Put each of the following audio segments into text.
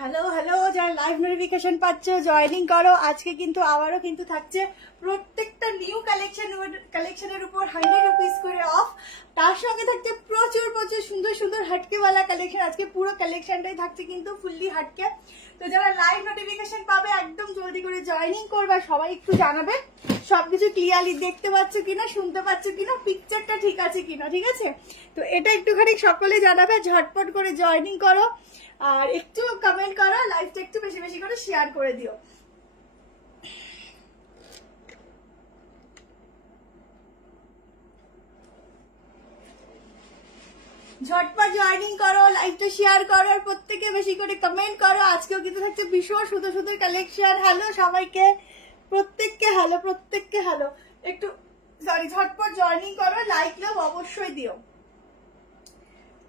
Hello hello, যারা live notification পাচ্ছ joining করো। আজকে কিন্তু আবারও কিন্তু থাকছে প্রত্যেকটা নিউ কালেকশনের উপর 100 রুপিস করে অফ। তার সঙ্গে থাকছে প্রচুর প্রচুর সুন্দর সুন্দর হাটকেওয়ালা কালেকশন। আজকে পুরো কালেকশনটাই থাকছে কিন্তু ফুললি হাটকে। তো যারা লাইভ নোটিফিকেশন পাবে একদম জলদি করে জয়েনিং করবে। সবাই একটু জানাবে সবকিছু ক্লিয়ারলি দেখতে পাচ্ছ কিনা, শুনতে পাচ্ছ কিনা, পিকচারটা ঠিক আছে কিনা। ঠিক আছে, তো এটা একটুখানি সকলে জানাবে। ঝটপট করে জয়েনিং করো আর একটু কমেন্ট করো, লাইভটা একটু বেশি বেশি করে শেয়ার করে দিও। ঝটপট জয়েনিং করো, লাইভটা শেয়ার করো আর প্রত্যেকে বেশি করে কমেন্ট করো। আজকেও কিন্তু থাকছে ভীষণ সুন্দর সুন্দর কালেকশন। হ্যালো সবাইকে, প্রত্যেককে হ্যালো, প্রত্যেককে হ্যালো। একটু ঝটপট জয়েনিং করো, লাইক লাভ অবশ্যই দিও।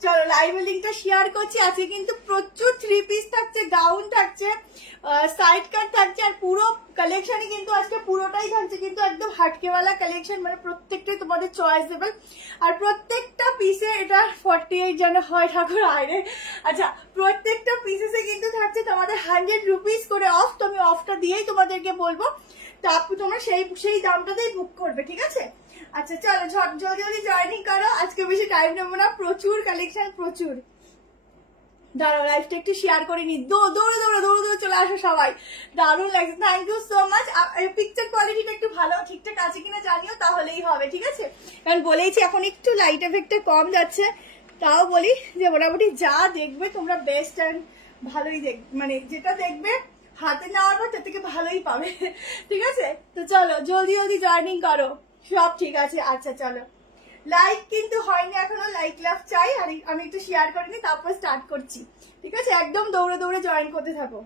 চলো লাইভের লিঙ্কটা শেয়ার করছি। আজকে কিন্তু প্রচুর 3 পিস থাকছে, গাউন থাকছে, সাইড কাট থাকছে আর পুরো কালেকশনই কিন্তু আজকে পুরোটাই থাকছে কিন্তু একদম হাটকেওয়ালা কালেকশন। মানে প্রত্যেকটাই তোমাদের চয়েসেবল আর প্রত্যেকটা পিসে এটা 48 যেন হয় ঠাকুর আয়রে। আচ্ছা, প্রত্যেকটা পিসেসে কিন্তু থাকছে তোমাদের 100 রুপিস করে অফ। তো আমি অফটা দিয়েই তোমাদেরকে বলবো, তারপর তোমরা সেই দামটাতেই বুক করবে। ঠিক আছে, আচ্ছা চলো জলদি জয়েনিং করো। আজকে বেশি টাইম নেবো না, প্রচুর কালেকশন প্রচুর। দাঁড়াও লাইভটা একটু শেয়ার করে নি। দৌড়ে চলে আসো সবাই, দারুণ লাগছে। Thank you so much. Picture কোয়ালিটিটা একটু ভালো ঠিকঠাক আছে কিনা জানিও, তাহলেই হবে। ঠিক আছে, কারণ বলেইছি এখন একটু লাইট এফেক্টটা কম যাচ্ছে। তাও বলি যে মোটামুটি যা দেখবে তোমরা বেস্ট অ্যান্ড ভালোই মানে যেটা দেখবে হাতে নেওয়ার পর তার থেকে ভালোই পাবে। ঠিক আছে, তো চলো জলদি জয়েনিং করো। সব ঠিক আছে, আচ্ছা চলো। লাইক কিন্তু হয়নি এখনো, লাইক লাভ চাই। আর আমি একটু শেয়ার করে নি, তারপর স্টার্ট করছি। ঠিক আছে, একদম দৌড়ে জয়েন করতে থাকো।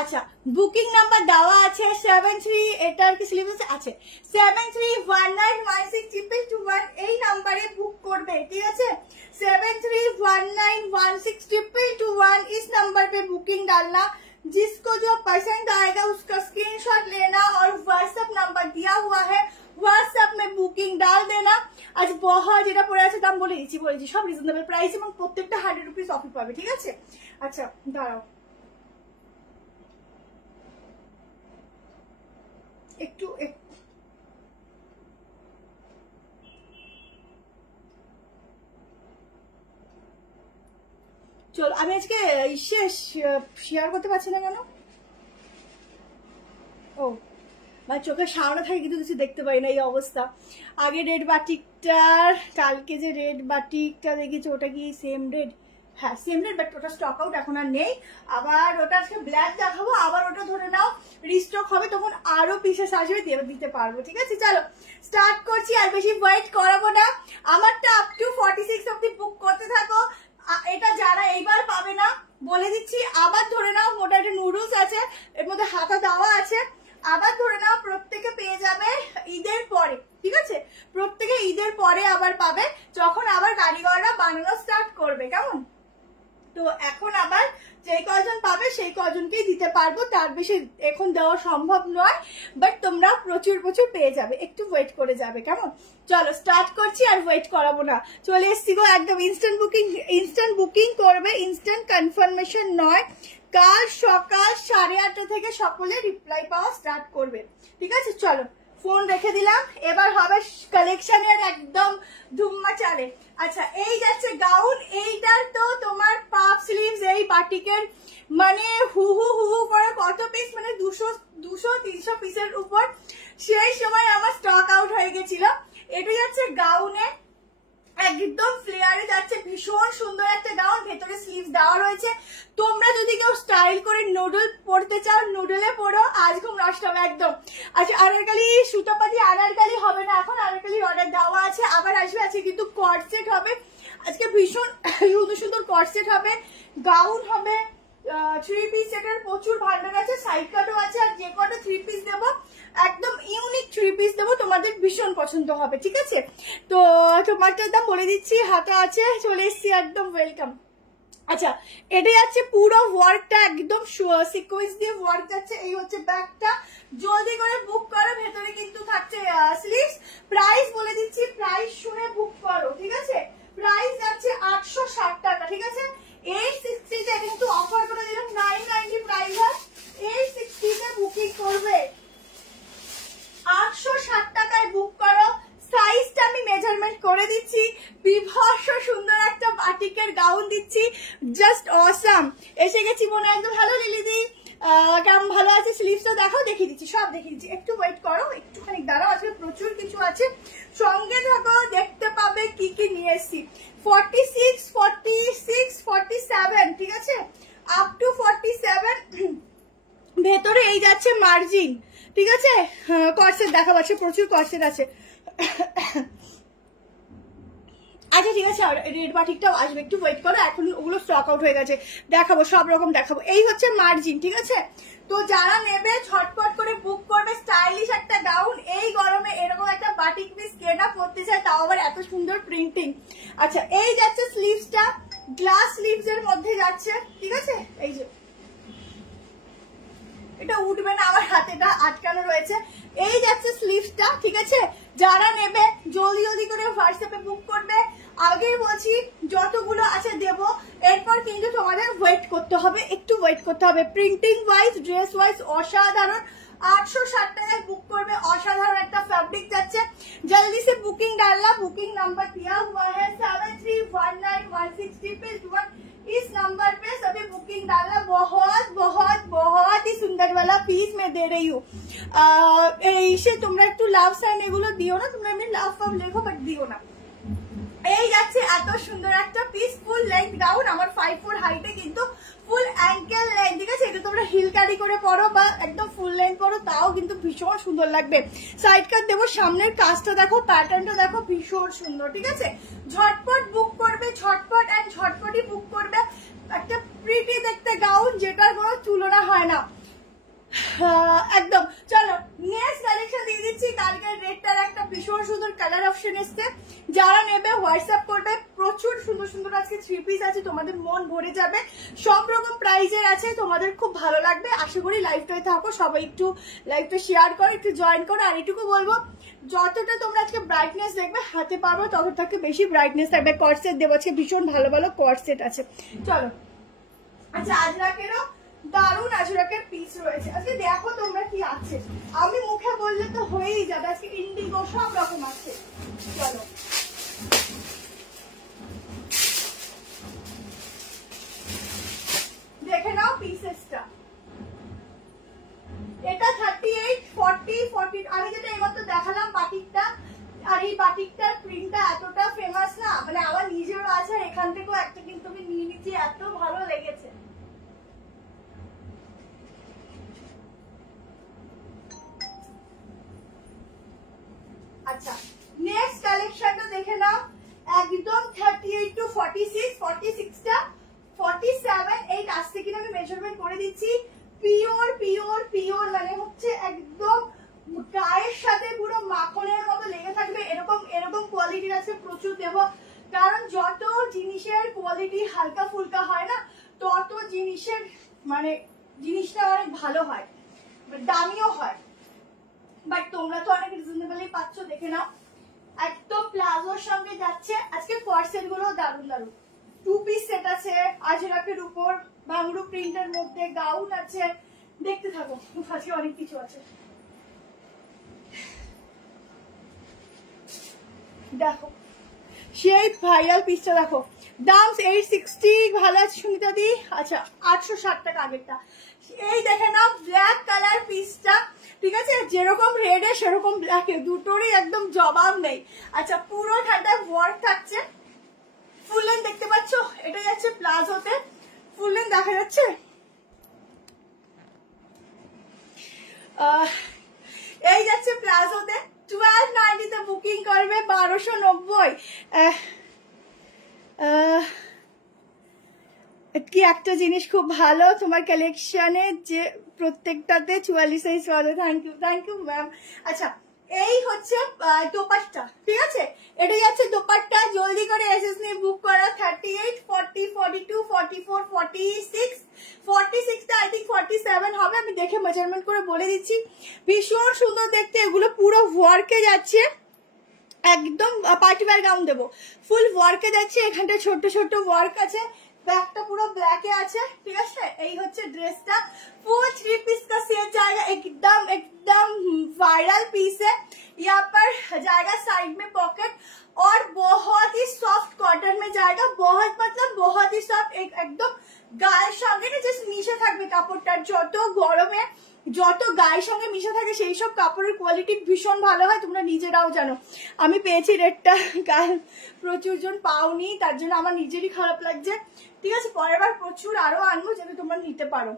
আচ্ছা, বুকিং নাম্বার দেওয়া আছে 73, এটার কি স্লিপ আছে 7319162221। এই নাম্বারে বুক করবে। ঠিক আছে, 7319162221 इस नंबर पे बुकिंग डालना। जिसको जो पसंद आएगा उसका स्क्रीनशॉट लेना और व्हाट्सएप नंबर दिया हुआ है, व्हाट्सएप में बुकिंग डाल देना। আজ बहुत যেটা পড়ে আছে দাম বলে দিচ্ছি সব রিজনেবল প্রাইস এবং প্রত্যেকটা 100 রুপিস অফ পাবে। ঠিক আছে, আচ্ছা দাঁড়াও একটু চল। আমি আজকে শেয়ার করতে পারছি না কেন? ও মানে চোখের সামনে থাকে কিন্তু কিছু দেখতে পাই না, এই অবস্থা। আগে রেড বাটিকটার, কালকে যে রেড বাটিকটা দেখেছি ওটা কি সেম রেড? হ্যাঁ সেম রেড, বাট ওটা স্টক আউট এখন আর নেই। আবার ওটা আজকে ব্ল্যাক দেখাবো, আবার ওটা ধরে নাও রিস্টক হবে, তখন আরো পিসেস আসবে, দিতে পারবো। ঠিক আছে, চলো স্টার্ট করছি। আর বেশি ওয়েট করাবো না। আমারটা আপ টু 46 অব্দি বুক করতে থাকো। এটা যারা এইবার পাবে না বলে দিচ্ছি, আবার ধরে নাও মোটা একটা নুডলস আছে, এর মধ্যে হাতা দেওয়া আছে। আবার ধরে নাও প্রত্যেকে পেয়ে যাবে ঈদের পরে। ঠিক আছে, প্রত্যেকে ঈদের পরে আবার পাবে, যখন আবার কারিগররা বানানো স্টার্ট করবে। কেমন? তো এখন আবার যে কজন পাবে সেই কজনকেই দিতে পারবো, তার বেশি এখন দেওয়া সম্ভব নয়। বাট তোমরা প্রচুর পেয়ে যাবে, একটু ওয়েট করে যাবে। কেমন? চলো স্টার্ট করছি, আর ওয়েট করাবো না। চলে এসছি গো, একদম ইনস্ট্যান্ট বুকিং করবে, ইনস্ট্যান্ট কনফার্মেশন নয়। কাল সকাল 8:30 থেকে সকলে রিপ্লাই পাওয়া স্টার্ট করবে। ঠিক আছে, চলো ফোন রেখে দিলাম। এবার হবে কালেকশনের একদম ধুম্মা চালে। আচ্ছা, এই যাচ্ছে গাউন। এইটার তো তোমার পাফ স্লিভস এই বাটিকের মানে হু করে কত পিস, মানে 200-300 পিসের উপর সেই সময় আমার স্টক আউট হয়ে গেছিল। এটা যাচ্ছে গাউনে, একদম ফ্লেয়ারে যাচ্ছে, ভীষণ সুন্দর একটা গাউন, ভেতরে স্লিভস দেওয়া রয়েছে। তোমরা যদি কেউ স্টাইল করে নুডল পরতে চাও, নুডলে পরো, আজ খুব নষ্ট হবে একদম। আচ্ছা, আনারকালি সুতাপাতি আনারকালি হবে না, এখন আনারকালি অর্ডার দেওয়া আছে, আবার আসবে। আছে কিন্তু কট সেট হবে আজকে, ভীষণ সুন্দর কট সেট হবে, গাউন হবে, 3 পিস সেটের প্রচুর ভান্ডার আছে, সাইড কাটও আছে। আর যে কটা 3 পিস দেবো একদম ইউনিক 3 পিস দেবো, তোমাদের ভীষণ পছন্দ হবে। ঠিক আছে, তো তোমারটার দাম বলে দিচ্ছি, হাতা আছে, চলে এসছি একদম ওয়েলকাম। আচ্ছা, এটা যাচ্ছে পুরো ওয়ার্কটা একদম সিকোয়েন্স দিয়ে ওয়ার্ক যাচ্ছে। এই হচ্ছে ব্যাগটা, জলদি করে বুক করো। ভেতরে কিন্তু থাকছে স্লিভস। প্রাইস বলে দিচ্ছি, প্রাইস শুনে বুক করো, ঠিক আছে? প্রাইস যাচ্ছে 860 টাকা, ঠিক আছে? 860 তে কিন্তু অফার করে দিলাম, 990 প্রাইস হয়। 860 তে বুকিং করবে, 860 টাকায় বুক করো। সাইজটা আমি মেজারমেন্ট করে দিচ্ছি। বিভৎস সুন্দর একটা বাটিকের গাউন দিচ্ছি, জাস্ট অসাম। এসে গেছি মনে একদম। হ্যালো লিলিদি, কেমন? ভালো আছে? স্লিভসটা দেখাও, দেখিয়ে দিচ্ছি, সব দেখিয়ে দিচ্ছি। একটু ওয়েট করো, একটুখানি দাঁড়াও, আজকে প্রচুর কিছু আছে, সঙ্গে থাকো, দেখতে পাবে কি কি নিয়ে এসছি। 46, 46, 47, ঠিক আছে, আপ টু 47। ভেতরে এই যাচ্ছে মার্জিন, ঠিক আছে? কর্সেট দেখাবো, আছে প্রচুর কর্সেট আছে। আচ্ছা ঠিক আছে, রেড বাটিকটাও আসবে, একটু ওয়েট করো, এখন ওগুলো স্টক আউট হয়ে গেছে, দেখাবো, সব রকম দেখাবো। এই হচ্ছে মার্জিন, ঠিক আছে? তো যারা নেবে ঝটপট করে বুক করবে। স্টাইলিশ একটা গাউন, এই গরমে এরকম একটা বাটিক পিস কেনা করতে চায়, তাও আবার এত সুন্দর প্রিন্টিং। আচ্ছা, এই যাচ্ছে স্লিভসটা, গ্লাস স্লিভস এর মধ্যে যাচ্ছে, ঠিক আছে? এই যে এটা উঠবে না, আমার হাতেটা আটকানো রয়েছে। এই যাচ্ছে স্লিভসটা, ঠিক আছে? যারা নেবে জলদি জলদি করে হোয়াটসঅ্যাপে বুক করবে। আগেই বলছি যতগুলো আছে দেবো, এরপর কিন্তু তোমাদের ওয়েট করতে হবে, একটু ওয়েট করতে হবে। প্রিন্টিং ওয়াইজ, ড্রেস ওয়াইজ অসাধারণ। 860 টাকায় বুক করবে, অসাধারণ একটা ফैब्रिक যাচ্ছে। जल्दी से बुकिंग डालना, बुकिंग नंबर दिया हुआ है 73191631। इस नंबर पे सभी बुकिंग डालना। बहुत बहुत बहुत ही सुंदर वाला पीस मैं दे रही हूँ। इसे তোমরা একটু লাভ সাইন এগুলো দিও না, তোমরা এমনি লাভ ফাভ লেখো, বাট দিও না। এই যাচ্ছে এত সুন্দর একটা পিস, ফুল লেন্থ গাউন, আমার 5'4" হাইটে, কিন্তু ফুল অ্যাঙ্কেল লেন্থ, ঠিক আছে? এটা তোমরা হিল ক্যারি করে পরো বা একদম ফুল লেন্থ পরো, তাও কিন্তু ভীষণ সুন্দর লাগবে। সাইড কাট দেবো, সামনের কাজটা দেখো, প্যাটার্নটা দেখো, ভীষণ সুন্দর, ঠিক আছে? ঝটপট বুক করবে, ঝটপট অ্যান্ড ঝটপটই বুক করবে। একটা প্রিটি দেখতে গাউন, যেটার কোনো তুলনা হয় না একদম। চলো নেক্সট কালেকশন দিয়ে দিচ্ছি। কালকের রেডটার একটা ভীষণ সুন্দর কালার অপশন এসছে, যারা নেবে হোয়াটসঅ্যাপ করবে। প্রচুর সুন্দর সুন্দর আজকে 3 পিস আছে, তোমাদের মন ভরে যাবে। সব রকম প্রাইজের আছে, তোমাদের খুব ভালো লাগবে। আশা করি লাইভটায় থাকো, সবাই একটু লাইভটা শেয়ার করো, একটু জয়েন করো। আর এটুকু বলবো, যতটা তোমরা আজকে ব্রাইটনেস দেখবে হাতে পারবো, ততটাকে বেশি ব্রাইটনেস থাকবে। কর্সেট দেবো আজকে, ভীষণ ভালো ভালো কর্সেট আছে। চলো, আচ্ছা আজরাকেরও দারুণ আজরাকের পিস রয়েছে। আজকে দেখো তোমরা কি আছে, আমি মুখে বললে তো হয়েই যাবে। আজকে ইন্ডিগো সব রকম আছে। চলো দেখে নাও পিসেসটা। এটা 38, 40, 40। আমি যেটা এইমাত্র দেখালাম বাটিকটা, আর এই বাটিকটার প্রিন্টটা এতটা ফেমাস না, মানে আমার নিজেরও আছে, এখান থেকেও একটা কিন্তু আমি নিয়ে নিচ্ছি, এত ভালো লেগেছে। আচ্ছা নেক্সট কালেকশনটা দেখে নাও, একদম 38 টু 46, 46টা 47। এই কাছ থেকে আমি মেজারমেন্ট করে দিচ্ছি। পিওর পিওর পিওর, মানে হচ্ছে একদম গায়ের সাথে পুরো মাখনের মতো লেগে থাকবে, এরকম এরকম কোয়ালিটির আছে। প্রচুর দেবো, কারণ যত জিনিসের কোয়ালিটি হালকা ফুলকা হয় না, তত জিনিসের মানে জিনিসটা অনেক ভালো হয়, দামিও হয়। বাট তোমরা তো অনেক রিজনেবলই পাচ্ছ, দেখে নাও। একদম প্লাজোর সঙ্গে যাচ্ছে। আজকে কর্সেট গুলো দারুণ দারুণ। 2 পিস সেট আছে আজরাকের উপর, বাংরু প্রিন্টের মধ্যে গাউন আছে, দেখতে থাকো, আজকে অনেক কিছু আছে। দেখো সেই ভাইরাল পিসটা দেখো, দাম 860। ভালো আছে সুমিতা দি? আচ্ছা 860 টাকা আগেরটা। এই দেখে নাও ব্ল্যাক কালার পিসটা, ঠিক আছে? যেরকম রেডে সেরকম ব্ল্যাকে, দুটোরই একদম জবাব নেই। আচ্ছা পুরো ঠান্ডা ওয়ার্ক থাকছে, ফুল লেন্থ দেখতে পাচ্ছ? এটা যাচ্ছে প্লাজোতে, ফুল লেন্থ দেখা যাচ্ছে। এই যাচ্ছে প্লাজোতে, 1290 তে বুকিং করবে, 1290। কি একটা জিনিস খুব ভালো তোমার কালেকশনে, যে প্রত্যেকটাতে 44 সাইজ পাওয়া। Thank you ma'am. আচ্ছা এই হচ্ছে দোপাট্টা, ঠিক আছে? এটা যাচ্ছে দোপাট্টা। জলদি করে এসএস নিয়ে বুক করা। 38, 40, 42, 44, 46, 46টা আই থিঙ্ক 47 হবে, আমি দেখে মেজারমেন্ট করে বলে দিচ্ছি। ভীষণ সুন্দর দেখতে, এগুলো পুরো ওয়ার্কে যাচ্ছে, একদম পার্টি ওয়্যার গাউন দেবো, ফুল ওয়ার্কে যাচ্ছে, এখানটা ছোট ছোট ওয়ার্ক আছে, ব্যাকটা পুরো ব্ল্যাকে আছে, ঠিক আছে। এই হচ্ছে ड्रेसটা, फुल 3 पीस का सेट जाएगा, एकदम एकदम वायरल पीस है। यहाँ पर जाएगा साइड में पॉकेट और बहुत ही सॉफ्ट कॉटन में जाएगा, बहुत मतलब बहुत ही सॉफ्ट, एकदम গায়ের সঙ্গে না জাস্ট মিশে থাকবে কাপড়টা, যত গরমে যত গায়ের সঙ্গে মিশে থাকে সেই সব কাপড়ের কোয়ালিটি ভীষণ ভালো হয়, তোমরা নিজেরাও জানো। আমি পেয়েছি রেটটা, কাল প্রচুর জন পাওনি, তার জন্য আমার নিজেরই খারাপ লাগছে, ঠিক আছে। পরের বার প্রচুর আরো আনবো যাতে তোমরা নিতে পারো,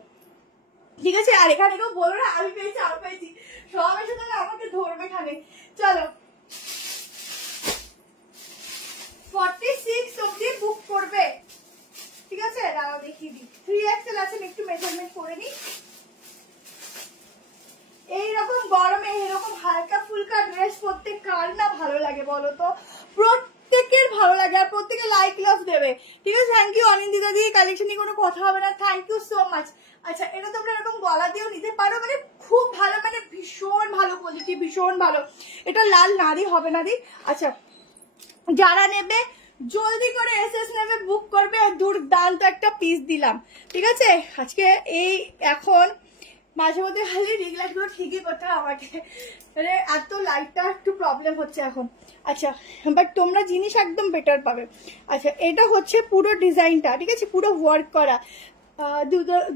ঠিক আছে। আর এখানে কেউ বলো না আমি পেয়েছি আমি পেয়েছি, সব এসে তাহলে আমাকে ধরবে খানে। চলো 46 অবধি বুক করবে, ঠিক আছে। দাঁড়াও দেখিয়ে দিই, 3XL আছে, একটু মেজারমেন্ট করে নিই। এইরকম গরমে এরকম হালকা ফুলকা ড্রেস পরতে কার না ভালো লাগে বলো তো? প্রত্যেকের ভালো লাগে, আর প্রত্যেকে লাইক লাভ দেবে, ঠিক আছে। থ্যাংক ইউ অনিন্দিতা দিয়ে, কালেকশন নিয়ে কোনো কথা হবে না, থ্যাংক ইউ সো মাচ। আচ্ছা, এটা তোমরা এরকম গলা দিয়েও নিতে পারো, মানে খুব ভালো, মানে ভীষণ ভালো কোয়ালিটি, ভীষণ ভালো। এটা লাল নারী হবে না দি। আচ্ছা, যারা নেবে জলদি করে এসএস নেবে, বুক করবে, দুর্দান্ত একটা পিস দিলাম, ঠিক আছে। আজকে এই এখন মাঝে মধ্যে খালি রিং লাইট গুলো ঠিকই করতে হয় আমাকে, মানে এত লাইটটা একটু প্রবলেম হচ্ছে এখন। আচ্ছা, বাট তোমরা জিনিস একদম বেটার পাবে। আচ্ছা, এটা হচ্ছে পুরো ডিজাইনটা, ঠিক আছে, পুরো ওয়ার্ক করা,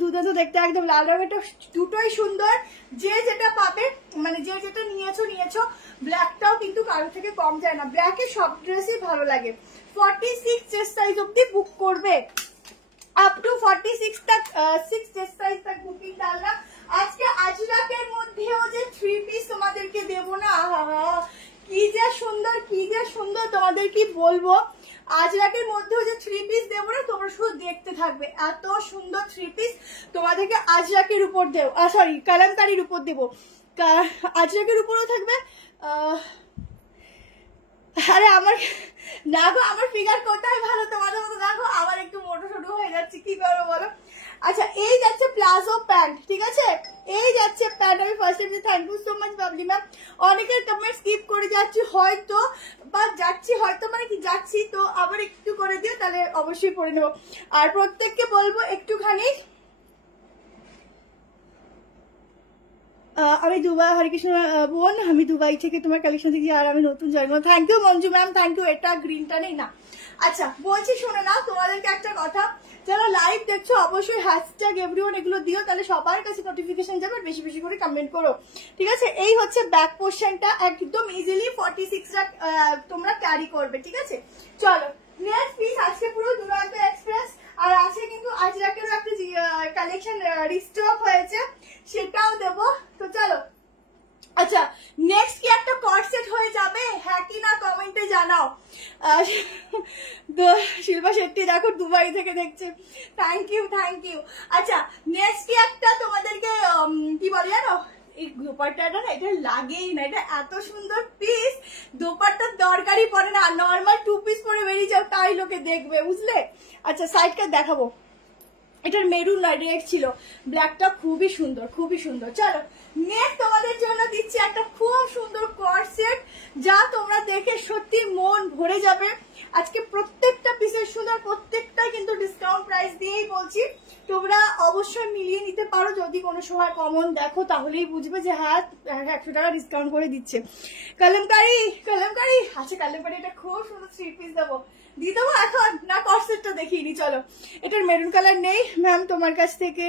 দুধে দেখতে একদম লাল রঙেরটা দুটোই সুন্দর। যে যেটা পাবে, মানে যে যেটা নিয়েছো, ব্ল্যাকটাও কিন্তু কারোর থেকে কম যায় না, ব্ল্যাকে সব ড্রেসই ভালো লাগে। 46 চেস্ট সাইজ অব্দি বুক করবে, আপ টু 46 तक 6 চেস্ট সাইজ तक বুকিং ডালনা। আজকে আজরাকের মধ্যেও যে 3 পিস তোমাদেরকে দেবো না, কি যে সুন্দর তোমাদের কি বলবো। আজরাকের মধ্যেও যে 3 পিস দেবো না, তোমরা শুধু দেখতে থাকবে, এত সুন্দর 3 পিস তোমাদেরকে আজরাকের উপর দেবো, সরি কালামকারীর উপর দেবো, আজরাকের উপরও থাকবে। আরে আমার না গো, আমার ফিগার কোথায় ভালো, তোমাদের মতো দেখো আমার একটু মোটো সোটো হয়ে যাচ্ছে, কি করবো বলো। আচ্ছা, এই যাচ্ছে প্লাজো প্যান্ট, ঠিক আছে, এই যাচ্ছে প্যান্ট। আমি first time thank you so much Babli ma'am. অনেকের কমেন্ট স্কিপ করে যাচ্ছি হয়তো, বা যাচ্ছি হয়তো, মানে কি যাচ্ছি, তো আবার একটু করে দিও, তাহলে অবশ্যই পরে নেবো। আর প্রত্যেককে বলবো একটুখানি, আমি দুবাই, হরিকৃষ্ণ বোন, আমি দুবাই থেকে তোমার কালেকশন দেখি, আর আমি নতুন জয়েন করবো। Thank you Manju ma'am, thank you. এটা গ্রিনটা নেই না। আচ্ছা, বলছি শোনো না, তোমাদেরকে একটা কথা, যারা লাইভ দেখছো অবশ্যই হ্যাশট্যাগ এভরিওয়ান এগুলো দিও, তাহলে সবার কাছে নোটিফিকেশন যাবে, বেশি বেশি করে কমেন্ট করো, ঠিক আছে। এই হচ্ছে ব্যাক পোর্শনটা, একদম ইজিলি 46টা তোমরা ক্যারি করবে, ঠিক আছে। চলো নেক্সট পিস, আজকে পুরো দুরান্ত এক্সপ্রেস, আর আছে কিন্তু আজরাকেরও একটা কালেকশন রিস্টক হয়েছে, সেটাও দেবো, তো চলো। আচ্ছা, নেক্সট কি একটা কর্ড সেট হয়ে যাবে, হ্যাঁ কি না কমেন্টে জানাও। শিল্পা শেট্টি দেখো দুবাই থেকে দেখছে, থ্যাংক ইউ। আচ্ছা, নেক্সট কি একটা তোমাদেরকে কি বলে জানো, এই দোপাট্টাটা না, এটা লাগেই না, এটা এত সুন্দর পিস, দোপাট্টার দরকারই পড়ে না, নর্মাল 2 পিস পরে বেরিয়ে যাও, তাই লোকে দেখবে, বুঝলে। আচ্ছা, সাইডটা দেখাবো, এটার মেরুন না রেড ছিল, ব্ল্যাকটা খুবই সুন্দর। চলো নেক্সট তোমাদের জন্য দিচ্ছি একটা খুব সুন্দর কর্ড সেট, যা তোমরা দেখে সত্যি মন ভরে যাবে। আজকে প্রত্যেকটা পিসের সুন্দর, প্রত্যেকটাই কিন্তু ডিসকাউন্ট প্রাইস দিয়েই বলছি, তোমরা অবশ্যই মিলিয়ে নিতে পারো, যদি কোনো সময় কমন দেখো তাহলেই বুঝবে যে হ্যাঁ 100 টাকা ডিসকাউন্ট করে দিচ্ছে। কালামকারী আচ্ছা, কালামকারী এটা খুব সুন্দর 3 পিস দেবো, দিয়ে দেবো এখন না, কর্সেটটা দেখিয়ে নি। চলো, এটার মেরুন কালার নেই ম্যাম, তোমার কাছ থেকে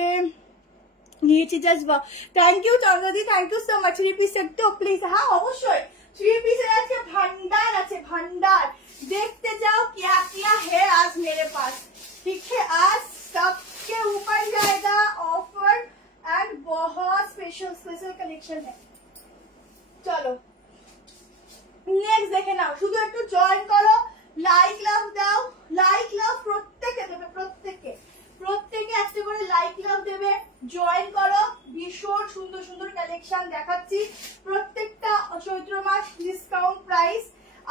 নিয়েছি জাস্ট। থ্যাংক ইউ চন্দ্রদি, thank you so much. 3 piece একটু প্লিজ, হ্যাঁ অবশ্যই 3 পিসের আছে ভান্ডার আছে, ভান্ডাर देखते जाओ क्या क्या है आज मेरे पास, ठीक है। आज सबके ऊपर जाएगा ऑफर एंड बहुत स्पेशल कलेक्शन है। चलो नेक्स्ट देखे नाओ, শুধু একটু জয়েন করো, লাইক লাভ দাও, লাইক লাভ প্রত্যেকে দেবে, প্রত্যেকে একটা করে লাইক লাভ দেবে, জয়েন করো। ভীষণ সুন্দর কালেকশন দেখাচ্ছি, প্রত্যেকটা চৈত্র মাস ডিসকাউন্ট প্রাইস,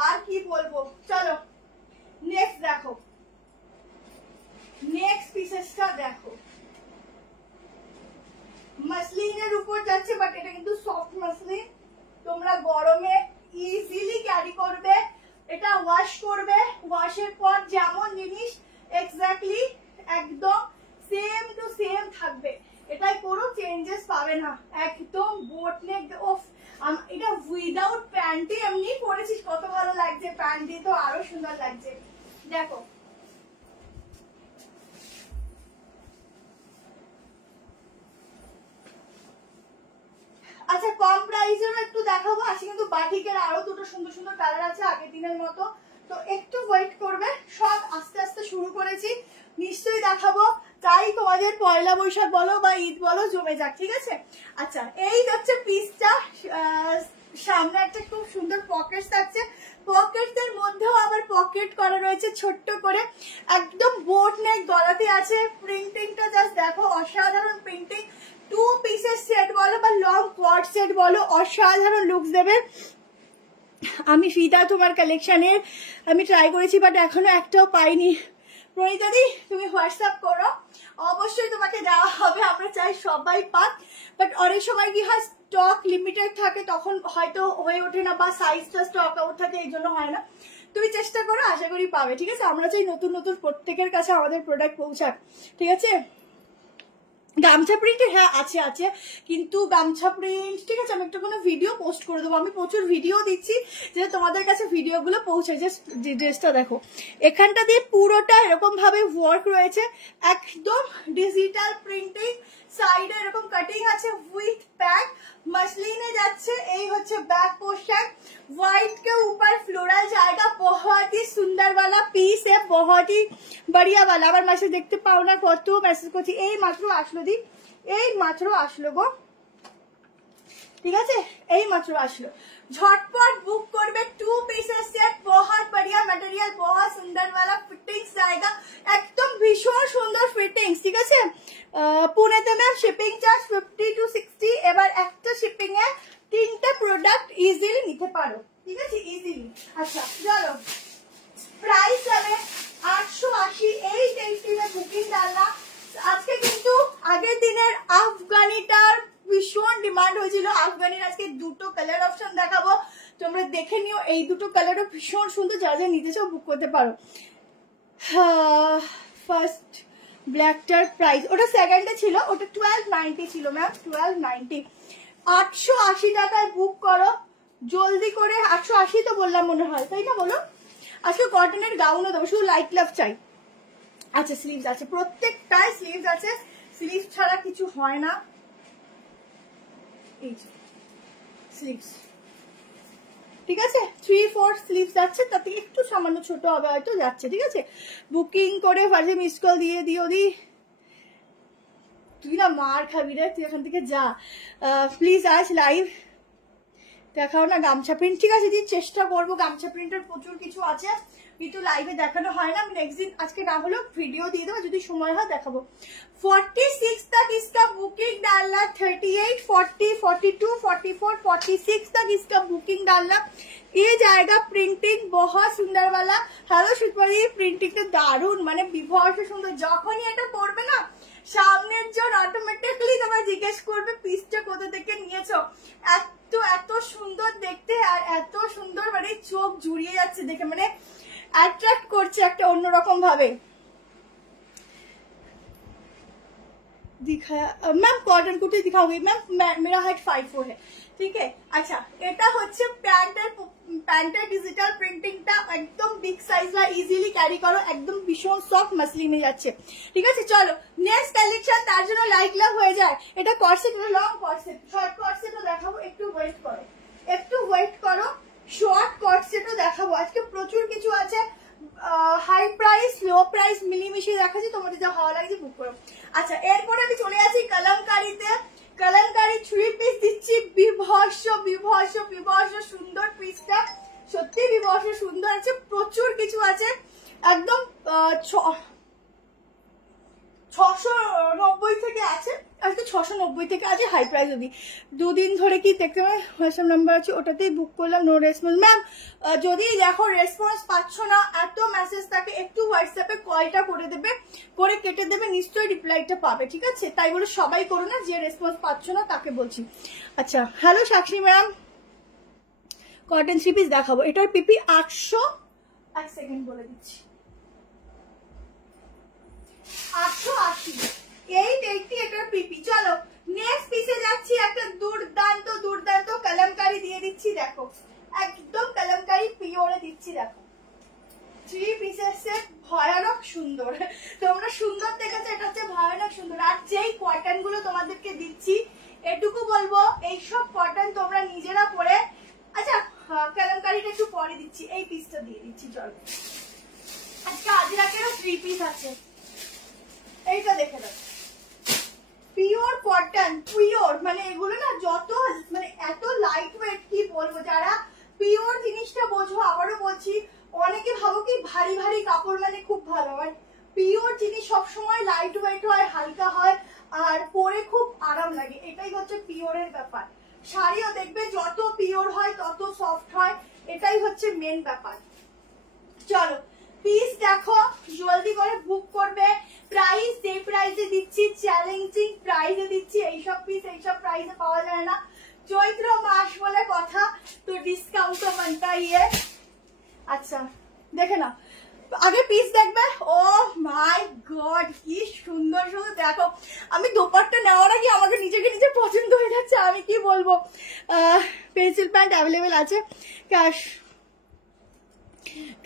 আর কি বলবো। চলো যেমন জিনিস এক্স্যাক্টলি একদম সেম টু সেম থাকবে, এটাই কোনো চেঞ্জেস পাবে না, একদম বোট নেক। অফ এটা উইদাউট প্যান্টি এমনি পরেছিস কত ভালো লাগছে, প্যান্টি তো আরো সুন্দর লাগছে। দেখো আচ্ছা কম প্রাইসের একটু দেখাবো, আজকে কিন্তু বাটিকের আরো দুটো সুন্দর সুন্দর কালার আছে আগের দিনের মতো, তো একটু ওয়েট করবে, সব আস্তে আস্তে শুরু করেছি, নিশ্চয়ই দেখাবো, তাই তোমাদের পয়লা বৈশাখ বলো বা ঈদ বলো জমে যাক, ঠিক আছে। আচ্ছা এই হচ্ছে পিসটা, সামনে একটা খুব সুন্দর পকেট থাকছে, পকেটের মধ্যেও আবার পকেট করা রয়েছে ছোট্ট করে, একদম বোট নেক গলাতে আছে, প্রিন্টিংটা জাস্ট দেখো অসাধারণ প্রিন্টিং, 2 পিসের সেট বলো বা লং কোয়াড সেট বলো, অসাধারণ লুকস দেবে। আমি ফিতা তোমার কালেকশনের আমি ট্রাই করেছি বাট এখনো একটাও পাইনি, প্রণীতা দি তুমি হোয়াটসঅ্যাপ করো, অবশ্যই তোমাকে দেওয়া হবে, আমরা চাই সবাই পাক, বাট অনেক সময় কি হয় স্টক লিমিটেড থাকে তখন হয়তো হয়ে ওঠে না, বা সাইজটা স্টক আউট থাকে এই জন্য হয় না, তুমি চেষ্টা করো, আশা করি পাবে, ঠিক আছে। আমরা চাই নতুন নতুন প্রত্যেকের কাছে আমাদের প্রোডাক্ট পৌঁছাক, ঠিক আছে। গামছা প্রিন্টের হ্যাঁ আছে আছে, কিন্তু গামছা প্রিন্ট ঠিক আছে, আমি একটা কোনো ভিডিও পোস্ট করে দেবো, আমি প্রচুর ভিডিও দিচ্ছি যে তোমাদের কাছে ভিডিওগুলো পৌঁছায়। জাস্ট ড্রেসটা দেখো, এখানটা দিয়ে পুরোটা এরকম ভাবে ওয়ার্ক রয়েছে, একদম ডিজিটাল প্রিন্টিং, সাইডে এরকম কাটিং আছে উইথ প্যাক, मसलिने যাচ্ছে, এই হচ্ছে बैक पोर्शन, व्हाइट के ऊपर फ्लोरल जाएगा, बहुत ही सुंदर वाला पीस है, बहुत ही बढ़िया वाला। আবার মেসেজ দেখতে পাও না, কত মেসেজ করছি, এই মাত্র আসলো দি, এই মাত্র আসলো গো, ঠিক আছে, এই মাত্র আসলো, झटपट बुक करबे, 2 पीसेस सेट, बहुत बढ़िया मटेरियल, बहुत सुंदर वाला फिटिंग्स जाएगा, एकदम भीषण सुंदर फिटिंग्स, ठीक আছে। পুনেতে ম্যাম শিপিং চার্জ 50 to 60, এবার একটা শিপিং এ 3টা প্রোডাক্ট ইজিলি নিতে পারো, ঠিক আছে, ইজিলি। আচ্ছা চলো প্রাইস যাবে 880, এই টেস্টিংয়ে বুকিং ডালনা। আজকে কিন্তু আগের দিনের আফগানিটার ভীষণ ডিমান্ড হয়েছিল, আফগানির আজকে দুটো কালার অপশন দেখাবো, তোমরা দেখে নিও, এই দুটো কালারও ভীষণ সুন্দর, যা যা নিতে চাও বুক করতে পারো। ফার্স্ট ব্ল্যাকটার প্রাইস, ওটা সেকেন্ডে ছিল, ওটা 1290 ছিল ম্যাম, 1290, 880 টাকায় বুক করো জলদি করে, 880 তো বললাম মনে হয়, তাই না বলো। আজকে কটনের গাউনও দেবো, শুধু লাইট লাভ চাই। আচ্ছা স্লিভস আছে, প্রত্যেকটাই স্লিভস আছে, স্লিভস ছাড়া কিছু হয় না, এই স্লিভস, ঠিক আছে, 3-4 স্লিভস যাচ্ছে, তাতে একটু সামান্য ছোট হবে হয়তো, যাচ্ছে, ঠিক আছে। বুকিং করে ফার্স্টে মিস কল দিয়ে দিও দি, তুই না মার খাবি রে, তুই এখান থেকে যা প্লিজ, আজ লাইভ দেখাও না গামছা প্রিন্ট, ঠিক আছে, দিয়ে চেষ্টা করবো, গামছা প্রিন্টের প্রচুর কিছু আছে কিন্তু লাইভে দেখানো হয় না, আমি নেক্সট দিন আজকে না হলেও ভিডিও দিয়ে দেবো, যদি সময় হয় দেখাবো। 46 तक इसका बुकिंग डालना, 38, 40, 42, 44, 46 तक इसका बुकिंग डालना, ये जाएगा प्रिंटिंग बहुत सुंदर वाला। হ্যালো সুতপারি, প্রিন্টিংটা দারুণ, মানে বিভৎস সুন্দর, যখনই এটা পড়বে না সামনের জন অটোমেটিকলি তোমরা জিজ্ঞেস করবে পিসটা কোথা থেকে নিয়েছো, এত এত সুন্দর দেখতে, আর এত সুন্দর, মানে চোখ জুড়িয়ে যাচ্ছে দেখে, মানে अट्रैक्ट করছে একটা অন্যরকম ভাবে। दिखाया मैम, कॉटन कुर्ती दिखाओगी मैम, मेरा हाइट 5'4" है, ठीक है। अच्छा এটা হচ্ছে প্যান্টের ডিজিটাল প্রিন্টিংটা, একদম বিগ সাইজ বা ইজিলি ক্যারি করো, একদম ভীষণ সফট মাসলিনে যাচ্ছে, ঠিক আছে। চলো নেক্সট কালেকশন, তার জন্য লাইক লাভ হয়ে যায়, এটা কর্সেট, লং কর্সেট, শর্ট কর্সেটও দেখাবো, একটু ওয়েট করো, একটু ওয়েট করো, শর্ট কর্সেটও দেখাবো, আজকে প্রচুর কিছু আছে, হাই প্রাইস লো প্রাইস মিলিমিশিয়ে দেখাচ্ছি, তোমাদের যা ভালো লাগছে বুক করো। আচ্ছা এরপরে আমি চলে আসি কলমকারিতে, কলমকারি 3 পিস দিচ্ছি, বিভৎস বিভৎস বিভৎস সুন্দর পিসটা, সত্যি বিভৎস সুন্দর আছে, প্রচুর কিছু আছে, একদম 690 থেকে আছে, আজকে 690 থেকে আছে, হাই প্রাইস অবধি। দুদিন ধরে কি দেখতে পাই হোয়াটসঅ্যাপ নাম্বার আছে, ওটাতেই বুক করলাম, নো রেসপন্স। ম্যাম যদি দেখো রেসপন্স পাচ্ছ না, এত মেসেজ থাকে, একটু হোয়াটসঅ্যাপে কলটা করে দেবে, করে কেটে দেবে, নিশ্চয়ই রিপ্লাইটা পাবে, ঠিক আছে। তাই বলে সবাই করো না, যে রেসপন্স পাচ্ছ না তাকে বলছি। আচ্ছা হ্যালো সাক্ষী ম্যাম, কটন 3 পিস দেখাবো, এটার পিপি 800, এক সেকেন্ড বলে দিচ্ছি, 880 এই দেখটি এটার পিপি। চলো নেক্সট পিসে যাচ্ছি, একটা দুর্দান্ত দুর্দান্ত কলমকারি দিয়ে দিচ্ছি, দেখো একদম কলমকারি পিওরে দিচ্ছি, দেখো 3 পিসের সেট, ভয়ানক সুন্দর। তোমরা সুন্দর দেখেছো, এটা হচ্ছে ভয়ানক সুন্দর। আর যেই কটন গুলো তোমাদেরকে দিচ্ছি, এটুকু বলবো এইসব কটন তোমরা নিজেরা পরে, আচ্ছা কলমকারিটা একটু পরে দিচ্ছি, এই পিসটা দিয়ে দিচ্ছি। চলো আজকে আজরাকেরও 3 পিস আছে, এইটা দেখে দাও, পিওর কটন, পিওর মানে এগুলো না যত মানে এত লাইট ওয়েট, কি বলবো, যারা পিওর জিনিসটা বোঝো, আবারও বলছি, অনেকে ভাবো কি ভারী ভারী কাপড় মানে খুব ভালো, মানে পিওর জিনিস সবসময় লাইট ওয়েট হয়, হালকা হয়, আর পরে খুব আরাম লাগে, এটাই হচ্ছে পিওরের ব্যাপার। শাড়িও দেখবে যত পিওর হয় তত সফট হয়, এটাই হচ্ছে মেন ব্যাপার। চলো পিস দেখো, জলদি করে বুক করবে। প্রাইস যে প্রাইসে দিচ্ছি, চ্যালেঞ্জিং প্রাইসে দিচ্ছি, এইসব পিস এইসব প্রাইসে পাওয়া যায় না। চৈত্র মাস বলে কথা, তো ডিসকাউন্ট তো বানতাই है। আচ্ছা দেখে না, আগে পিস দেখবে। ও মাই গড কি সুন্দর সুন্দর, দেখো আমি দোপাট্টা নেওয়ার আগে আমাকে নিজেকে নিজে পছন্দ হয়ে যাচ্ছে, আমি কি বলবো। পেন্সিল প্যান্ট অ্যাভেলেবেল আছে,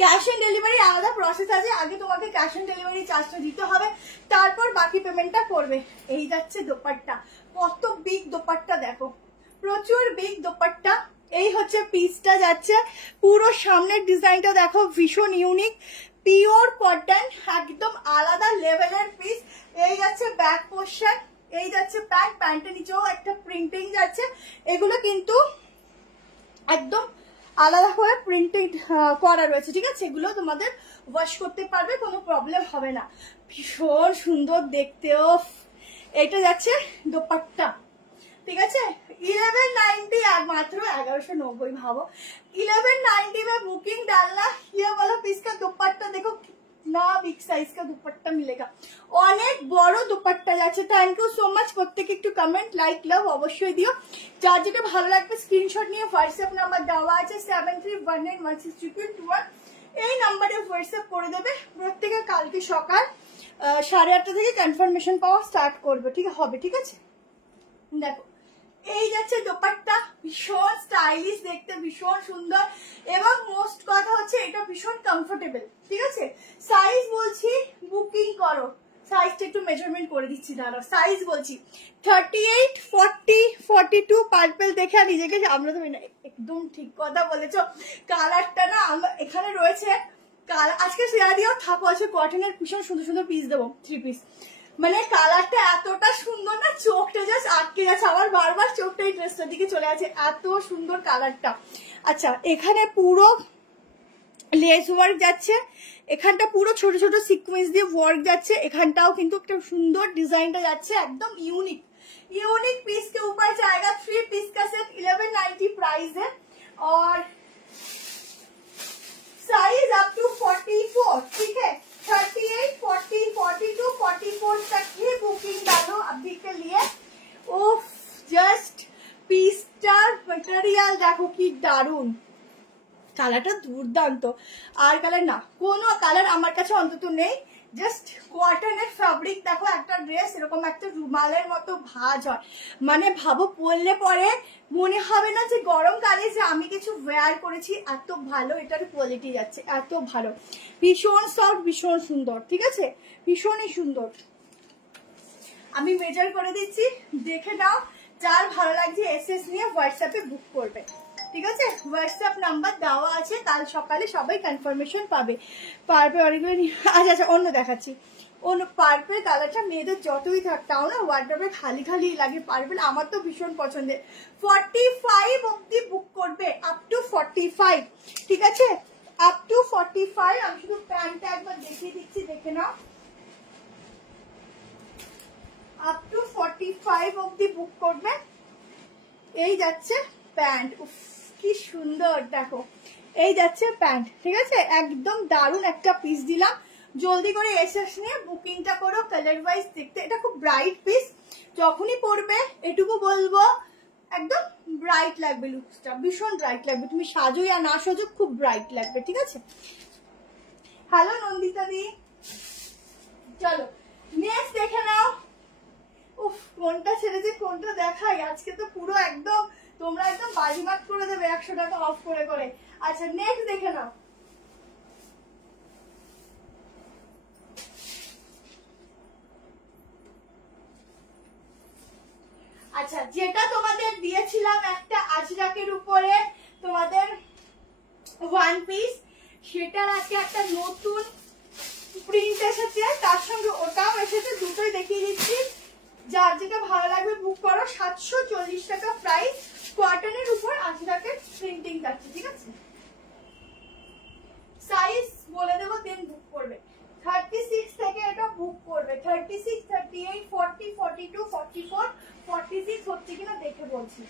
ক্যাশ অন ডেলিভারি আলাদা প্রসেস আছে, আগে তোমাকে ক্যাশ অন ডেলিভারি চার্জটা দিতে হবে, তারপর বাকি পেমেন্টটা করবে। এই যাচ্ছে দোপাট্টা, কত বিগ দোপাট্টা দেখো, প্রচুর বিগ দোপাট্টা। এই হচ্ছে পিসটা যাচ্ছে, পুরো সামনের ডিজাইনটা দেখো ভীষণ ইউনিক, পিওর কটন, একদম আলাদা লেভেলের পিস। এই যাচ্ছে ব্যাক পোর্শন, এই যাচ্ছে প্যান্ট, প্যান্টের নিচেও একটা প্রিন্টিং যাচ্ছে, এগুলো কিন্তু একদম আলাদা করে প্রিন্টেড করা রয়েছে, ঠিক আছে, এগুলো তোমাদের ওয়াশ করতে পারবে, কোনো প্রবলেম হবে না, ভীষণ সুন্দর দেখতেও। এটা যাচ্ছে দোপাট্টা, ঠিক আছে, 1190 আর মাত্র 1190। ভাবো 1190 में बुकिंग डालना, ये वाला पीस का दुपट्टा देखो कितना बिग साइज का दुपट्टा मिलेगा, অনেক বড় দুপাট্টা যাচ্ছে। থ্যাংক ইউ সো মাচ, প্রত্যেকে একটু কমেন্ট লাইক লাভ অবশ্যই দিও, যার যেটা ভালো লাগবে স্ক্রিনশট নিয়ে হোয়াটসঅ্যাপ নাম্বার দেওয়া আছে 73191621, এই নাম্বারে হোয়াটসঅ্যাপ করে দেবে। প্রত্যেকে কালকে সকাল 8:30 থেকে কনফার্মেশন পাওয়া স্টার্ট করবে, ঠিক হবে, ঠিক আছে। দেখো এই যাচ্ছে দোপাট্টা, ভীষণ স্টাইলিশ দেখতে, ভীষণ সুন্দর, এবং মোস্ট কথা হচ্ছে এটা ভীষণ কমফোর্টেবল, ঠিক আছে। সাইজ বলছি বুকিং করো, সাইজটা একটু মেজারমেন্ট করে দিচ্ছি, দাঁড়াও সাইজ বলছি 38, 40, 42 পার্পল দেখে আর নিজেকে আমরা তো একদম ঠিক কথা বলেছো। কালারটা না এখানে রয়েছে, আজকে শেয়ার দিয়েও থাকো, আছে কটনের ভীষণ সুন্দর সুন্দর পিস দেবো, 3 পিস, মানে কালারটা এতটা সুন্দর না, চোখটা জাস্ট আটকে যাচ্ছে, আমার বারবার চোখটা এই ড্রেসটার দিকে চলে আছে, এত সুন্দর কালারটা। আচ্ছা এখানে পুরো লেস ওয়ার্ক যাচ্ছে, এখানটা পুরো ছোট ছোট সিকোয়েন্স দিয়ে ওয়ার্ক যাচ্ছে, এখানটাও কিন্তু একটা সুন্দর ডিজাইনটা যাচ্ছে, একদম ইউনিক यूनिक पीस के ऊपर जाएगा। 3 पीस का सेट 1190 प्राइस है, और साइज अप टू 44, ठीक है, 38, 40, 42, 44 तक ही बुकिंग डालो अभी के लिए। उफ जस्ट पीसटार मटेरियल देखो कि दारुण, কালারটা দুর্দান্ত, আর কালার না কোনো কালার আমার কাছে অন্তত নেই, জাস্ট কটনের ফ্যাব্রিক দেখো, একটা ড্রেস এরকম একটা রুমালের মতো ভাঁজ হয়, মানে ভাবো পরলে পরে মনে হবে না যে গরমকালে যে আমি কিছু ওয়্যার করেছি, এত ভালো এটার কোয়ালিটি যাচ্ছে, এত ভালো, ভীষণ সফট, ভীষণ সুন্দর, ঠিক আছে, ভীষণই সুন্দর। আমি মেজার করে দিচ্ছি, দেখে নাও, যার ভালো লাগছে এসএস নিয়ে হোয়াটসঅ্যাপে বুক করবে, ঠিক আছে, হোয়াটসঅ্যাপ নাম্বার দেওয়া আছে, কাল সকালে সবাই কনফার্মেশন পাবে। পার্পেল অনেকগুলো, আচ্ছা আচ্ছা অন্য দেখাচ্ছি, অন্য পার্পেল কালারটা মেয়েদের যতই থাকতাও না ওয়ার্ডরোবে খালি খালি লাগে, পার্পেল আমার তো ভীষণ পছন্দের। 45 অব্দি বুক করবে, আপ টু 45, ঠিক আছে, আপ টু 45। আমি শুধু প্যান্টটা একবার দেখিয়ে দিচ্ছি, দেখে নাও, আপ টু 45 অব্দি বুক করবে। এই যাচ্ছে প্যান্ট, উফ কি সুন্দর দেখো, এই যাচ্ছে প্যান্ট, ঠিক আছে, একদম দারুণ একটা পিস দিলাম, জলদি করে এসএস নিয়ে বুকিংটা করো। কালার ওয়াইজ দেখতে এটা খুব ব্রাইট পিস, যখনই পরবে এটুকু বলবো একদম ব্রাইট লাগবে, লুকসটা ভীষণ ব্রাইট লাগবে, তুমি সাজো या না সাজো খুব ব্রাইট লাগবে, ঠিক আছে। হ্যালো নন্দিতা দি, চলো নেক্সট দেখে নাও। উফ, কোনটা ছেড়েছে কোনটা দেখাই, আজকে তো পুরো একদম তোমরা একদম বাজিমাত করে দেবে 100 টাকা অফ করে করে। আচ্ছা নেক্সট দেখে নাও। আচ্ছা, যেটা তোমাদের দিয়েছিলাম একটা আজরাকের উপরে তোমাদের ওয়ান পিস, সেটার আজকে একটা নতুন প্রিন্ট এসেছে, তার সঙ্গে ওটাও এসেছে, দুটোই দেখিয়ে দিচ্ছি। যার যেটা ভালো লাগবে বুক করো। 740 টাকা প্রাইস, কটনের উপর আজরাকের প্রিন্টিং যাচ্ছে, ঠিক আছে? সাইজ বলে দেবো, দেন বুক করবে। 36 থেকে এটা বুক করবে, 36, 38, 40, 42, 44, 46 হচ্ছে কিনা দেখে বলছি।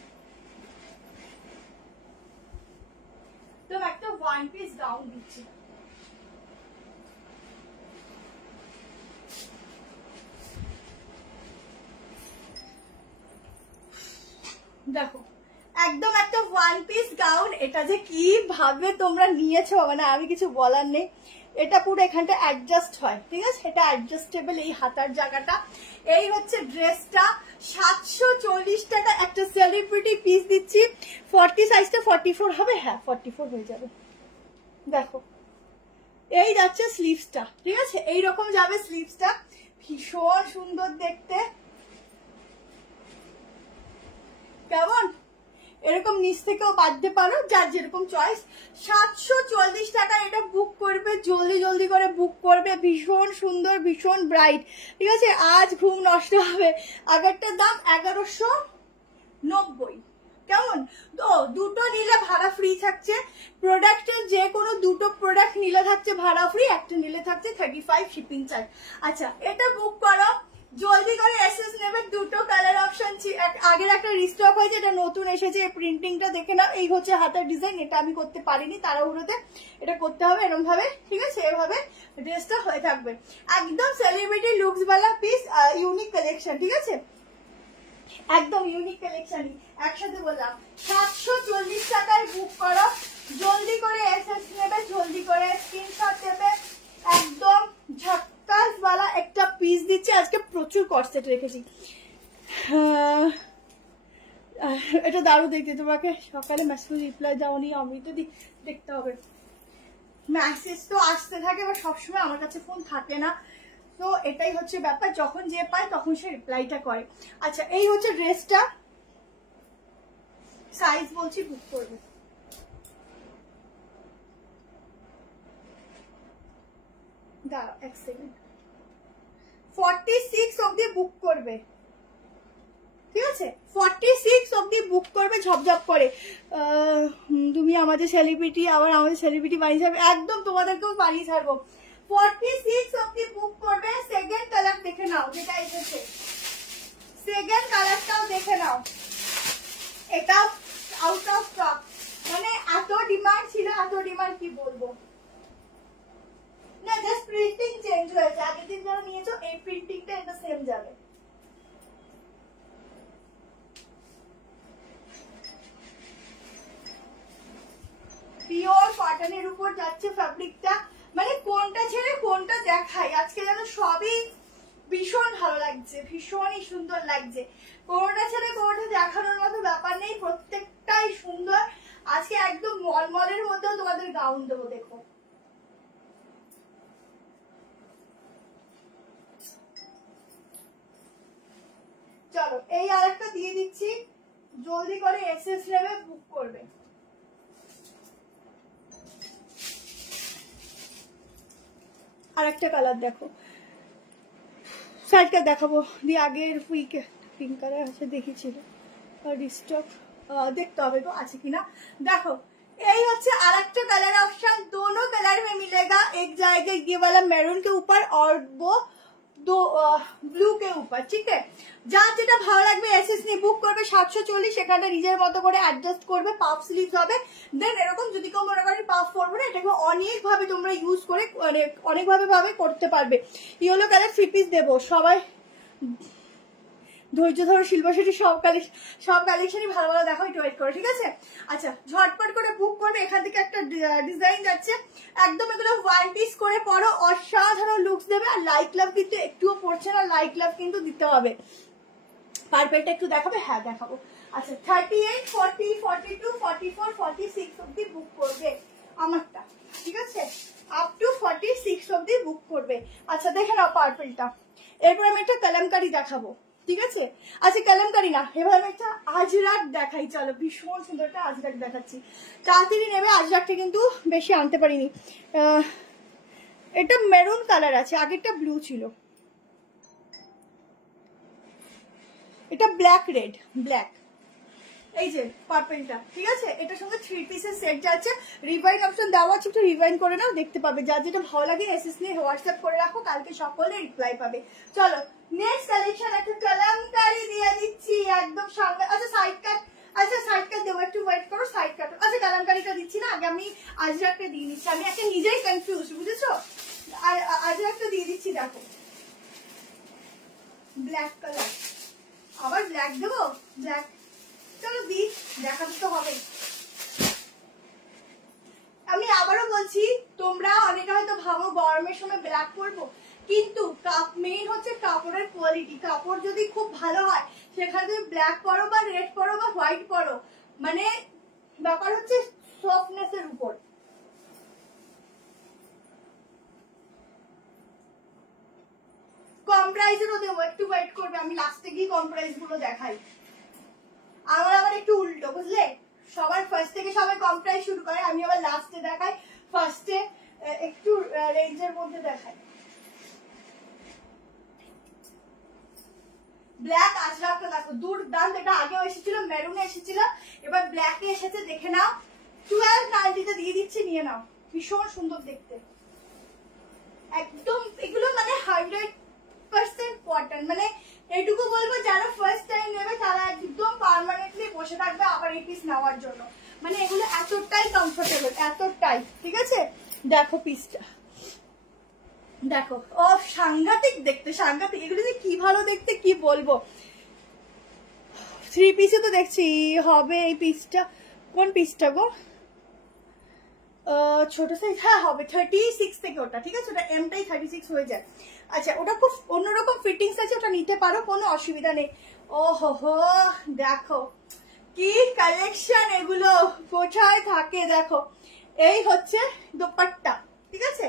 তো একটা ওয়ান পিস গাউন দিচ্ছি। দেখো একদম একটা ওয়ান পিস গাউন। এটা যে কি ভাবে তোমরা নিয়েছো মানে আমি কিছু বলার নেই। এটা পুরো এখানটা অ্যাডজাস্ট হয়, ঠিক আছে? এটা অ্যাডজাস্টেবল, এই হাতার জায়গাটা। এই হচ্ছে ড্রেসটা, 740 টাকা একটা সেলিব্রিটি পিস দিচ্ছি। 40 সাইজটা 44 হবে, হ্যাঁ 44 হয়ে যাবে। দেখো এই যাচ্ছে স্লিভসটা, ঠিক আছে? এইরকম যাবে স্লিভসটা, ভীষণ সুন্দর দেখতে। কেমন? এরকম নিচ থেকেও বাঁধতে পারো, যার যেরকম চয়েস। 740 টাকা এটা বুক করবে, জলদি জলদি করে বুক করবে। ভীষণ সুন্দর, ভীষণ ব্রাইট, ঠিক আছে? আজ ঘুম নষ্ট হবে। আগেরটার দাম 1190। কেমন? তো দুটো নিলে ভাড়া ফ্রি থাকছে। প্রোডাক্টের যে কোনো দুটো প্রোডাক্ট নিলে থাকছে ভাড়া ফ্রি, একটা নিলে থাকছে 35 শিপিং চার্জ। আচ্ছা এটা বুক করো, জলদি করে এসএস নেবে। দুটো কালার অপশন, আগের একটা রিস্টক হয়েছে, এটা নতুন এসেছে। এই প্রিন্টিংটা দেখে নাও, এই হচ্ছে হাতের ডিজাইন। এটা আমি করতে পারিনি, তাড়াহুড়োতে এটা করতে হবে এরকম ভাবে, ঠিক আছে? এভাবে ড্রেসটা হয়ে থাকবে। একদম সেলিব্রিটি লুকস वाला পিস, ইউনিক কালেকশন, ঠিক আছে? একদম ইউনিক কালেকশনই। একসাথে বললাম 740 টাকায় বুক করো, জলদি করে এসএস নেবে, জলদি করে স্ক্রিনশট দেবে। একদম ঝাক্কাস वाला একটা পিস দিচ্ছে। আজকে প্রচুর কর্সেট রেখেছি। এটা দারুণ দেখতে। তোমাকে সকালে মেসেজ রিপ্লাই দাওনি, আমি তো দেখতে হবে। মেসেজ তো আসতে থাকে, বা সবসময় আমার কাছে ফোন থাকে না। তো এটাই হচ্ছে ব্যাপার, যখন যে পায় তখন সে রিপ্লাইটা করে। আচ্ছা এই হচ্ছে ড্রেসটা, সাইজ বলছি বুক করবে। দাঁড়াও এক সেকেন্ড। 46 অবধি বুক করবে, ঠিক আছে? 46 অবধি বুক করবে ঝপঝপ করে। তুমি আমাদের সেলিব্রিটি, আবার আমাদের সেলিব্রিটি বানিয়ে যাবে, একদম তোমাদেরকেও বানিয়ে ছাড়বো। 46 অবধি বুক করবে। সেকেন্ড কালার দেখে নাও, যেটা এসেছে সেকেন্ড কালারটাও দেখে নাও। এটা আউট অফ স্টক, মানে এত ডিমান্ড ছিল, এত ডিমান্ড কি বলবো না। জাস্ট প্রিন্টিং চেঞ্জ হয়েছে, আগের দিন যারা নিয়েছো এই প্রিন্টিংটা এটা সেম যাবে। পিওর কটনের উপর যাচ্ছে ফ্যাব্রিকটা, মানে কোনটা ছেড়ে কোনটা দেখাই আজকে যেন সবই ভীষণ ভালো লাগছে, ভীষণই সুন্দর লাগছে। কোনটা ছেড়ে কোনটা দেখানোর মতো ব্যাপার নেই, প্রত্যেকটাই সুন্দর। আজকে একদম মলমলের মধ্যেও তোমাদের গাউন দেবো, দেখো। চলো এই আরেকটা দিয়ে দিচ্ছি, জলদি করে এসএস নেবে, বুক করবে। আরেকটা কালার দেখো, সাইডটা দেখাবো দিয়ে আগের উইকে পিঙ্ক কালার আছে দেখিয়েছিল, রিস্টক দেখতে হবে তো আছে কিনা। দেখো এই হচ্ছে আরেকটা कलर ऑप्शन, दोनों कलर में मिलेगा। एक जाएगा ये वाला मैरून के ऊपर और वो दो ব্লু के ऊपर, ঠিক है? যার যেটা ভালো লাগবে এসএস নিয়ে বুক করবে। 740, এখানটা নিজের মতো করে অ্যাডজাস্ট করবে। পাফ স্লিভ হবে, দেন এরকম যদি কেউ মনে করি পাফ করবে না, এটাকে অনেক ভাবে তোমরা ইউজ করে অনেক ভাবে করতে পারবে। ইয়েলো কালার 3 পিস দেবো, সবাই ধৈর্য ধরো শিল্পশিল্পী, সব কালেকশনই ভালো ভালো দেখো, একটু ওয়েট করো, ঠিক আছে? আচ্ছা, ঝটপট করে বুক করবে। এখান থেকে একটা ডিজাইন যাচ্ছে, একদম এগুলো ওয়ান পিস করে পরো, অসাধারণ লুকস দেবে। আর লাইট লাভ কিন্তু একটুও পড়ছে না, লাইট লাভ কিন্তু দিতে হবে। পার্পেলটা একটু দেখাবে? হ্যাঁ দেখাবো। আচ্ছা, 38, 40, 42, 44, 46 অব্দি বুক করবে আমারটা, ঠিক আছে? আপ টু 46 অব্দি বুক করবে। আচ্ছা, দেখে নাও পার্পেলটা। এরপর আমি একটা কালামকারি দেখাবো, ঠিক আছে? আচ্ছা, কালামকারি না, এবার আমি একটা আজরাক দেখাই। চলো, ভীষণ সুন্দর একটা আজরাক দেখাচ্ছি, তাড়াতাড়ি নেবে। আজরাকটা কিন্তু বেশি আনতে পারিনি। এটা মেরুন কালার আছে, আগেরটা ব্লু ছিল, এটা ব্ল্যাক রেড ব্ল্যাক। এই যে পার্পেলটা, ঠিক আছে? এটার সঙ্গে 3 পিসের সেট যাচ্ছে। রিভাইন অপশন দেওয়া আছে, একটু রিভাইন করে নাও, দেখতে পাবে। যার যেটা ভালো লাগে এসএস নিয়ে হোয়াটসঅ্যাপ করে রাখো, কালকে সকলে রিপ্লাই পাবে। চলো, নেক্সট কালেকশন একটা কালামকারি দিয়ে দিচ্ছি একদম সামনে। আচ্ছা, সাইড কাট, আচ্ছা সাইড কাট দেবো, একটু ওয়েট করো, সাইড কাট। আচ্ছা, কালামকারিটা দিচ্ছি না, আগে আমি আজরাকটা দিয়ে দিচ্ছি। আমি একটা নিজেই কনফিউজ, বুঝেছো? আর আজরাকটা দিয়ে দিচ্ছি, দেখো ব্ল্যাক কালার। আবার ব্ল্যাক দেবো? ব্ল্যাক, চলো দি, দেখাতে তো হবে। আমি আবারও বলছি, তোমরা অনেকে হয়তো ভাবো গরমের সময় ব্ল্যাক পরবো, কিন্তু মেইন হচ্ছে কাপড়ের কোয়ালিটি। কাপড় যদি খুব ভালো হয়, সেখানে তুমি ব্ল্যাক পরো বা রেড পরো বা হোয়াইট পরো, মানে ব্যাপার হচ্ছে সফটনেস এর উপর। কম প্রাইসেরও দেবো, একটু ওয়েট করবে, আমি লাস্টে গিয়ে কম প্রাইস গুলো দেখাই। আমার আবার একটু উল্টো, বুঝলে? সবার ফার্স্ট থেকে সবাই কম প্রাইস শুরু করে, আমি আবার লাস্টে দেখাই, ফার্স্টে একটু রেঞ্জের মধ্যে দেখাই। ব্ল্যাক আজরাকটা দেখো, দুর্দান্ত। এটা আগেও এসেছিল, মেরুনে এসেছিল, এবার ব্ল্যাকে এসেছে, দেখে নাও। 1290 দিয়ে দিচ্ছি, নিয়ে নাও। ভীষণ সুন্দর দেখতে, একদম এগুলো মানে 100% কটন। মানে এইটুকু বলবো, যারা ফার্স্ট টাইম নেবে তারা একদম পার্মানেন্টলি বসে থাকবে আবার এই পিস নেওয়ার জন্য। মানে এগুলো এতটাই কমফোর্টেবল, এতটাই, ঠিক আছে? দেখো পিসটা, দেখো, ও সাংঘাতিক দেখতে, সাংঘাতিক। এগুলো যে কি ভালো দেখতে, কি বলবো। 3 পিসে তো দেখছি হবে এই পিসটা। কোন পিসটা গো? ছোট সাইজ, হ্যাঁ হবে 36 থেকে ওটা, ঠিক আছে? ওটা এমটাই 36 হয়ে যায়। আচ্ছা, ওটা খুব অন্যরকম ফিটিংস আছে, ওটা নিতে পারো, কোনো অসুবিধা নেই। ও হো, দেখো কি কালেকশন এগুলো, কোথায় থাকে দেখো। এই হচ্ছে দোপাট্টা, ঠিক আছে?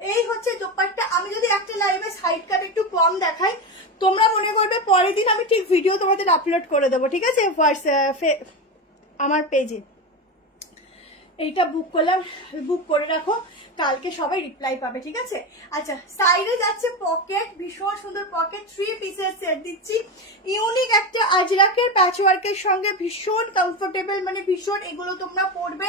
এই হচ্ছে দোপাট্টা। আমি যদি একটা লাইভে সাইড কাট একটু কম দেখাই, তোমরা মনে করবে পরের দিন আমি ঠিক ভিডিও তোমাদের আপলোড করে দেবো, ঠিক আছে? আমার পেজে। এইটা বুক করলাম, বুক করে রাখো, কালকে সবাই রিপ্লাই পাবে, ঠিক আছে? আচ্ছা, সাইডে যাচ্ছে পকেট, ভীষণ সুন্দর পকেট, 3 পিসের সেট দিচ্ছি। ইউনিক একটা আজরাকের প্যাচওয়ার্কের সঙ্গে, ভীষণ কমফোর্টেবল, মানে ভীষণ। এগুলো তোমরা পরবে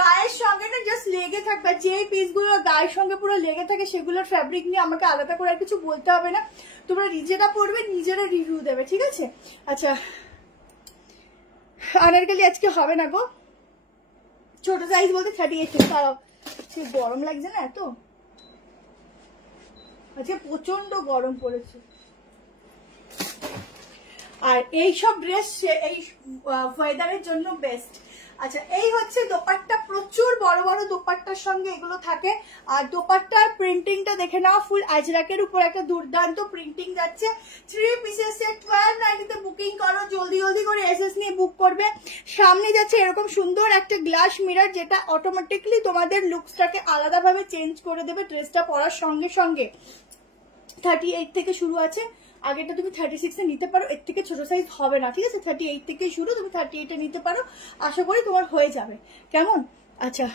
গায়ের সঙ্গে না, জাস্ট লেগে থাকবে। যে পিসগুলো গায়ের সঙ্গে পুরো লেগে থাকে, সেগুলোর ফ্যাব্রিক নিয়ে আমাকে আলাদা করে আর কিছু বলতে হবে না, তোমরা নিজেরা পরবে, নিজেরা রিভিউ দেবে, ঠিক আছে? আচ্ছা, আনারকলি আজকে হবে না গো, ছোট সাইজ বলতে 38। তাও সে গরম লাগছে না এত, আজকে প্রচন্ড গরম পড়েছে। আর এইসব ড্রেস এই ওয়েদারের জন্য বেস্ট। আচ্ছা, এই হচ্ছে দোপাট্টা, প্রচুর বড় বড় দোপাট্টার সঙ্গে এগুলো থাকে। আর দোপাট্টার প্রিন্টিংটা দেখে নাও, ফুল আজরাকের উপর একটা দুর্দান্ত প্রিন্টিং যাচ্ছে। 3 পিসের সেট 1290 বুকিং করো, জলদি জলদি করে এসএস নিয়ে বুক করবে। সামনে যাচ্ছে এরকম সুন্দর একটা গ্লাস মিরর, যেটা অটোমেটিকলি তোমাদের লুকসটাকে আলাদাভাবে চেঞ্জ করে দেবে ড্রেসটা পরার সঙ্গে সঙ্গে। 38 থেকে শুরু আছে, আগেটা তুমি 36 এ নিতে পারো, এর থেকে ছোট সাইজ হবে না, ঠিক আছে? 38 থেকে শুরু, তুমি 38 এ নিতে পারো, আশা করি তোমার হয়ে যাবে, কেমন? আচ্ছা,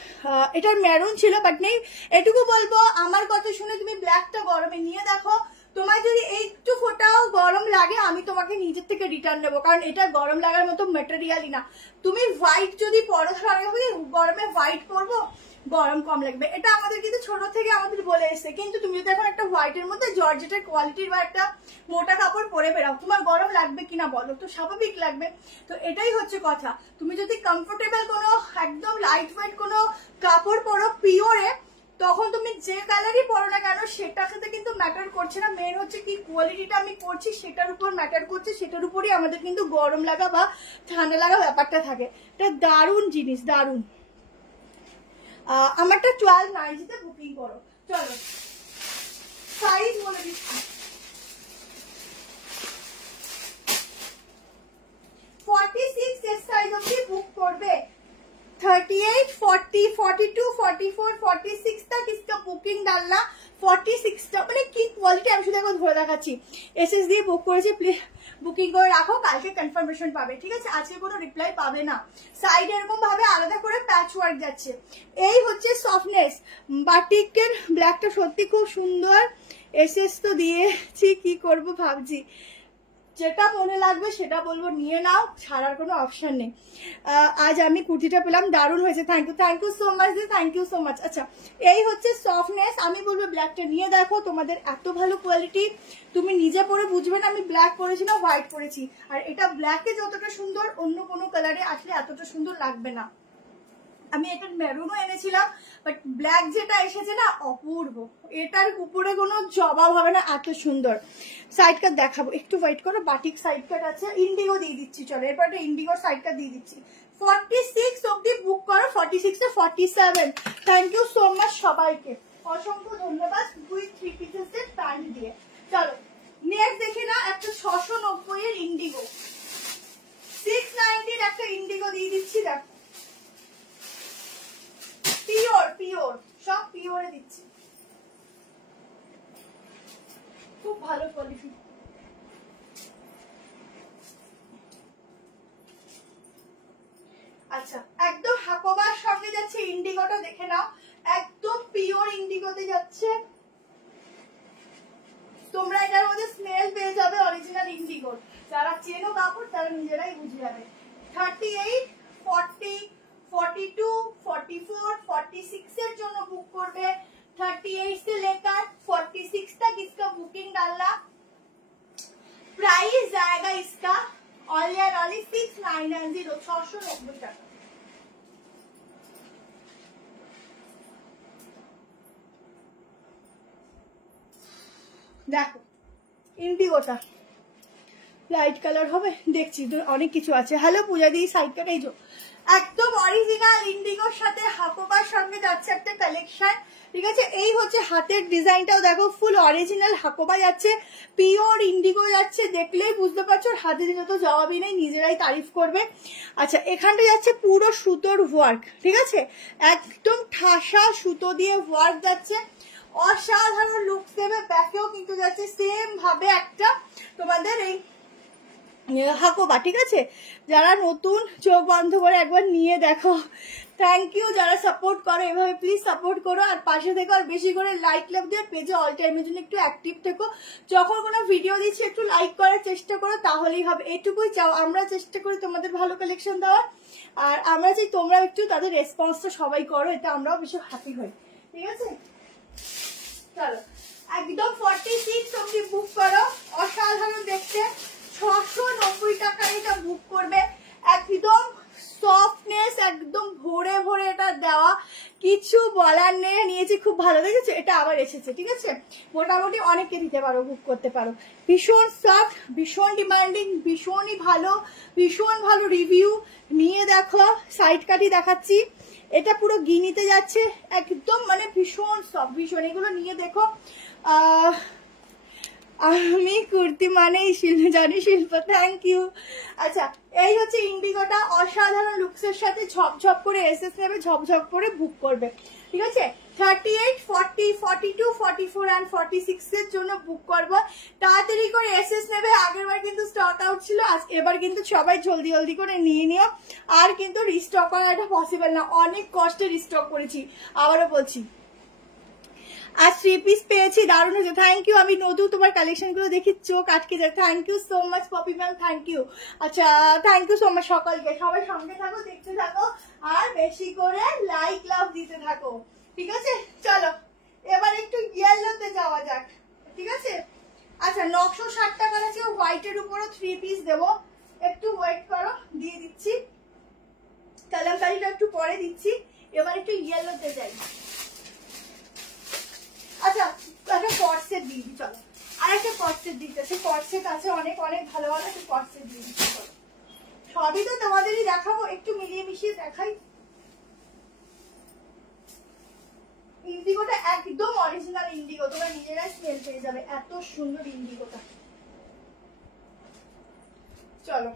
এটার মেরুন ছিল বাট নেই। এটুকু বলবো, আমার কথা শুনে তুমি ব্ল্যাকটা গরমে নিয়ে দেখো, তোমার যদি একটু ফোটাও গরম লাগে, আমি তোমাকে নিজের থেকে রিটার্ন নেবো, কারণ এটা গরম লাগার মতো ম্যাটেরিয়ালই না। তুমি হোয়াইট যদি পরো, গরমে হোয়াইট পরবো, গরম কম লাগবে। এটা আমাদের কিন্তু ছোট থেকে আমাদের বলে এসছে, কিন্তু তুমি যদি এখন একটা হোয়াইটের মধ্যে জর্জেটের কোয়ালিটির বা একটা মোটা কাপড় পরে বেরাও, তোমার গরম লাগবে কিনা বলো তো? স্বাভাবিক লাগবে। তো এটাই হচ্ছে কথা, তুমি যদি কমফোর্টেবল কোনো একদম লাইট ওয়েট কোনো কাপড় পরো পিওরে, তখন তুমি যে কালারই পরো না কেন সেটার সাথে কিন্তু ম্যাটার করছে না, মেন হচ্ছে কি কোয়ালিটিটা আমি করছি সেটার উপর ম্যাটার করছে, সেটার উপরই আমাদের কিন্তু গরম লাগা বা ঠান্ডা লাগা ব্যাপারটা থাকে। এটা দারুণ জিনিস, দারুণ। আমারটা 1290 বুকিং করো। চলো সাইজ বলে দিচ্ছি, 46 এর সাইজ অবধি বুক করবে। 38, 40, 42, 44, 46 तक इसका বুকিং ডালনা। 46টা মানে কি কোয়ালিটি আমি শুধু একবার ধরে দেখাচ্ছি। এসএস দিয়ে বুক করেছি, প্লিজ বুকিং করে রাখো, কালকে কনফার্মেশন পাবে, ঠিক আছে? আজকে কোনো রিপ্লাই পাবে না। সাইড এরকম ভাবে আলাদা করে প্যাচ ওয়ার্ক যাচ্ছে। এই হচ্ছে সফটনেস। বাটিকের ব্ল্যাকটা সত্যি খুব সুন্দর। এসএস তো দিয়েছি, কি করব ভাবছি, যেটা মনে লাগবে সেটা বলবো, নিয়ে নাও, ছাড়ার কোনো অপশন নেই। আজ আমি কুর্তিটা পেলাম, দারুণ হয়েছে, thank you so much, thank you so much. আচ্ছা এই হচ্ছে সফটনেস। আমি বলবো ব্ল্যাকটা নিয়ে দেখো, তোমাদের এত ভালো কোয়ালিটি, তুমি নিজে পরে বুঝবে না আমি ব্ল্যাক পরেছি না হোয়াইট পরেছি। আর এটা ব্ল্যাকে যতটা সুন্দর অন্য কোনো কালারে আসলে এতটা সুন্দর লাগবে না। আমি এটা মেরুনও এনেছিলাম, বাট ব্ল্যাক যেটা এসেছে না অপূর্ব, এটার উপরে কোনো জবাব হবে না, এত সুন্দর। সাইড কাট দেখাবো, একটু ওয়েট করো, বাটিক সাইড কাট আছে, ইন্ডিগো দিয়ে দিচ্ছি, চলো এরপর একটা ইন্ডিগোর সাইড কাট দিয়ে দিচ্ছি। 46 অব্দি বুক করো, 46 to 47। Thank you so much সবাইকে, অসংখ্য ধন্যবাদ। 2-3 পিসের প্যান্ট দিয়ে। চলো নেক্সট দেখে না, একটা 690 এর ইন্ডিগো, 690 একটা ইন্ডিগো দিয়ে দিচ্ছি। দেখো পিওর পিওর, সব পিওরে দিচ্ছি, খুব ভালো কোয়ালিটি। আচ্ছা একদম হাকোবার সঙ্গে যাচ্ছে ইন্ডিগোটা, দেখে নাও একদম পিওর ইন্ডিগোতে যাচ্ছে। তোমরা এটার মধ্যে স্মেল পেয়ে যাবে অরিজিনাল ইন্ডিগোর, যারা চেনো কাপড় তারা নিজেরাই বুঝে যাবে। 38, 40, 42, 44, 46 এর জন্য বুক করবে। 38 से लेकर 46 तक इसका बुकिंग डालना। प्राइस जाएगा इसका only 6990, 690 টাকা। দেখো ইন্ডিগোটা লাইট কালার হবে, দেখছি অনেক কিছু আছে। হ্যালো পূজা দি, সাইড কাট এই যে একদম অরিজিনাল ইন্ডিগোর সাথে হাকোবার সঙ্গে যাচ্ছে একটা কালেকশন, ঠিক আছে? এই হচ্ছে হাতের ডিজাইনটাও দেখো, ফুল অরিজিনাল হাকোবা যাচ্ছে, পিওর ইন্ডিগো যাচ্ছে, দেখলেই বুঝতে পারছো, হাতে যত জবাবই নেই, নিজেরাই তারিফ করবে। আচ্ছা এখানটা যাচ্ছে পুরো সুতোর ওয়ার্ক, ঠিক আছে? একদম ঠাসা সুতো দিয়ে ওয়ার্ক যাচ্ছে, অসাধারণ লুকস দেবে। ব্যাকেও কিন্তু যাচ্ছে সেম ভাবে একটা তোমাদের এই হাকোবা, ঠিক আছে? যারা নতুন চোখ বন্ধ করে একবার নিয়ে দেখো। থ্যাংক ইউ যারা সাপোর্ট করো, এভাবে প্লিজ সাপোর্ট করো, আর পাশে থেকো, আর বেশি করে লাইক লাভ দিয়ে পেজে অল টাইমের জন্য একটু অ্যাক্টিভ থেকো। যখন কোনো ভিডিও দিচ্ছি একটু লাইক করার চেষ্টা করো, তাহলেই হবে, এটুকুই চাও। আমরা চেষ্টা করি তোমাদের ভালো কালেকশন দেওয়ার, আর আমরা চাই তোমরা একটু তাদের রেসপন্সটা সবাই করো, এটা আমরাও বেশি হ্যাপি হই, ঠিক আছে? চলো একদম 46 অব্দি বুক করো, অসাধারণ দেখতে, 690 টাকা এটা বুক করবে। একদম সফটনেস, একদম ভরে ভরে এটা দেওয়া, কিছু বলার নেই, নিয়েছি খুব ভালো লেগেছে। এটা আবার এসেছে, ঠিক আছে? মোটামুটি অনেককে দিতে পারো, বুক করতে পারো। ভীষণ সফট, ভীষণ ডিমান্ডিং, ভীষণই ভালো, ভীষণ ভালো রিভিউ। নিয়ে দেখো, সাইড কাটি দেখাচ্ছি, এটা পুরো গিনিতে যাচ্ছে, একদম মানে ভীষণ সফট, ভীষণ। এগুলো নিয়ে দেখো। আমি কুর্তি মানেই জানি শিল্প, থ্যাংক ইউ। আচ্ছা এই হচ্ছে ইন্ডিগোটা, অসাধারণ লুকসের সাথে ঝপঝপ করে এসএস নেবে, ঝপঝপ করে বুক করবে, ঠিক আছে? 38, 40, 42, 44 and 46 এর জন্য বুক করবো। তাড়াতাড়ি করে এসএস নেবে, আগের বার কিন্তু স্টক আউট ছিল, এবার কিন্তু সবাই জলদি জলদি করে নিয়ে নিও। আর কিন্তু রিস্টক করা এটা পসিবল না, অনেক কষ্টে রিস্টক করেছি, আবারও বলছি। আর 3 পিস পেয়েছি, দারুণ হয়েছে, থ্যাংক ইউ। আমি নতুন তোমার কালেকশন গুলো দেখি চোখ আটকে যায়, thank you so much Popy ma'am, thank you. আচ্ছা থ্যাংক ইউ সো মাচ সকলকে, সবাই সঙ্গে থাকো, দেখতে থাকো, আর বেশি করে লাইক লাভ দিতে থাকো, ঠিক আছে? চলো এবার একটু ইয়েলোতে যাওয়া যাক, ঠিক আছে? আচ্ছা 960 টাকার আছে হোয়াইটের উপরও 3 পিস দেবো, একটু ওয়েট করো, দিয়ে দিচ্ছি। কালামকারিটা একটু পরে দিচ্ছি, এবার একটু ইয়েলোতে যাই। সেট দিয়ে দিই। চলো আর একটা কট সেট দিতেছে, কট সেট আছে অনেক অনেক ভালো ভালো, একটা কট সেট দিয়ে দিচ্ছি। চলো সবই তো তোমাদেরই দেখাবো, একটু মিলিয়ে মিশিয়ে দেখাই। ইন্ডিগোটা একদম অরিজিনাল ইন্ডিগো, তোমরা নিজেরাই স্মেল পেয়ে যাবে, এত সুন্দর ইন্ডিগোটা। চলো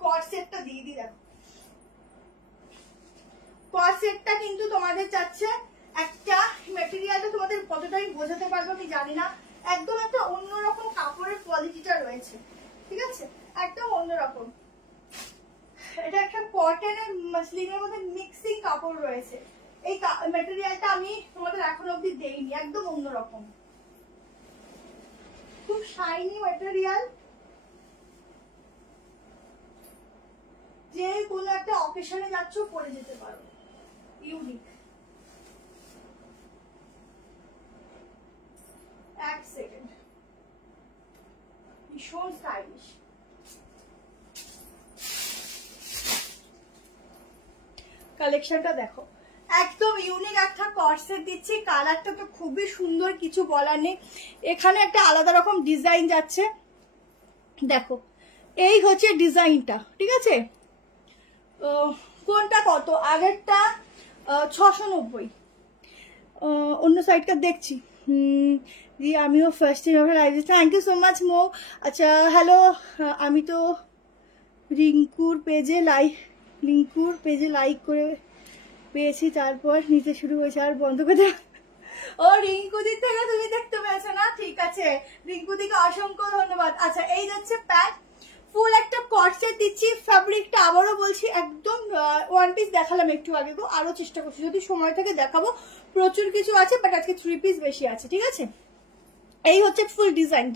কট সেটটা দিয়ে দিই। দেখো কট সেটটা কিন্তু তোমাদের চাচ্ছে একটা, মেটেরিয়ালটা তোমাদের কতটা আমি বোঝাতে পারবো আমি জানি না, একদম একটা অন্যরকম কাপড়ের কোয়ালিটিটা রয়েছে, ঠিক আছে, একদম অন্যরকম। এটা একটা কটনের মাসলিনের মধ্যে মিক্সিং কাপড় রয়েছে, এই মেটেরিয়ালটা আমি তোমাদের এখন অব্দি দেইনি, একদম অন্যরকম, খুব শাইনি মেটেরিয়াল, যে কোনো একটা অকেশনে যাচ্ছ পরে যেতে পারো, ইউনিক। এক সেকেন্ড, ভীষণ স্টাইলিশ। কালেকশনটা দেখো, একদম ইউনিক একটা কট সেট দিচ্ছি, কালারটা তো খুবই সুন্দর, কিছু বলার নেই। এখানে একটা আলাদা রকম ডিজাইন যাচ্ছে, দেখো এই হচ্ছে ডিজাইনটা, ঠিক আছে। কোনটা কত, আগেরটা 690, অন্য সাইডটা দেখছি। আমিও first time live, thank you so much মো। আচ্ছা হ্যালো, আমি তো রিঙ্কুর পেজে লাইক করে পেয়েছি, তারপর নিতে শুরু হয়েছে আর বন্ধ করে। ও রিঙ্কুদির থেকে তুমি দেখতে পেয়েছো না, ঠিক আছে, রিঙ্কুদিকে অসংখ্য ধন্যবাদ। আচ্ছা এই যাচ্ছে প্যান্ট, ফুল একটা কট সেট দিচ্ছি, ফ্যাব্রিকটা আবারও বলছি একদম ওয়ান পিস দেখালাম একটু আগে, তো আরো চেষ্টা করছি যদি সময় থেকে দেখাবো, প্রচুর কিছু আছে বাট আজকে 3 পিস বেশি আছে, ঠিক আছে। এই হচ্ছে ফুল ডিজাইন,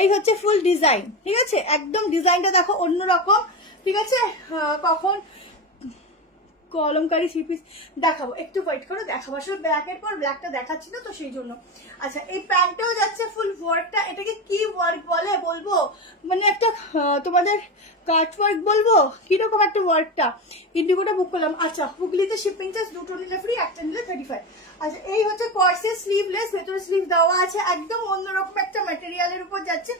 এই হচ্ছে ফুল ডিজাইন, ঠিক আছে, একদম ডিজাইনটা দেখো অন্যরকম, ঠিক আছে। কখন কলমকারি 3 পিস দেখাবো, একটু ওয়েট করো, দেখাবো, আসলে ব্ল্যাকের পর ব্ল্যাকটা দেখাচ্ছি না তো সেই জন্য। আচ্ছা এই প্যান্টটাও যাচ্ছে ফুল ওয়ার্কটা, এটাকে কি ওয়ার্ক বলে বলবো, মানে একটা তোমাদের কাট ওয়ার্ক বলবো, কিরকম একটা ওয়ার্কটা। ইন্ডিগোটা বুক করলাম, আচ্ছা হুগলিতে শিপিং চার্জ, দুটো নিলে ফ্রি, একটা নিলে 35। আচ্ছা এই হচ্ছে কর্সের স্লিভলেস, ভেতরে স্লিভ দেওয়া আছে, একদম অন্যরকম একটা ম্যাটেরিয়ালের উপর যাচ্ছে,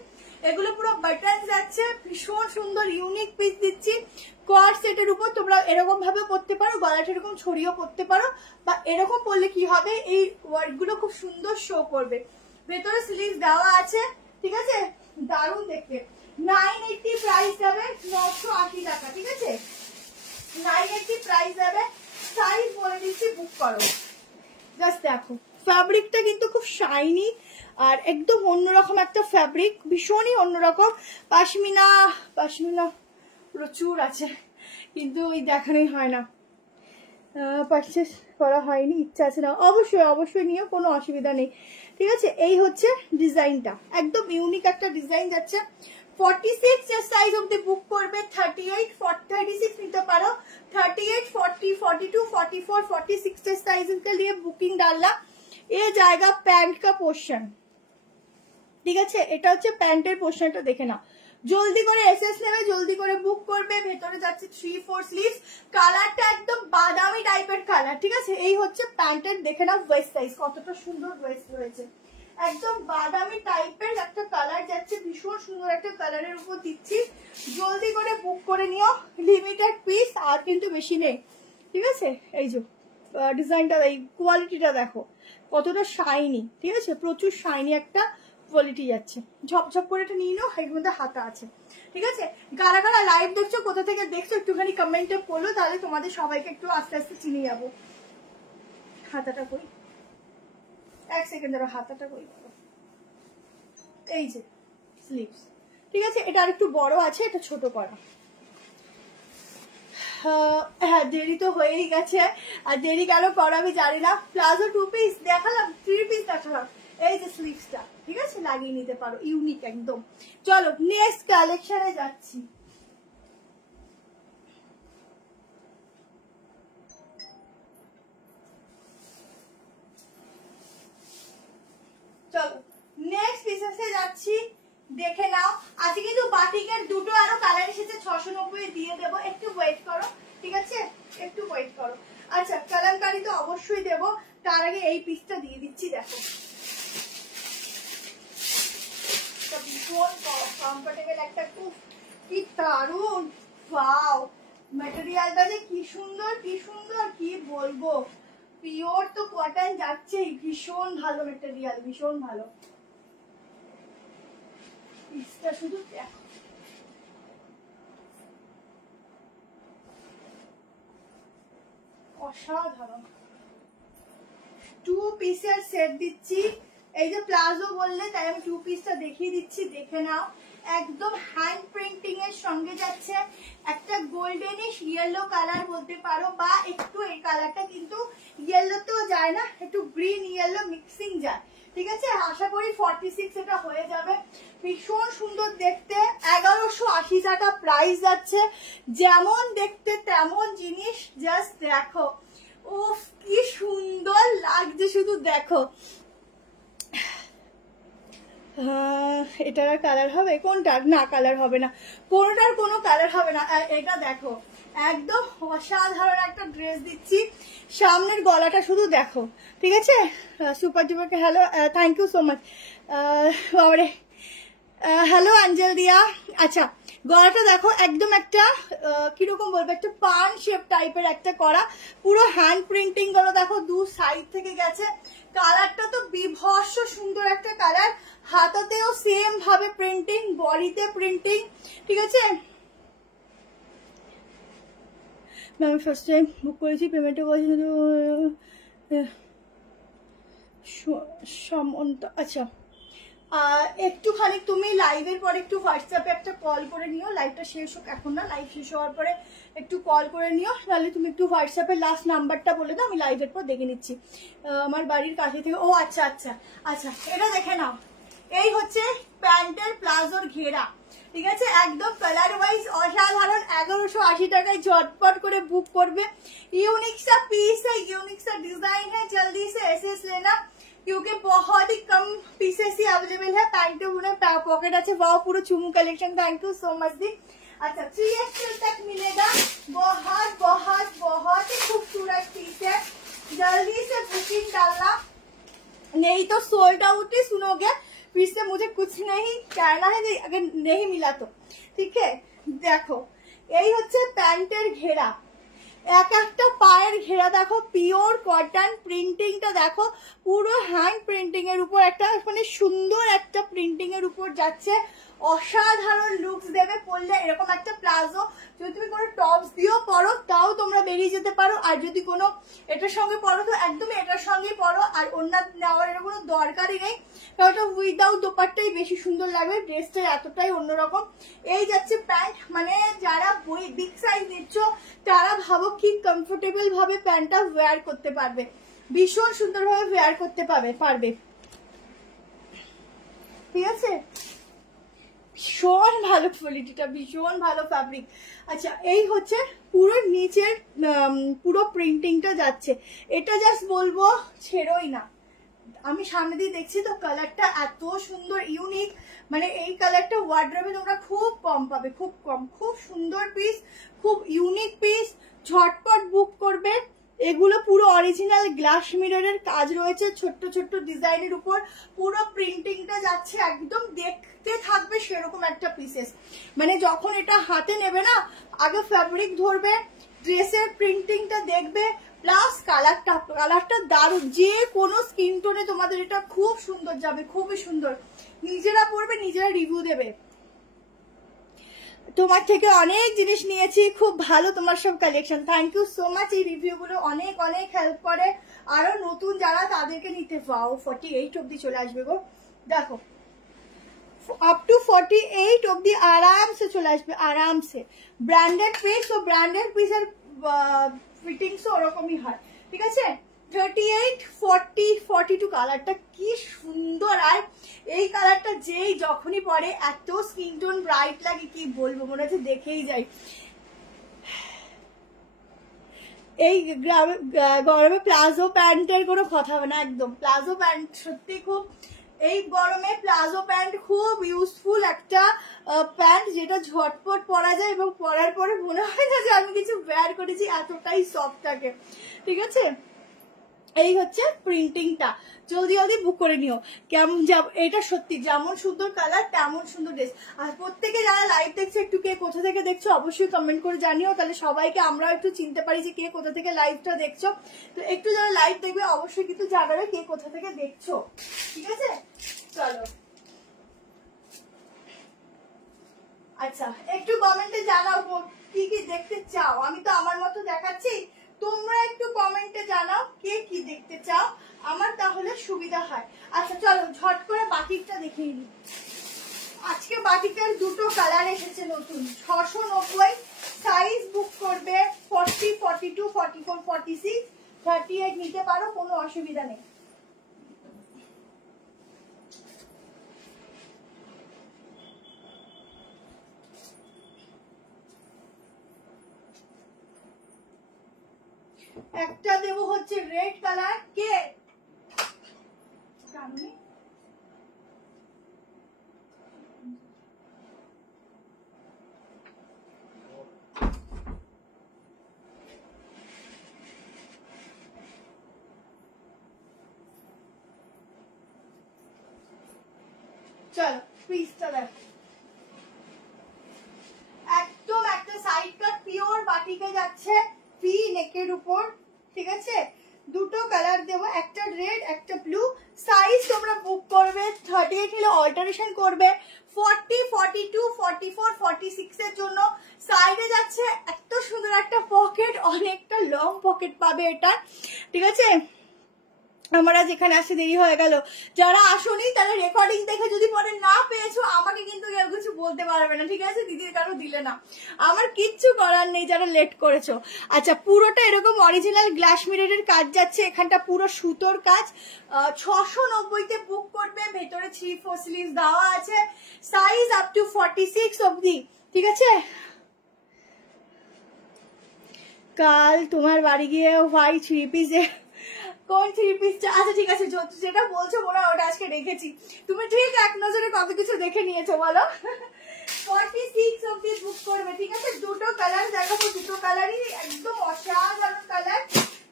এগুলো পুরো বাটন যাচ্ছে, ভীষণ সুন্দর ইউনিক পিস দিচ্ছি। কট সেটের উপর তোমরা এরকম ভাবে পরতে পারো, গলাটা এরকম ছড়িয়েও পরতে পারো, বা এরকম পরলে কি হবে, এই ওয়ার্ক গুলো খুব সুন্দর শো করবে। ভেতরে স্লিভ দেওয়া আছে, ঠিক আছে, দারুণ দেখতে। 980 প্রাইস যাবে, 980 টাকা, ঠিক আছে, 980 প্রাইস যাবে। সাইজ বলে দিচ্ছি, বুক করো। জাস্ট দেখো ফ্যাব্রিকটা কিন্তু খুব শাইনি আর একদম অন্যরকম একটা ফ্যাব্রিক, ভীষণই অন্যরকম। পাশমিনা প্রচুর আছে কিন্তু ওই দেখানোই হয় না, পারচেস করা হয়নি, ইচ্ছা আছে না, অবশ্যই নিও, কোনো অসুবিধা নেই, ঠিক আছে। এই হচ্ছে ডিজাইনটা, একদম ইউনিক একটা ডিজাইন যাচ্ছে। 46 সাইজ অব্দি বুক করবে, 38 36 নিতে পারো, 38 40 42 44 46 साइज के लिए बुकिंग डालना। ये जाएगा पैंट का पोर्शन, ঠিক আছে, এটা হচ্ছে প্যান্টের পোর্শনটা দেখে নাও। জলদি করে এসএস নেবে, জলদি করে বুক করবে। ভেতরে যাচ্ছে 3/4 স্লিভস, কালারটা একদম বাদামি টাইপের কালার, ঠিক আছে। এই হচ্ছে প্যান্টের, দেখে নাও ওয়েস্ট সাইজ, কতটা সুন্দর ওয়েস্ট রয়েছে, একদম বাদামি টাইপের একটা কালার যাচ্ছে, ভীষণ সুন্দর একটা কালারের উপর দিচ্ছি। জলদি করে বুক করে নিও, লিমিটেড পিস, আর কিন্তু বেশি নেই, ঠিক আছে। এই যে ডিজাইনটা, এই কোয়ালিটিটা দেখো কতটা শাইনি, ঠিক আছে, প্রচুর শাইনি একটা কোয়ালিটি যাচ্ছে। ঝপঝপ করে এটা নিয়ে নাও, এর মধ্যে হাতা আছে, ঠিক আছে। কারা কারা লাইভ দেখছো, কোথা থেকে দেখছো একটুখানি কমেন্টে বলো, তাহলে তোমাদের সবাইকে একটু আস্তে আস্তে চিনে যাবো। হাতাটা কই, এক সেকেন্ড ধরো, হাতাটা কই, এই যে স্লিভস, ঠিক আছে। এটা আর একটু বড় আছে, এটা ছোট করা। হ্যাঁ দেরি তো হয়েই গেছে, আর দেরি কেন করো আমি জানি না। প্লাজো 2 পিস দেখালাম, 3 পিস দেখালাম, এই যে স্লিভসটা, ঠিক আছে, লাগিয়ে নিতে পারো, ইউনিক একদম। চলো নেক্সট কালেকশনে যাচ্ছি। চলো নেক্সট পিসেসে যাচ্ছি, দেখে নাও। আজকে কিন্তু বাটিকের দুটো আরো কালার এসেছে, 690 দিয়ে দেবো, একটু ওয়েট করো, ঠিক আছে, একটু ওয়েট করো। আচ্ছা কালামকারি তো অবশ্যই দেবো, তার আগে এই পিসটা দিয়ে দিচ্ছি, দেখো ভীষণ কমফোর্টেবল একটা, খুব কি দারুণ। ওয়াও, ম্যাটেরিয়ালটা যে কি সুন্দর কি সুন্দর, কি বলবো। পিওর তো কটন যাচ্ছেই, ভীষণ ভালো ম্যাটেরিয়াল, ভীষণ ভালো। পিসটা শুধু দেখো, অসাধারণ। 2 পিসের সেট দিচ্ছি। এই যে প্লাজো বললে তাই আমি 2 পিসটা দেখিয়ে দিচ্ছি, দেখে নাও। একদম হ্যান্ড প্রিন্টিং এর সঙ্গে যাচ্ছে, একটা গোল্ডেনিশ ইয়েলো কালার বলতে পারো, বা একটু এই কালারটা কিন্তু ইয়েলোতেও যায় না, একটু গ্রিন ইয়েলো মিক্সিং যায়, ঠিক আছে। আশা করি 46 এটা হয়ে যাবে। ভীষণ সুন্দর দেখতে, 1180 টাকা প্রাইস যাচ্ছে। যেমন দেখতে তেমন জিনিস, জাস্ট দেখো, উফ কি সুন্দর লাগছে, শুধু দেখো। এটার কালার হবে কোনটার? না, কালার হবে না, কোনটার কোনো কালার হবে না। এটা দেখো, একদম অসাধারণ একটা ড্রেস দিচ্ছি। সামনের গলাটা শুধু দেখো, ঠিক আছে। সুপার ডুপারকে hello, thank you so much. বাবারে, হ্যালো অঞ্জল দিয়া। আচ্ছা, গলাটা দেখো, একদম একটা কিরকম বলবো, একটা পান শেপ টাইপের একটা করা, পুরো হ্যান্ড প্রিন্টিং গুলো দেখো, 2 সাইড থেকে গেছে। কালারটা তো বিভৎস সুন্দর একটা কালার, হাতাতেও সেম ভাবে প্রিন্টিং, বডিতে প্রিন্টিং, ঠিক আছে। আমি ফার্স্ট টাইম বুক করেছি, পেমেন্টও করেছি সমন্ত। আচ্ছা, একটুখানি তুমি লাইভের পরে একটু হোয়াটসঅ্যাপে একটা কল করে নিও, লাইভটা শেষ হোক, এখন না, লাইভ শেষ হওয়ার পরে একটু কল করে নিও, নাহলে তুমি একটু হোয়াটসঅ্যাপে লাস্ট নাম্বারটা বলে দাও, আমি লাইভের পর দেখে নিচ্ছি। আমার বাড়ির কাছে থেকে। ও আচ্ছা আচ্ছা আচ্ছা, এটা দেখে নাও। এই হচ্ছে প্যান্টের প্লাজোর ঘেরা, ঠিক আছে, একদম কালার ওয়াইজ অসাধারণ। 1180 টাকায় ঝটপট করে बुक করবে। यूनिक सा पीस है, यूनिक सा डिजाइन है, जल्दी से ऐसे लेना क्योंकि बहुत ही कम पीसेस ही अवेलेबल है। पैंट में पॉकेट अच्छे, वाह पूरा चुमू collection, thank you so much दी। अच्छा, 3XL तक मिलेगा, बहुत बहुत बहुत ही खूबसूरत पीस है, जल्दी से बुकिंग डालना, नहीं तो सोल्ड आउट ही सुनोगे। फिर से मुझे कुछ नहीं कहना है अगर नहीं मिला तो, ठीक है। देखो, यही হচ্ছে প্যান্টের ঘেরা, এক একটা পায়ের ঘেরা দেখো, পিওর কটন, প্রিন্টিংটা দেখো, পুরো হ্যান্ড প্রিন্টিং এর উপর একটা মানে সুন্দর একটা প্রিন্টিং এর উপর যাচ্ছে, অসাধারণ লুকস দেবে পরলে। এরকম একটা প্লাজো যদি তুমি কোনো টপস দিয়েও পরো তাও তোমরা বেরিয়ে যেতে পারো, আর যদি কোনো এটার সঙ্গে পরো তো একদমই এটার সঙ্গেই পরো, আর অন্য নেওয়ার কোনো দরকারই নেই, কারণ ওটা উইদাউট দোপাট্টাই বেশি সুন্দর লাগবে, ড্রেসটা এতটাই অন্যরকম। এই যাচ্ছে প্যান্ট, মানে যারা বিগ সাইজ নিচ্ছ তারা ভাবো কি কমফোর্টেবল ভাবে প্যান্টটা ওয়্যার করতে পারবে, ভীষণ সুন্দরভাবে ওয়্যার করতে পারবে, ঠিক আছে। ভীষণ ভালো কোয়ালিটিটা, ভীষণ ভালো ফ্যাব্রিক। আচ্ছা, এই হচ্ছে পুরো নিচের পুরো প্রিন্টিংটা যাচ্ছে, এটা জাস্ট বলবো ছেড়োই না। আমি সামনে দিয়ে দেখছি তো, কালারটা এত সুন্দর, ইউনিক, মানে এই কালারটা ওয়ার্ড্রবে তোমরা খুব কম পাবে, খুব কম। খুব সুন্দর পিস, খুব ইউনিক পিস, ঝটপট বুক করবে। এগুলো পুরো অরিজিনাল গ্লাস মিররের কাজ রয়েছে, ছোট্ট ছোট্ট ডিজাইনের উপর পুরো প্রিন্টিংটা যাচ্ছে, একদম দেখতে থাকবে সেরকম একটা পিসেস। মানে যখন এটা হাতে নেবে না, আগে ফ্যাব্রিক ধরবে, ড্রেসের প্রিন্টিংটা দেখবে, প্লাস কালারটা দারুণ, যে কোনো স্কিন টোনে তোমাদের এটা খুব সুন্দর যাবে, খুবই সুন্দর। নিজেরা পরবে, নিজেরা রিভিউ দেবে। তোমার থেকে অনেক জিনিস নিয়েছি, খুব ভালো তোমার সব collection, thank you so much. এই রিভিউ গুলো অনেক অনেক হেল্প করে, আরো নতুন যারা তাদেরকে নিতে। পাও 48 অব্দি চলে আসবে গো, দেখো আপ টু 48 অব্দি আরামসে চলে আসবে, আরামসে। ব্র্যান্ডেড পিস, তো ব্র্যান্ডেড পিসের ফিটিংসও ওরকমই হয়, ঠিক আছে। 38, 40, 42 কালারটা কি সুন্দর, আর এই কালারটা যেই যখনই পরে এত স্কিন টোন ব্রাইট লাগে, কি বলবো, মনে হচ্ছে দেখেই যাই। এই গরমে প্লাজো প্যান্টের কোনো কথা হবে না, একদম প্লাজো প্যান্ট সত্যি খুব, এই গরমে প্লাজো প্যান্ট খুব ইউজফুল একটা প্যান্ট, যেটা ঝটপট পরা যায় এবং পরার পরে মনে হয় না যে আমি কিছু ওয়্যার করেছি, এতটাই সফট থাকে, ঠিক আছে। এই হচ্ছে প্রিন্টিংটা, জলদি জলদি বুক করে নিও। কেমন এটা সত্যি যেমন সুন্দর কালার তেমন সুন্দর ড্রেস। আর প্রত্যেকে যারা লাইভ দেখছে একটু কে কোথা থেকে দেখছো অবশ্যই কমেন্ট করে জানিও, তাহলে সবাইকে আমরা একটু চিনতে পারি যে কে কোথা থেকে লাইভটা দেখছো। তো একটু যারা লাইভ দেখবে অবশ্যই কিন্তু জানাবে কে কোথা থেকে দেখছো, ঠিক আছে? চলো আচ্ছা একটু কমেন্টে জানাও কি কি দেখতে চাও। আমি তো আমার মতো দেখাচ্ছি, তোমরা একটু কমেন্টে জানাও কে কি দেখতে চাও, আমার তাহলে সুবিধা হয়। আচ্ছা চলো ঝট করে বাটিকটা দেখিয়ে নিই। আজকে বাটিকের দুটো কালার এসেছে নতুন, 690 সাইজ বুক করবে 40, 42, 44, 46, 38 নিতে পারো, কোনো অসুবিধা নেই। একটা দেবো হচ্ছে রেড কালার, কে চলো পিসটা দেখো, একদম একটা সাইড কাট পিওর বাটিকে যাচ্ছে, ভি নেকের উপর, ঠিক আছে? দুটো কালার দেবো, একটা রেড একটা ব্লু। সাইজ তোমরা বুক করবে 38 নিলে অল্টারেশন করবে 40, 42, 44, 46 এর জন্য। সাইডে যাচ্ছে এত সুন্দর একটা পকেট, অনেকটা লং পকেট পাবে এটা, ঠিক আছে? আমরা যেখানে আসতে দেরি হয়ে গেল, যারা আসোনি তাহলে রেকর্ডিং দেখে যদি পরে না পেয়েছো আমাকে কিন্তু কেউ কিছু বলতে পারবে না, ঠিক আছে? দিদির কারো দিলে না, আমার কিচ্ছু করার নেই যারা লেট করেছো। আচ্ছা পুরোটা এরকম অরিজিনাল গ্লাস মিররের কাজ যাচ্ছে, এখানটা পুরো সুতোর কাজ, 690-তে বুক করবে। ভেতরে 3/4 স্লিভস দেওয়া আছে, সাইজ আপ টু 46 অবধি, ঠিক আছে? কাল তোমার বাড়ি গিয়ে হোয়াইট 3 পিসে কোন 3 পিসটা? আচ্ছা ঠিক আছে, যেটা বলছো মনে হয় ওটা আজকে রেখেছি। তুমি ঠিক এক নজরে কত কিছু দেখে নিয়েছো বলো। 46 অবধি বুক করবে, ঠিক আছে? দুটো কালার দেখাবো, দুটো কালারই একদম অসাধারণ কালার।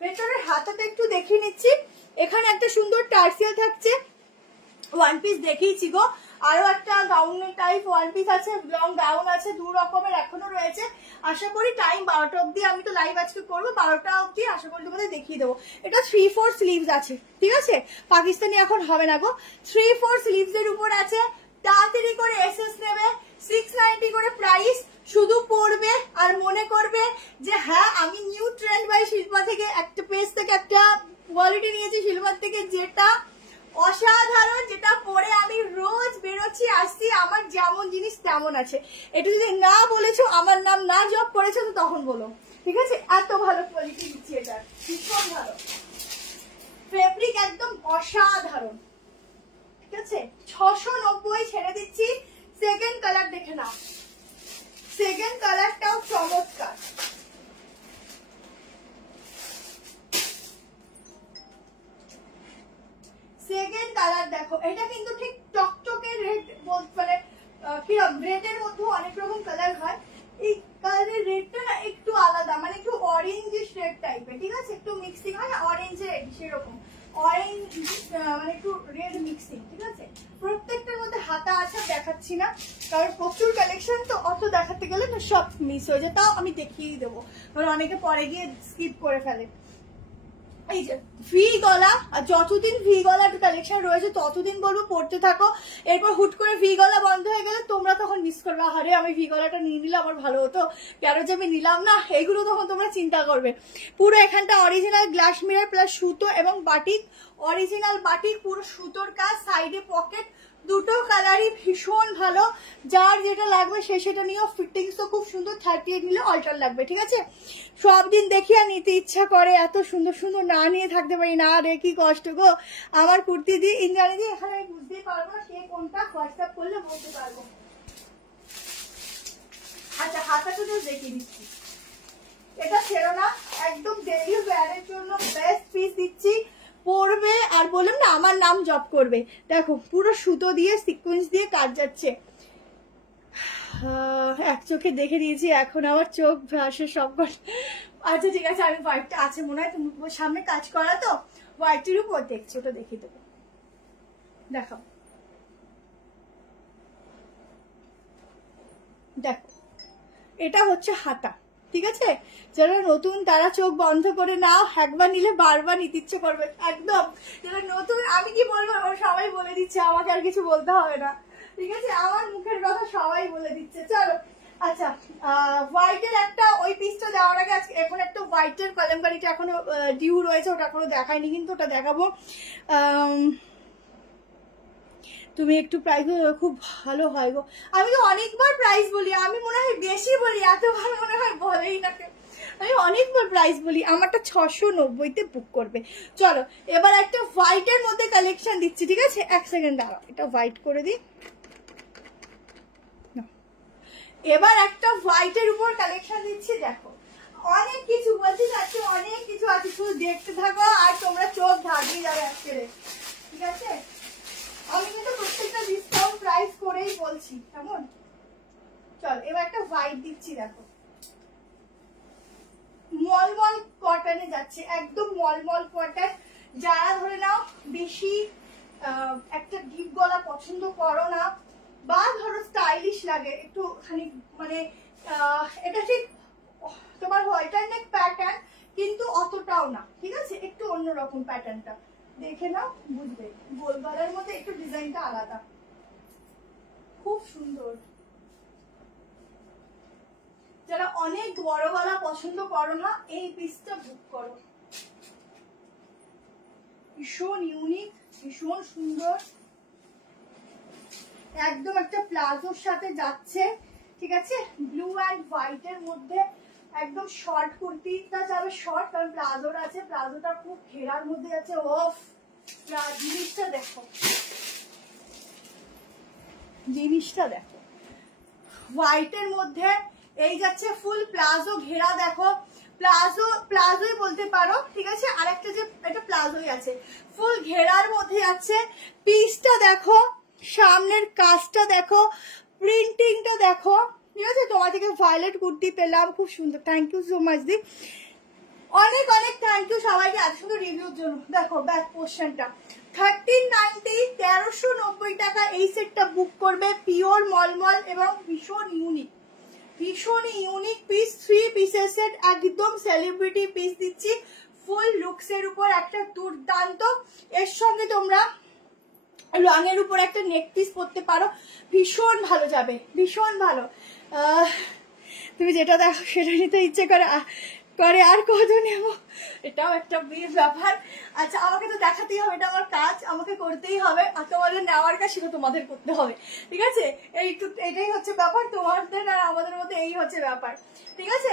ভেতরের হাতাটা একটু দেখিয়ে নিচ্ছি, এখানে একটা সুন্দর টার্সেল থাকছে, ওয়ান পিস দেখিয়েছি গো। আরো একটা গাউনের টাইপ ওয়ান পিস আছে, লং গাউন আছে, দু রকমের এখনো রয়েছে। আশা করি টাইম 12টা অব্দি, আমি তো লাইভ আজকে করবো 12টা অব্দি, আশা করি তোমাদের দেখিয়ে দেবো। এটা 3/4 স্লিভস আছে, ঠিক আছে? পাকিস্তানি এখন হবে না গো, 3/4 স্লিভস এর উপর আছে। তাড়াতাড়ি করে এসএস নেবে, 690 করে প্রাইস। শুধু পড়বে আর মনে করবে যে হ্যাঁ আমি নিউ ট্রেন্ড বাই শিল্পা থেকে একটা পেজ থেকে একটা কোয়ালিটি নিয়েছি শিল্পার থেকে, যেটা অসাধারণ, যেটা পরে আমি রোজ বেরোচ্ছি আসছি, আমার যেমন জিনিস তেমন আছে। এটা যদি না বলেছো, আমার নাম না জব করেছো তো তখন বলো, ঠিক আছে? এত ভালো কোয়ালিটি দিচ্ছি, এটা ভীষণ ভালো ফেব্রিক, একদম অসাধারণ, ঠিক আছে? 690 ছেড়ে দিচ্ছি। সেকেন্ড কালার দেখে নাও, সেকেন্ড কালারটাও চমৎকার। সেকেন্ড কালার দেখো, এটা কিন্তু ঠিক টকটকে রেড, মানে কিরকম রেডের মধ্যে অনেক রকম কালার হয়, এই কালারের রেডটা না একটু আলাদা, মানে একটু অরেঞ্জিশ রেড টাইপের, ঠিক আছে? একটু মিক্সিং হয় না অরেঞ্জ রেড, সেরকম অরেঞ্জ মানে একটু রেড মিক্সিং, ঠিক আছে? প্রত্যেকটার মধ্যে হাতা আছে, দেখাচ্ছি না কারণ প্রচুর কালেকশন তো, অত দেখাতে গেলে না সব মিস হয়ে যায়। তাও আমি দেখিয়ে দেবো, কারণ অনেকে পরে গিয়ে স্কিপ করে ফেলে। এই যে ভি গলা, আর যতদিন ভি গলার কালেকশন রয়েছে ততদিন বলবো পড়তে থাকো। এরপর হুট করে ভি গলা বন্ধ হয়ে গেলে তোমরা তখন মিস করবে, আরে আমি ভি গলাটা নিয়ে নিলে আমার ভালো হতো, কেন যে আমি নিলাম না, এইগুলো তখন তোমরা চিন্তা করবে। পুরো এখানটা অরিজিনাল গ্লাস মিরর প্লাস সুতো এবং বাটিক, অরিজিনাল বাটিক, পুরো সুতোর কাজ, সাইডে পকেট, দুটো কালারই ভীষণ ভালো। যার যেটা লাগবে সে সেটা নিয়েও, ফিটিংস তো খুব সুন্দর, 38 নিলে অল্টার লাগবে, ঠিক আছে? সব দিন দেখি আর নিতে ইচ্ছা করে, এত সুন্দর সুন্দর না নিয়ে থাকতে পারি না রে, কি কষ্ট গো। আমার কুর্তি দিয়ে ইন্দ্রাণী দিয়ে এখানে আমি বুঝতেই পারবো না সে কোনটা, হোয়াটসঅ্যাপ করলে বলতে পারবো। আচ্ছা হাতাটা তো দেখিয়ে দিচ্ছি, এটা ছেড়ো না, একদম ডেইলি ওয়্যারের জন্য বেস্ট পিস দিচ্ছি, পরবে আর বললাম না আমার নাম জব করবে। দেখো পুরো সুতো দিয়ে সিকোয়েন্স দিয়ে কাজ যাচ্ছে, এক চোখে দেখে দিয়েছি, এখন আমার চোখ ভাসে সব। আচ্ছা ঠিক আছে, আমি হোয়াইটটা আছে মনে হয়, তুমি সামনে কাজ করা তো হোয়াইটের উপর দেখছি, ওটা দেখিয়ে দেবো, দেখাও। দেখো এটা হচ্ছে হাতা, ঠিক আছে? যারা নতুন তারা চোখ বন্ধ করে নাও, একবার নিলে বারবার নিতে ইচ্ছে করবে একদম। যারা নতুন, আমি কি বলবো, আমার সবাই বলে দিচ্ছে, আমাকে আর কিছু বলতে হবে না, ঠিক আছে? আমার মুখের কথা সবাই বলে দিচ্ছে। চলো আচ্ছা, হোয়াইটের একটা ওই পিসটা দেওয়ার আগে আজকে এখন একটা হোয়াইটের কলমকারিটা এখনো ডিউ রয়েছে, ওটা এখনো দেখাইনি, কিন্তু ওটা দেখাবো। তুমি একটু প্রাইস, খুব ভালো হয় গো। আমি তো অনেকবার প্রাইস বলি, আমি মনে হয় বেশি বলি, এতবার মনে হয় বলেই না কেউ। আমি অনেকবার প্রাইস বলি। আমারটা 690-তে বুক করবে। চলো এবার একটা হোয়াইটের মধ্যে কালেকশন দিচ্ছি, ঠিক আছে? এক সেকেন্ড দাঁড়াও, এটা হোয়াইট করে দিই। এবার একটা হোয়াইটের উপর কালেকশন দিচ্ছি, দেখো অনেক কিছু বলছি, আজকে অনেক কিছু আছে, শুধু দেখতে থাকো আর তোমরা চোখ ধাঁধিয়ে যাবে আজকে, ঠিক আছে? আমি কিন্তু প্রত্যেকটা ডিসকাউন্ট প্রাইস করেই বলছি, কেমন? চল এবার একটা হোয়াইট দিচ্ছি, দেখো মলমল কটনে যাচ্ছে, একদম মলমল কটন। যারা ধরে নাও বেশি একটা ডিপ গলা পছন্দ করো না, বা ধরো স্টাইলিশ লাগে একটুখানি, মানে এটা ঠিক তোমার হোয়াইটার নেক প্যাটার্ন, কিন্তু অতটাও না, ঠিক আছে? একটু অন্যরকম প্যাটার্নটা, দেখে নাও বুঝবে। গোল গলার মধ্যে একটু ডিজাইনটা আলাদা, খুব সুন্দর। যারা অনেক বড় গলা পছন্দ করো না, এই পিসটা বুক করো, ভীষণ ইউনিক, ভীষণ সুন্দর, একদম একটা প্লাজোর সাথে যাচ্ছে, ঠিক আছে? ব্লু অ্যান্ড হোয়াইটের মধ্যে একদম শর্ট কুর্তিটা যাবে শর্ট, কারণ প্লাজোর আছে, প্লাজোটা খুব ঘেরার মধ্যে আছে। ওফ, জিনিসটা দেখো, জিনিসটা দেখো, হোয়াইটের মধ্যে এই যাচ্ছে ফুল প্লাজো ঘেরা, দেখো প্লাজোই বলতে পারো, ঠিক আছে? আর একটা যে এটা প্লাজোই আছে, ফুল ঘেরার মধ্যে আছে। পিসটা দেখো, সামনের কাজটা দেখো, প্রিন্টিংটা দেখো, ঠিক আছে? তোমার থেকে ভায়োলেট কুর্তি পেলাম, খুব সুন্দর, থ্যাংক ইউ সো মাচ দি, অনেক অনেক থ্যাংক ইউ সবাইকে এত সুন্দর রিভিউর জন্য। দেখো ব্যাক পোর্শনটা 1390, 1390 টাকা এই সেটটা বুক করবে, পিওর মলমল এবং ভীষণ ইউনিক, ভীষণই ইউনিক পিস, 3 পিসের সেট, একদম সেলিব্রিটি পিস দিচ্ছি, ফুল লুকসের উপর একটা দুর্দান্ত। এর সঙ্গে তোমরা রঙের উপর একটা নেক পিস পরতে পারো, ভীষণ ভালো যাবে, ভীষণ ভালো। তুমি যেটা দেখো সেটা নিতে ইচ্ছে করে আর কত নেব, এটাও একটা বিয়ের ব্যাপার। আচ্ছা, আমাকে তো দেখাতেই হবে, এটা আমার কাজ, আমাকে করতেই হবে, আর তোমাদের নেওয়ার কাজ সেটা তোমাদের করতে হবে, ঠিক আছে? এটাই হচ্ছে ব্যাপার, তোমাদের আর আমাদের মধ্যে এই হচ্ছে ব্যাপার, ঠিক আছে?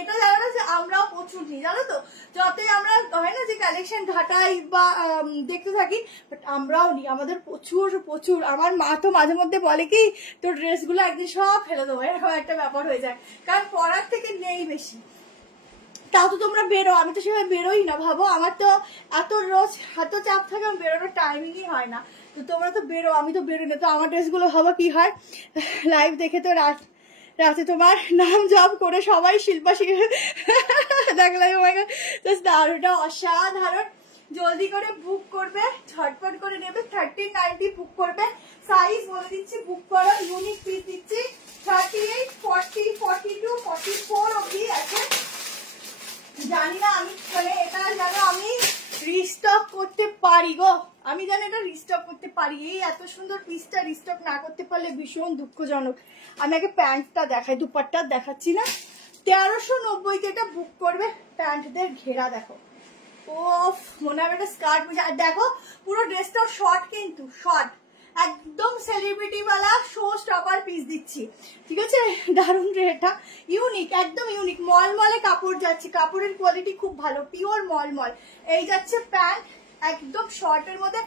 এটা জানো না যে আমরাও প্রচুর নিই, জানো তো? যতই আমরা হয় না যে কালেকশন ঘাটাই বা দেখতে থাকি, বাট আমরাও নিই, আমাদের প্রচুর প্রচুর। আমার মা তো মাঝে মধ্যে বলে কি, তোর ড্রেসগুলো একদিন সব ফেলে দেবো, এরকম একটা ব্যাপার হয়ে যায়, কারণ পরার থেকে নেই বেশি। তাও তো তোমরা বেরো, আমি তো সেভাবে বেরোই না, ভাবো আমার তো এত রোজ এত চাপ থাকে, আমার বেরোনোর টাইমিংই হয় না। তো তোমরা তো বেরো, আমি তো বেরোই না। তো আমার ড্রেসগুলো ভাবো কি হয়, লাইভ দেখে তো রাতে তোমার নাম জপ করে সবাই শিল্পা দেখলাম, দারুণটা অসাধারণ। জলদি করে বুক করবে, ঝটপট করে নেবে, 1390 বুক করবে। সাইজ বলে দিচ্ছি, বুক করো, ইউনিক পিস দিচ্ছি, 38, 40, 42, 44 অবধি আছে। জানি না আমি, মানে এটা জানো আমি রিস্টক করতে পারি গো, আমি জানি এটা রিস্টক করতে পারি। এই এত সুন্দর পিসটা রিস্টক না করতে পারলে ভীষণ দুঃখজনক। আমি আগে প্যান্টটা দেখাই, দুপাট্টা দেখাচ্ছি না। 1390 এটা বুক করবে। প্যান্টদের ঘেরা দেখো, ওফ, মনে হবে একটা স্কার্ট বুঝে। আর দেখো পুরো ড্রেসটাও শর্ট, কিন্তু শর্ট, একদম সেলিব্রিটি वाला শো স্টপার পিস দিচ্ছি, ঠিক আছে? দারুণ রে, এটা ইউনিক, একদম ইউনিক, মলমলে কাপড় যাচ্ছে, কাপড়ের কোয়ালিটি খুব ভালো, পিওর মলমল। এই যাচ্ছে প্যান্ট, একদম শর্টের মধ্যে,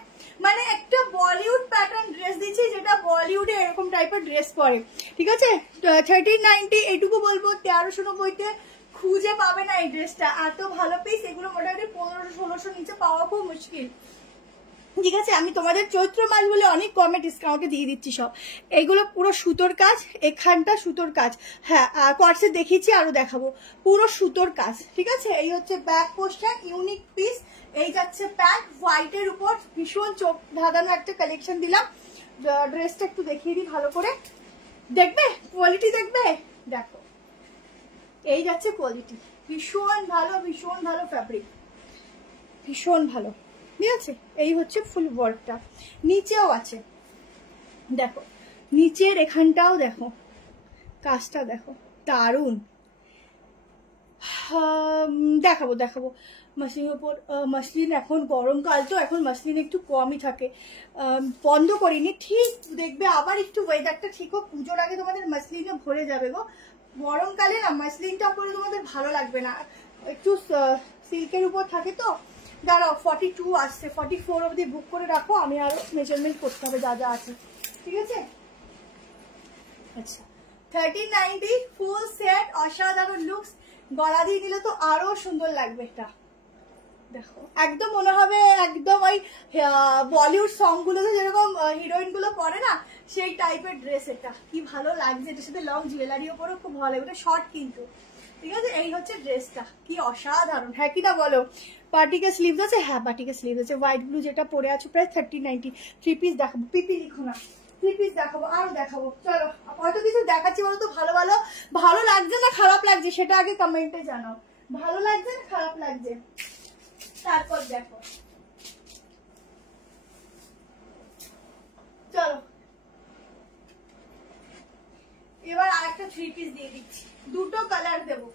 মানে একটা বলিউড প্যাটার্ন ড্রেস দিচ্ছি, যেটা বলিউডে এরকম টাইপের ড্রেস পরে, ঠিক আছে? 1390, এইটুকু বলবো, 1390-তে খুঁজে পাবে না এই ড্রেসটা, এত ভালো পিস। এগুলো মোটামুটি 1500-1600 নিচে পাওয়া খুব মুশকিল। ঠিক আছে, আমি তোমাদের চৈত্র মাস বলে অনেক কমে ডিসকাউন্টে দিয়ে দিচ্ছি সব। এইগুলো পুরো সুতোর কাজ, এখানটা সুতোর কাজ, হ্যাঁ কোয়ার্টসে দেখিয়েছি, আরো দেখাবো, পুরো সুতোর কাজ। ঠিক আছে, এই হচ্ছে ব্যাক পোর্শন, ইউনিক পিস। এই যাচ্ছে প্যান্ট, হোয়াইটের উপর ভীষণ চোখ ধাঁধানো একটা কালেকশন দিলাম। ড্রেসটা একটু দেখিয়ে দিই ভালো করে, দেখবে কোয়ালিটি, দেখবে, দেখো এই যাচ্ছে কোয়ালিটি, ভীষণ ভালো, ভীষণ ভালো ফ্যাব্রিক, ভীষণ ভালো। ঠিক আছে, এই হচ্ছে ফুল ওয়ার্কটা, নিচেও আছে দেখো, নিচের এখানটাও দেখো, কাজটা দেখো দারুন। দেখাবো দেখাবো মাসলিনের ওপর, মাসলিন এখন গরমকাল তো, এখন মাসলিন একটু কমই থাকে, বন্ধ করিনি, ঠিক দেখবে আবার একটু ওয়েদারটা ঠিক হোক, পুজোর আগে তোমাদের মাসলিনে ভরে যাবে গো। গরমকালে না মাসলিনটা পরে তোমাদের ভালো লাগবে না, একটু সিল্কের উপর থাকে তো। দাঁড়াও, 42 আসছে, 44 অবধি বুক করে রাখো, আমি আরো মেজারমেন্ট করতে হবে যা যা আছে। ঠিক আছে, আচ্ছা 1390 ফুল সেট, অসাধারণ লুকস, গলা দিয়ে দিলে তো আরো সুন্দর লাগবে। এটা দেখো একদম মনে হবে একদম ওই বলিউড সং গুলোতে যেরকম হিরোইন গুলো পরে না, সেই টাইপের ড্রেস। এটা কি ভালো লাগছে, এটার সাথে লং জুয়েলারিও পরেও খুব ভালো লাগবে, শর্ট কিন্তু। ঠিক আছে, এই হচ্ছে ড্রেসটা, কি অসাধারণ, হ্যাঁ কি না বলো। পার্টিকে স্লিভস আছে, হ্যাঁ পার্টিকে স্লিভস আছে, হোয়াইট ব্লু যেটা পরে আছে প্রায় 1390। 3 পিস দেখাবো, পিপি লিখো না, 3 পিস দেখাবো, আরো দেখাবো। চলো কত কিছু দেখাচ্ছি বলো তো, ভালো ভালো, ভালো লাগছে না খারাপ লাগছে সেটা আগে কমেন্টে জানাও, ভালো লাগছে না খারাপ লাগছে, তারপর দেখো। চলো এবার আরেকটা 3 পিস দিয়ে দিচ্ছি, দুটো কালার দেবো,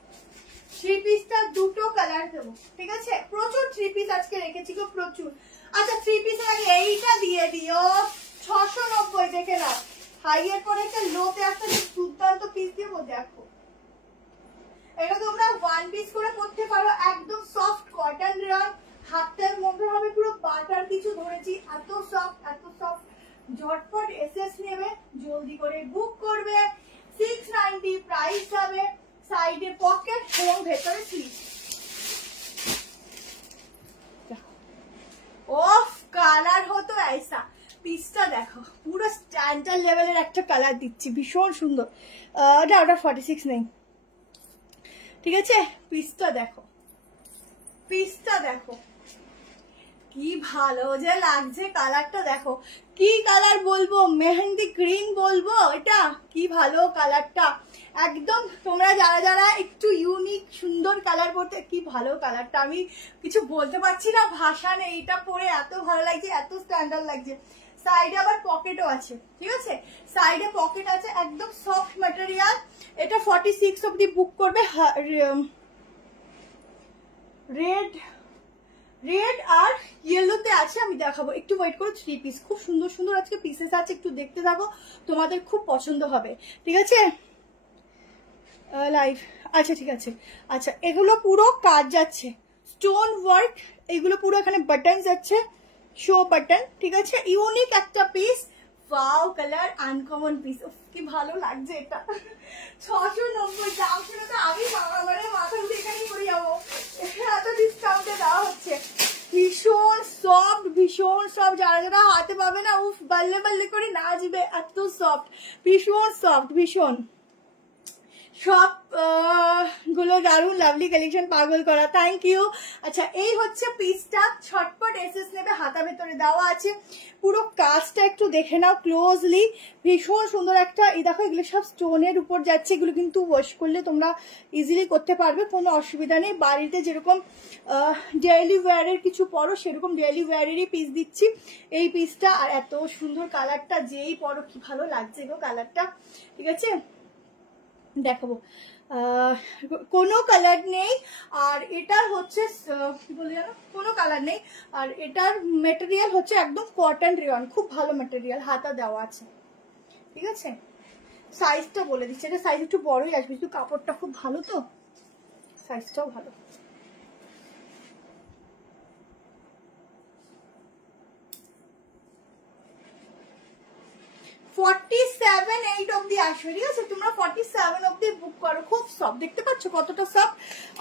3 পিসটা দুটো কালার দেবো। ঠিক আছে, প্রচুর 3 পিস আজকে রেখেছি গো, প্রচুর। আচ্ছা 3 পিস আগে এইটা দিয়ে দিও 690, দেখে নাও, হাই এর পরে একটা লোতে একটা দুর্দান্ত পিস দেবো, দেখো এটা তোমরা 1 পিস করে করতে পারো, একদম সফট কটন রেয়ন, হাতের মধ্যে হবে পুরো বাটার কিছু ধরেছি, এত সফট, এত সফট, ঝটপট এসএস নেবে, জলদি করে বুক করবে। 690 প্রাইস হবে, সাইডে পকেট এবং ভেতরে স্লিভ। ওফ কালার হতো ऐसा, পিসটা দেখো পুরো স্ট্যান্ডার্ড লেভেলের একটা কালার দিচ্ছি, ভীষণ সুন্দর। ওটা 46 নেই। ঠিক আছে, পিসটা দেখো, পিসটা দেখো কি ভালো যে লাগছে, কালারটা দেখো, কি কালার বলবো, মেহেন্দি গ্রিন বলবো, এটা কি ভালো কালারটা, একদম তোমরা যারা যারা একটু ইউনিক সুন্দর কালার পরতে, কি ভালো কালারটা, আমি কিছু বলতে পারছি না, ভাষা নেই, এটা পরে এত ভালো লাগছে, এত স্ট্যান্ডার্ড লাগছে। সাইডে আবার পকেটও আছে, ঠিক আছে, সাইডে পকেট আছে, একদম সফট ম্যাটেরিয়াল। এটা 46 অবধি বুক করবে। রেড রেড আর ইয়েলোতে আছে, আমি দেখাবো, একটু ওয়েট করো। 3 পিস খুব সুন্দর সুন্দর আজকে পিসেস আছে, একটু দেখতে থাকো, তোমাদের খুব পছন্দ হবে। ঠিক আছে, লাইভ, আচ্ছা ঠিক আছে। আচ্ছা এগুলো পুরো কাজ যাচ্ছে, স্টোন ওয়ার্ক, এগুলো পুরো এখানে বাটন যাচ্ছে, শো বাটন। ঠিক আছে, ইউনিক একটা piece, wow colour, uncommon piece, কি ভালো লাগছে এটা। 690 দাম ছিল তো, আমি মানে মাথা উঠে এখানেই পড়ে যাবো, এত ডিসকাউন্টে দেওয়া হচ্ছে। ভীষণ সফট, ভীষণ সফট, যারা যারা হাতে পাবে না, উফ বাল্লে বাল্লে করে নাচবে, এত সফট, ভীষণ সফট, ভীষণ সব গুলো দারুন, লাভলি কালেকশন, পাগল করা, থ্যাংক ইউ। আচ্ছা এই হচ্ছে পিসটা, ছটপট এসএস নেবে, হাতা ভেতরে দেওয়া আছে, পুরো কাজটা একটু দেখে নাও ক্লোজলি, ভীষণ সুন্দর একটা। এই দেখো এগুলো সব স্টোনের উপর যাচ্ছে, এগুলো কিন্তু ওয়াশ করলে তোমরা ইজিলি করতে পারবে, কোনো অসুবিধা নেই। বাড়িতে যেরকম ডেইলি ওয়্যারের কিছু পরো, সেরকম ডেইলি ওয়্যারেরই পিস দিচ্ছি এই পিসটা, আর এত সুন্দর কালারটা, যেই পরো কি ভালো লাগছে গো কালারটা। ঠিক আছে, দেখাবো, কোনো কালার নেই, আর এটার হচ্ছে কি বলে জানো, কোনো কালার নেই, আর এটার মেটেরিয়াল হচ্ছে একদম কটন রেয়ন, খুব ভালো মেটেরিয়াল, হাতা দেওয়া আছে। ঠিক আছে, সাইজটা বলে দিচ্ছি, এটা সাইজ একটু বড়ই আসবে, কিন্তু কাপড়টা খুব ভালো তো, সাইজটাও ভালো। $47.8 অব্দি আসবে। ঠিক আছে, তোমরা 47 অব্দি বুক করো, খুব সফট, দেখতে পাচ্ছ কতটা সফট।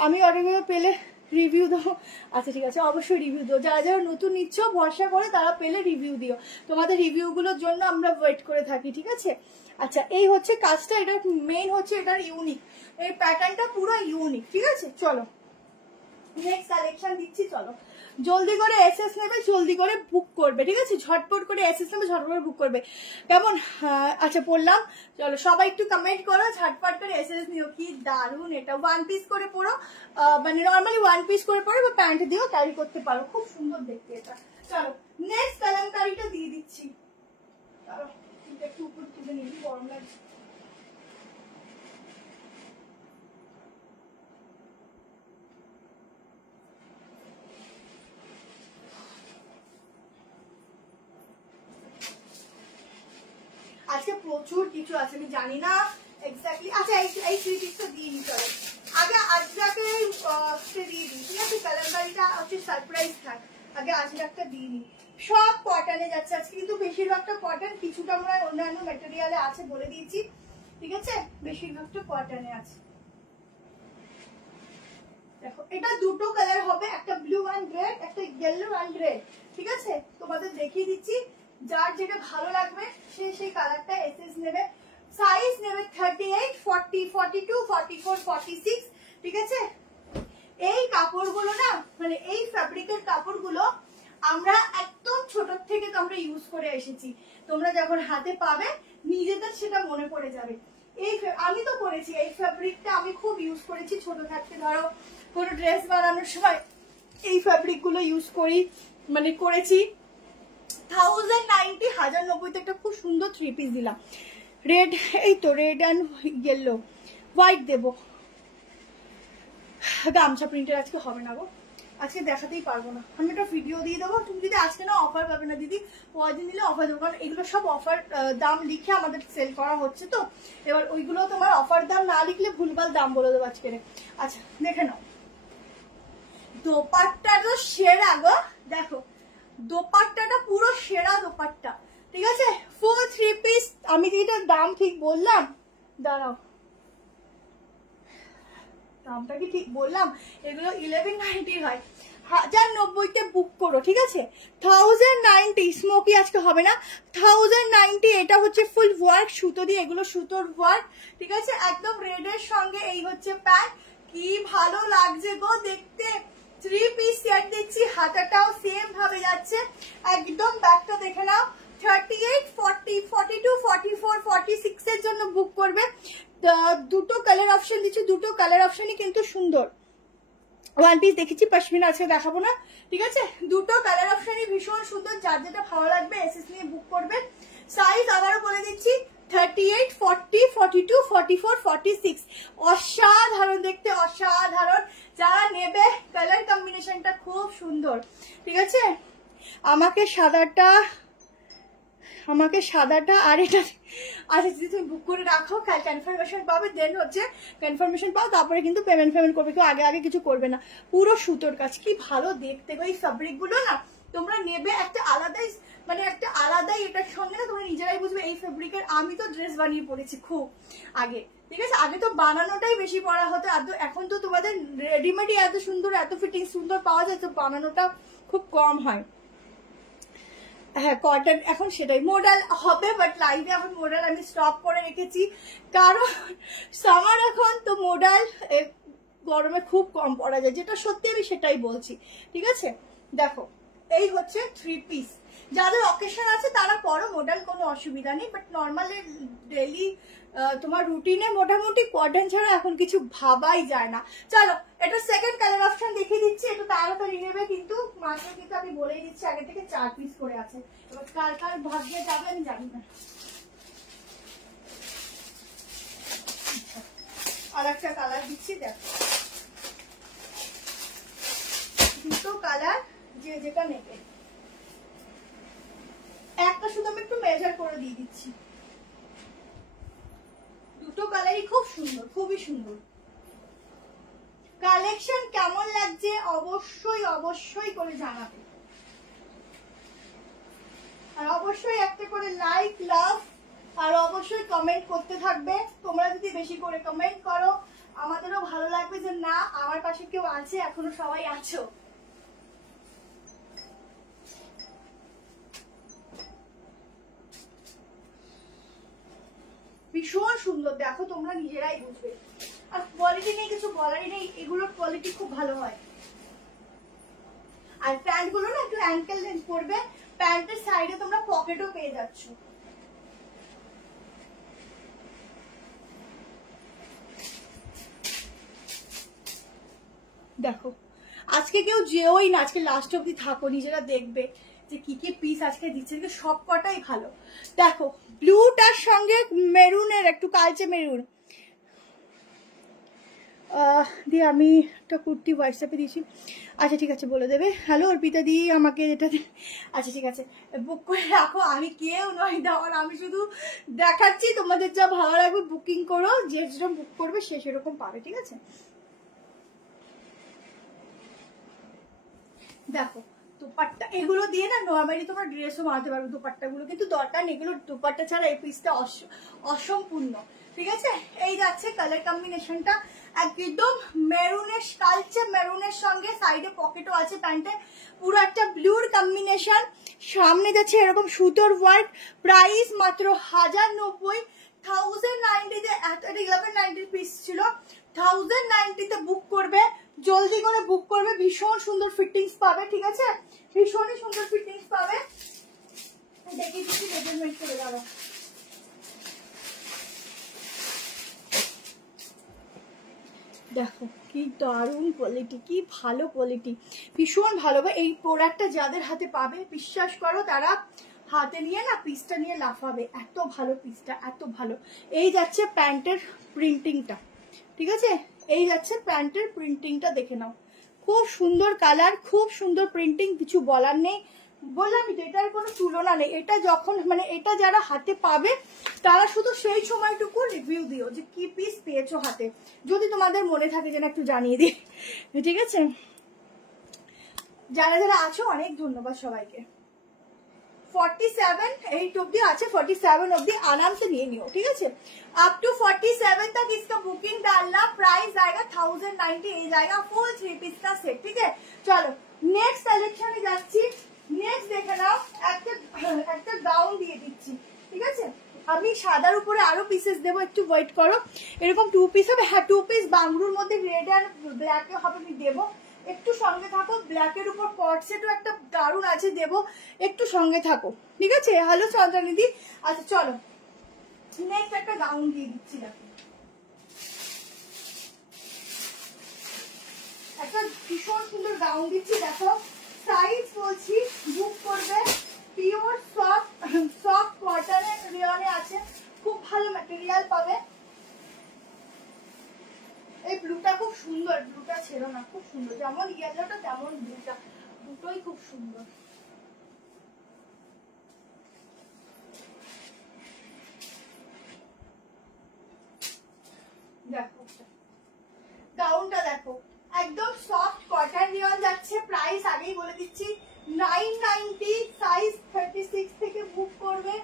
আমি অর্ডার পেলে রিভিউ দাও। আচ্ছা ঠিক আছে, অবশ্যই রিভিউ দিও। যারা যারা নতুন নিচ্ছ ভরসা করে তারা পেলে রিভিউ দিও, তোমাদের রিভিউগুলোর জন্য আমরা ওয়েট করে থাকি, ঠিক আছে। আচ্ছা এই হচ্ছে কাজটা, এটা মেইন হচ্ছে এটার ইউনিক, এই প্যাটার্নটা পুরো ইউনিক, ঠিক আছে। চলো নেক্সট কালেকশন দিচ্ছি, চলো জলদি করে এসএস নেবে, জলদি করে বুক করবে, ঠিক আছে। ঝটপট করে এসএস নেবে, ঝটপট করে বুক করবে, কেমন? আচ্ছা বললাম, চলো সবাই একটু কমেন্ট করো, ঝটপট করে এসএস নিও। কি দারুন এটা, ওয়ান পিস করে পরো, মানে নর্মালি ওয়ান পিস করে পরো বা প্যান্ট দিয়েও ক্যারি করতে পারো, খুব সুন্দর দেখতে এটা। চলো নেক্সট কালামকারিটা দিয়ে দিচ্ছি, চলো একটু উপর তুলে নিই, গরম লাগছে। আজকে প্রচুর কিছু আছে, আমি জানি না এক্স্যাক্টলি। আচ্ছা এই থ্রি পিসটা দিয়ে দিই, চলো আগে আজরাকে দিয়ে দিই, ঠিক আছে। কালামকারিটা হচ্ছে সারপ্রাইজ থাক, আগে আজরাকটা দিয়ে দিই। সব কটনে যাচ্ছে আজকে, কিন্তু বেশিরভাগটা কটন, কিছুটা আমরা অন্যান্য ম্যাটেরিয়ালে আছে বলে দিয়েছি, ঠিক আছে। বেশিরভাগটা কটনে আছে। দেখো এটা দুটো কালার হবে, একটা ব্লু অ্যান্ড রেড, একটা ইয়েলো অ্যান্ড রেড, ঠিক আছে। তোমাদের দেখিয়ে দিচ্ছি, যার যেটা ভালো লাগবে সে সেই কালারটা এসএস নেবে। সাইজ নেবে 38, 40, 42, 44, 46, ঠিক আছে। এই কাপড়গুলো না, মানে এই ফ্যাব্রিকের কাপড়গুলো আমরা একদম ছোট থেকে তো আমরা ইউজ করে এসেছি, তোমরা যখন হাতে পাবে নিজেদের সেটা মনে পড়ে যাবে। এই আমি তো করেছি, এই ফ্যাব্রিকটা আমি খুব ইউজ করেছি ছোট থাকতে। ধরো কোনো ড্রেস বানানোর সময় এই ফ্যাব্রিক গুলো ইউজ করি, মানে করেছি। 1090 1090 একটা খুব সুন্দর থ্রি পিস দিলাম, রেড, এই তো রেড অ্যান্ড ইয়েলো, হোয়াইট দেবো। গামছা প্রিন্টের আজকে হবে না গো, আজকে দেখাতেই পারবো না, আমি একটা ভিডিও দিয়ে দেবো। তুমি যদি আজকে না অফার পাবে না দিদি, পরের দিন দিলে অফার দেবো, কারণ এগুলো সব অফার দাম লিখে আমাদের সেল করা হচ্ছে তো, এবার ওইগুলো তোমার অফার দাম না লিখলে ভুলভাল দাম বলে দেবো আজকে। আচ্ছা দেখে নাও, দোপাট্টাটা সেরা গো, দেখো দোপাট্টাটা পুরো সেরা দোপাট্টা, ঠিক আছে। ফুল থ্রি পিস, আমি কি এটার দাম ঠিক বললাম? দাঁড়াও, দামটা কি ঠিক বললাম? এগুলো 1190 হয়, 1090-তে বুক করো, ঠিক আছে। 1090 স্মোকি আজকে হবে না, 1090। এটা হচ্ছে ফুল ওয়ার্ক সুতো দিয়ে, এগুলো সুতোর ওয়ার্ক, ঠিক আছে। একদম রেডের সঙ্গে এই হচ্ছে প্যান্ট, কি ভালো লাগছে গো দেখতে। থ্রি পিস সেট দিচ্ছি, হাতাটাও সেম ভাবে যাচ্ছে একদম। ব্যাগটা দেখে নাও, 38, 40, 42, 44, 46 এর জন্য বুক করবে। দুটো কালার অপশন দিচ্ছি, দুটো কালার অপশনই কিন্তু সুন্দর। ওয়ান পিস দেখেছি, পশমিনা আজকে দেখাবো না, ঠিক আছে। দুটো কালার অপশনই ভীষণ সুন্দর, যার যেটা ভালো লাগবে এসএস নিয়ে বুক করবে। সাইজ আবারও বলে দিচ্ছি, 38, 40, 42, 44, 46, অসাধারণ দেখতে, অসাধারণ। যারা নেবে কালার কম্বিনেশনটা খুব সুন্দর, ঠিক আছে। আমাকে সাদাটা আর এটা, আচ্ছা যদি তুমি বুক করে রাখো, কাল কনফার্মেশন পাবে, দেন হচ্ছে কনফার্মেশন পাও, তারপরে কিন্তু পেমেন্ট করবে, কেউ আগে আগে কিছু করবে না। পুরো সুতোর কাজ, কি ভালো দেখতে গো এই ফ্যাব্রিক গুলো না। তোমরা নেবে একটা আলাদাই, মানে একটা আলাদাই এটার সঙ্গে না, তোমরা নিজেরাই বুঝবে এই ফ্যাব্রিকের। আমি তো ড্রেস বানিয়ে পড়েছি খুব আগে, ঠিক আছে। আগে তো বানানোটাই বেশি পড়া হতো, এখন তো তোমাদের রেডিমেডই এত সুন্দর, এত ফিটিং সুন্দর পাওয়া যায়, তো বানানোটা খুব কম হয়। হ্যাঁ কটন এখন সেটাই মডেল হবে, বাট লাইভে এখন মডেল আমি স্টপ করে রেখেছি, কারণ সামার এখন তো মডেল গরমে খুব কম পড়া যায়, যেটা সত্যি আমি সেটাই বলছি, ঠিক আছে। দেখো এই হচ্ছে থ্রি পিস, যাদের অকেশন আছে তারা পরো, মডেল কোনো অসুবিধা নেই, বাট নর্মালি ডেলি তোমার রুটিনে মোটামুটি কটন ছাড়া এখন কিছু ভাবাই যায় না। চলো এটা সেকেন্ড কালার অপশন দেখিয়ে দিচ্ছি, একটু তাড়াতাড়ি নেবে, কিন্তু মাত্র কিন্তু আমি বলেই দিচ্ছি আগে থেকে 4 পিস করে আছে, এবার কার কার ভাগ্যে যাবে আমি জানি না। আর একটা কালার দিচ্ছি, দেখো দুটো কালার, যে যেটা নেবে। একটা শুধু আমি একটু মেজার করে দিয়ে দিচ্ছি, দুটো কালারই খুব সুন্দর, খুবই সুন্দর। কালেকশন কেমন লাগছে অবশ্যই অবশ্যই করে জানাবে, আর অবশ্যই একটা করে লাইক, লাভ, আর অবশ্যই কমেন্ট করতে থাকবে। তোমরা যদি বেশি করে কমেন্ট করো, আমাদেরও ভালো লাগবে যে না আমার পাশে কেউ আছে, এখনো সবাই আছো। ভীষণ সুন্দর, দেখো তোমরা নিজেরাই বুঝবে। আর কোয়ালিটি নেই কিছু বলারই নেই, এগুলোর কোয়ালিটি খুব ভালো হয়। আর প্যান্ট গুলো না একটু অ্যাঙ্কেল লেন্থ পড়বে, প্যান্টের সাইডে তোমরা পকেটও পেয়ে যাচ্ছ। দেখো আজকে কেউ যেওই না, আজকে লাস্ট অব্দি থাকো, নিজেরা দেখবে যে কি কি পিস আজকে দিচ্ছে, সব কটাই ভালো। দেখো ব্লুটার সঙ্গে মেরুনের একটু কালচে মেরুন দিয়ে আমি একটা কুর্তি হোয়াটসঅ্যাপে দিয়েছি। আচ্ছা ঠিক আছে বলে দেবে। হ্যালো অর্পিতা দি আমাকে এটা, আচ্ছা ঠিক আছে বুক করে রাখো, আমি কেউ নয় দেওয়ার, আমি শুধু দেখাচ্ছি, তোমাদের যা ভালো লাগবে বুকিং করো, যে যেরকম বুক করবে সে সেরকম পাবে, ঠিক আছে। দেখো দুপাট্টা এগুলো দিয়ে না নর্মালি তোমরা ড্রেসও বানাতে পারবে, দুপাট্টাগুলো কিন্তু দরকার নেই, এগুলো দুপাট্টা ছাড়া এই পিসটা অসম্পূর্ণ, ঠিক আছে। এই যাচ্ছে কালার কম্বিনেশনটা একদম মেরুনের, কালচে মেরুনের সঙ্গে সাইডে পকেটও আছে প্যান্টে, পুরো একটা ব্লুর কম্বিনেশন, সামনে যাচ্ছে এরকম সুতোর ওয়ার্ক, প্রাইস মাত্র 1090, 1090-তে, 1190 পিস ছিল, 1090-তে বুক করবে, জলদি করে বুক করবে, ভীষণ সুন্দর ফিটিংস পাবে, ঠিক আছে, ভীষণই সুন্দর ফিটিংস পাবে। দেখিয়ে দিচ্ছি মেজারমেন্ট করে দাও। দেখো কি দারুণ কোয়ালিটি, কি ভালো কোয়ালিটি, ভীষণ ভালো। এই প্রোডাক্টটা যাদের হাতে পাবে বিশ্বাস করো তারা হাতে নিয়ে না পিসটা নিয়ে লাফাবে, এত ভালো পিসটা, এত ভালো। এই যাচ্ছে প্যান্টের প্রিন্টিংটা, ঠিক আছে, এই যাচ্ছে প্যান্টের প্রিন্টিংটা, দেখে নাও খুব সুন্দর কালার, খুব সুন্দর প্রিন্টিং, কিছু বলার নেই। বললাম তো এটার কোনো তুলনা নেই। এটা যখন মানে এটা যারা হাতে পাবে তারা শুধু সেই সময়টুকু রিভিউ দিও যে কি পিস পেয়েছো হাতে, যদি তোমাদের মনে থাকে যেন একটু জানিয়ে দিই, ঠিক আছে। যারা যারা আছো অনেক ধন্যবাদ সবাইকে। 47 8 অब्दी আছে, 47 অब्दी आराम से নিয়ে নিও, ঠিক আছে। अप टू 47 तक इसका बुकिंग डालना, प्राइस आएगा 1090, ये जाएगा फुल 3 पीस का सेट, ठीक है। चलो नेक्स्ट কালেকশনে যাচ্ছি, নেক্সট দেখে নাও, একটা গাউন দিয়ে দিচ্ছি, ঠিক আছে। আমি সাদার উপরে আরো পিসেস দেবো, একটু ওয়েট করো। এরকম 2 পিস হবে, হ্যাঁ 2 পিস বাংলুর মধ্যে রেড আর ব্ল্যাক হবে, আমি দেবো, একটু সঙ্গে থাকো। ব্ল্যাকের উপর কট সেটও একটা দারুণ আছে, দেবো, একটু সঙ্গে থাকো, ঠিক আছে। হ্যালো চন্দ্রানিদি, আচ্ছা চলো নেক্সট একটা গাউন দিয়ে দিচ্ছি, দেখো একটা ভীষণ সুন্দর গাউন দিচ্ছি, দেখো সাইজ বলছি বুক করবে, পিওর সফট কটনের রিয়নে আছে, খুব ভালো ম্যাটেরিয়াল পাবে। এই ব্লুটা খুব সুন্দর, ব্লুটা ছেড়ো না, খুব সুন্দর, যেমন ইয়েলোটা তেমন ব্লুটা, দুটোই খুব সুন্দর। দেখো গাউনটা দেখো একদম সফট কটন রিয়ন যাচ্ছে, প্রাইস আগেই বলে দিচ্ছি 990, সাইজ 36 থেকে বুক করবে,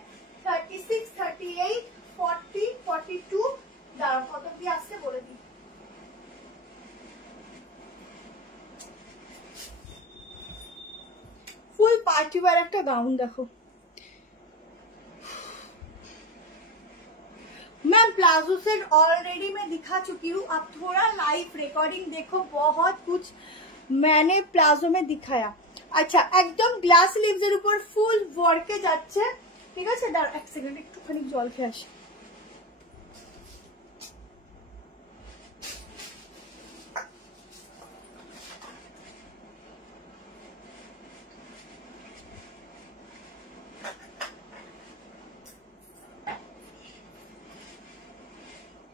36, 38, 40, 42, দাঁড়াও কত কি আসছে বলে দিই। ফুল पार्टी वेयर একটা गाउन देखो मैम, प्लाजो सेट ऑलरेडी मैं दिखा चुकी हूँ, अब थोड़ा लाइव रिकॉर्डिंग देखो, बहुत कुछ मैंने प्लाजो में दिखाया। अच्छा एकदम ग्लास स्लीव्स এর উপর ফুল ওয়ার্কে যাচ্ছে, ঠিক আছে। দাঁড়াও এক সেকেন্ড, একটুখানি জল খেয়ে আসি।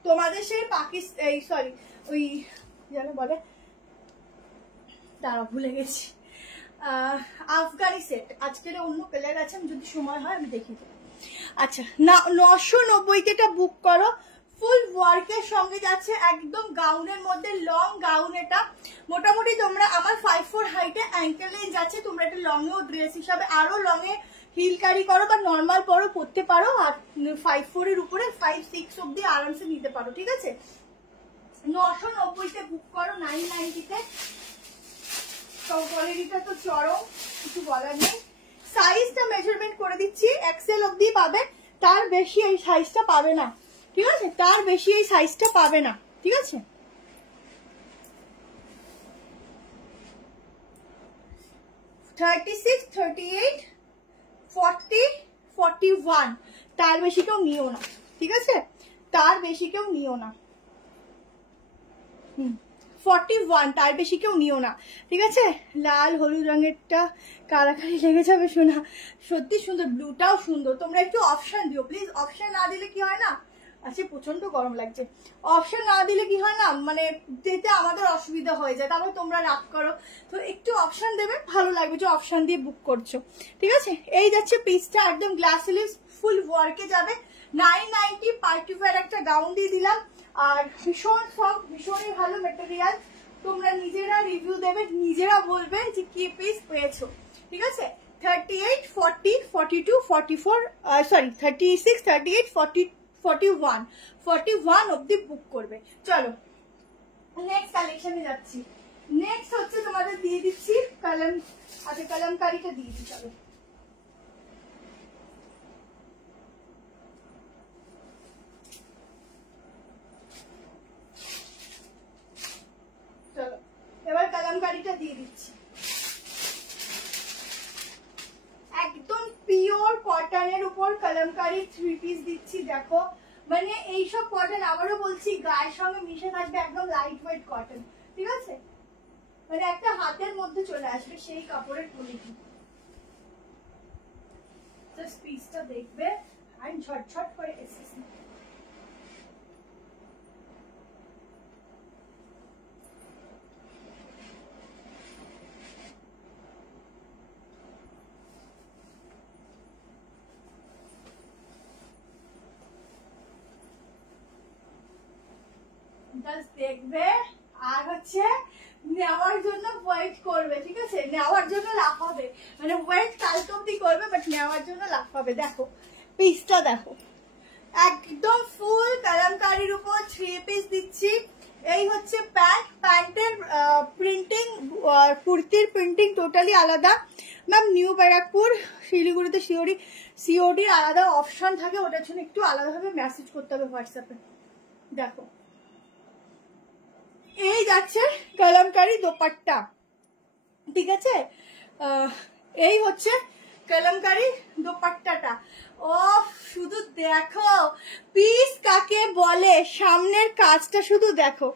তোমাদের সেই পাকিস্তান, সরি ওই যেন বলে, দাঁড়া ভুলে গেছি, আফগানি সেট, আজকের অন্য কালার আছে, যদি সময় হয় আমি দেখিয়ে দেবো। আচ্ছা না 990-তে এটা বুক করো, ফুল ওয়ার্কের সঙ্গে যাচ্ছে, একদম গাউনের মধ্যে লং গাউন, এটা মোটামুটি তোমরা আমার 5'4" হাইটে অ্যাঙ্কেলে যাচ্ছে, তোমরা এটা লং এও ড্রেস হিসাবে আরো লং এ হিল ক্যারি করো বা নর্মাল পরো, পরতে পারো। আর 5'4" এর উপরে 5'6" অব্দি আরামসে নিতে পারো, ঠিক আছে। 990-তে বুক করো, 990-তে। কোয়ালিটিটা তো চরম, কিছু বলার নেই। সাইজটা মেজারমেন্ট করে দিচ্ছি, এক্সেল অবধি পাবে, তার বেশি এই সাইজটা পাবে না, ঠিক আছে? তার বেশি এই সাইজটা পাবে না, ঠিক আছে? $36, $38, $40, $41, তার বেশি কেউ নিও না, ঠিক আছে? তার বেশি কেউ নিও না। 41, তার বেশি কেউ নিও না, ঠিক আছে? লাল হলুদ রঙেরটা কারাকারি লেগে যাবে শোনা, সত্যি সুন্দর, ব্লুটাও সুন্দর। তোমরা একটু অপশন দিও প্লিজ, অপশন না দিলে কি হয় না, আচ্ছা প্রচন্ড গরম লাগছে, অপশন না দিলে কি হয় না, মানে যেতে আমাদের অসুবিধা হয়ে যায়, তারপর তোমরা রাগ করো। তো একটু অপশন দেবে, ভালো লাগবে যে অপশন দিয়ে বুক করছো, ঠিক আছে? এই যাচ্ছে পিসটা, একদম গ্লাস স্লিভস, ফুল ওয়ার্কে যাবে। 990 পার্টি ওয়্যার একটা গাউন দিয়ে দিলাম, আর ভীষণ সফট, ভীষণই ভালো মেটেরিয়াল। তোমরা নিজেরা রিভিউ দেবে, নিজেরা বলবে যে কি পিস পেয়েছো, ঠিক আছে? 38, 40, 42, 44, সরি 36, 38, 40, 41, 41 অব্দি বুক করবে। চলো নেক্সট কালেকশনে যাচ্ছি। নেক্সট হচ্ছে তোমাদের দিয়ে দিচ্ছি কলম, আচ্ছা কলমকারিটা দিয়ে দিই। চলো চলো এবার কলমকারিটা দিয়ে দিচ্ছি। একদম পিওর কটনের উপর কলমকারি 3 পিস দিচ্ছি, দেখো মানে এইসব কটন, আবারও বলছি, গায়ের সঙ্গে মিশে থাকবে, একদম লাইট ওয়েট কটন, ঠিক আছে? মানে একটা হাতের মধ্যে চলে আসবে সেই কাপড়ের কোয়ালিটি। জাস্ট পিসটা দেখবে আর ঝটঝট করে এসেছে। দেখবে আর হচ্ছে নেওয়ার জন্য ওয়েট করবে, ঠিক আছে? নেওয়ার জন্য লাফাবে, মানে ওয়েট কালকে অব্দি করবে, বাট নেওয়ার জন্য লাফাবে। দেখো পিসটা দেখো, একদম ফুল কলমকারির উপর 3 পিস দিচ্ছি। এই হচ্ছে প্যান্ট, প্যান্টের প্রিন্টিং, কুর্তির প্রিন্টিং টোটালি আলাদা। ম্যাম নিউ ব্যারাকপুর শিলিগুড়িতে সিওডি আলাদা অপশন থাকে, ওটার জন্য একটু আলাদাভাবে মেসেজ করতে হবে হোয়াটসঅ্যাপে। দেখো এই যাচ্ছে কলমকারি দোপাট্টা, ঠিক আছে? এই হচ্ছে কলমকারি দোপাট্টাটা। ও শুধু দেখো পিস কাকে বলে, সামনের কাজটা শুধু দেখো,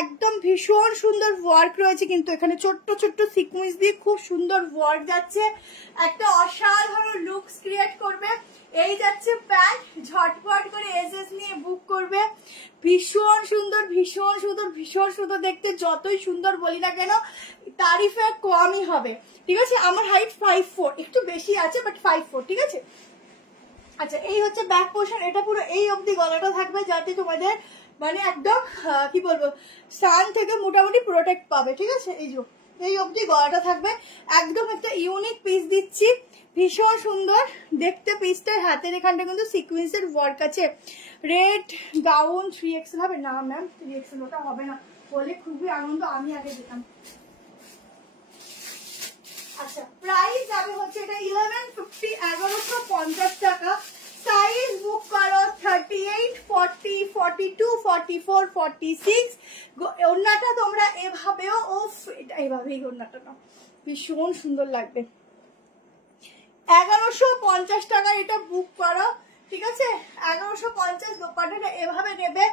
একদম ভীষণ সুন্দর ওয়ার্ক রয়েছে, কিন্তু এখানে ছোট্ট ছোট্ট সিকোয়েন্স দিয়ে খুব সুন্দর ওয়ার্ক যাচ্ছে, একটা অসাধারণ লুকস ক্রিয়েট করবে। এই যাচ্ছে প্যান্ট, ঝটপট করে এসএস নিয়ে বুক করবে। ভীষণ সুন্দর, ভীষণ সুন্দর, ভীষণ সুন্দর দেখতে, যতই সুন্দর বলি না কেন তারিফে কমই হবে, ঠিক আছে? আমার হাইট 5'4", একটু বেশি আছে বাট 5'4", ঠিক আছে? আচ্ছা এই হচ্ছে ব্যাক পোর্শন, এটা পুরো এই অবধি গলাটা থাকবে, যাতে তোমাদের মানে একদম কি বলবো সান থেকে মোটামুটি প্রোটেক্ট পাবে, ঠিক আছে? এই অবধি গলাটা থাকবে, একদম একটা ইউনিক পিস দিচ্ছি, ভীষণ সুন্দর দেখতে পিসটার। হাতের এখানটা কিন্তু সিকোয়েন্সের ওয়ার্ক আছে। রেড গাউন 3XL হবে না ম্যাম, 3XL ওটা হবে না, বলে খুবই আনন্দ, আমি আগে যেতাম। আচ্ছা প্রাইস যাবে হচ্ছে এটা 1150, 1150 টাকা। সাইজ বুক করো 38, 40, 42, 44, 46। ওড়নাটা তোমরা এভাবেও, ও এটা এভাবেই ওড়নাটা না, ভীষণ সুন্দর লাগবে। 1150 টাকা এটা বুক করো, ঠিক আছে? 1150 দোপাট্টাটা এভাবে নেবে,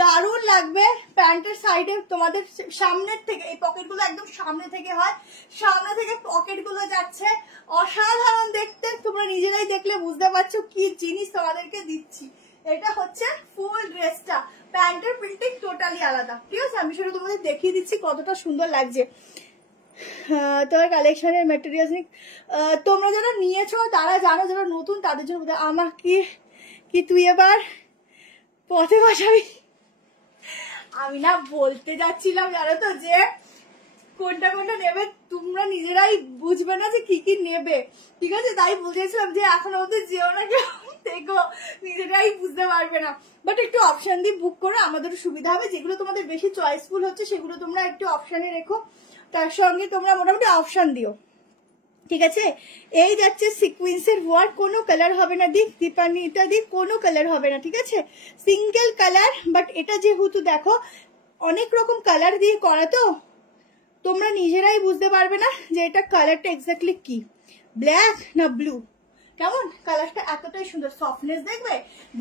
দারুণ লাগবে। প্যান্টের সাইডে তোমাদের সামনের থেকে, এই পকেটগুলো একদম সামনে থেকে হয়, সামনে থেকে পকেটগুলো যাচ্ছে, অসাধারণ দেখতে। তোমরা নিজেরাই দেখলে বুঝতে পারছো কি জিনিস তোমাদেরকে দিচ্ছি। এটা হচ্ছে ফুল ড্রেসটা, প্যান্টের প্রিন্টিং টোটালি আলাদা, ঠিক আছে? আমি সেটা তোমাদের দেখিয়ে দিচ্ছি কতটা সুন্দর লাগছে। তোমার কালেকশনের মেটেরিয়ালস তোমরা যারা নিয়েছো তারা জানো, যারা নতুন তাদের জন্য আমাকে কি তুই এবার পথে বসাবি। আমি না বলতে যাচ্ছিলাম জানো তো, যে কোনটা কোনটা নেবে তোমরা নিজেরাই বুঝবে না যে কি কি নেবে, ঠিক আছে? তাই বুঝেছিলাম যে এখন অবধি যেও না কেউ দেখো নিজেরাই বুঝতে পারবে না, বাট একটু অপশন দিয়ে বুক করো, আমাদের সুবিধা হবে। যেগুলো তোমাদের বেশি চয়েসফুল হচ্ছে সেগুলো তোমরা একটু অপশানে রেখো, তার সঙ্গে তোমরা মোটামুটি অপশান দিও, ঠিক আছে। এই যাচ্ছে সিকুয়েন্সের ওয়ার্ক, কোনো কালার হবে না দিক দীপানিটা দিক, কোনো কালার হবে না, ঠিক আছে, সিঙ্গেল কালার। বাট এটা যেহেতু দেখো অনেক রকম কালার দিয়ে করা, তো তোমরা নিজেরাই বুঝতে পারবে না যে এটা কালারটা এক্স্যাক্টলি কি, ব্ল্যাক না ব্লু। কেমন কালারটা এতটাই সুন্দর, সফটনেস দেখবে,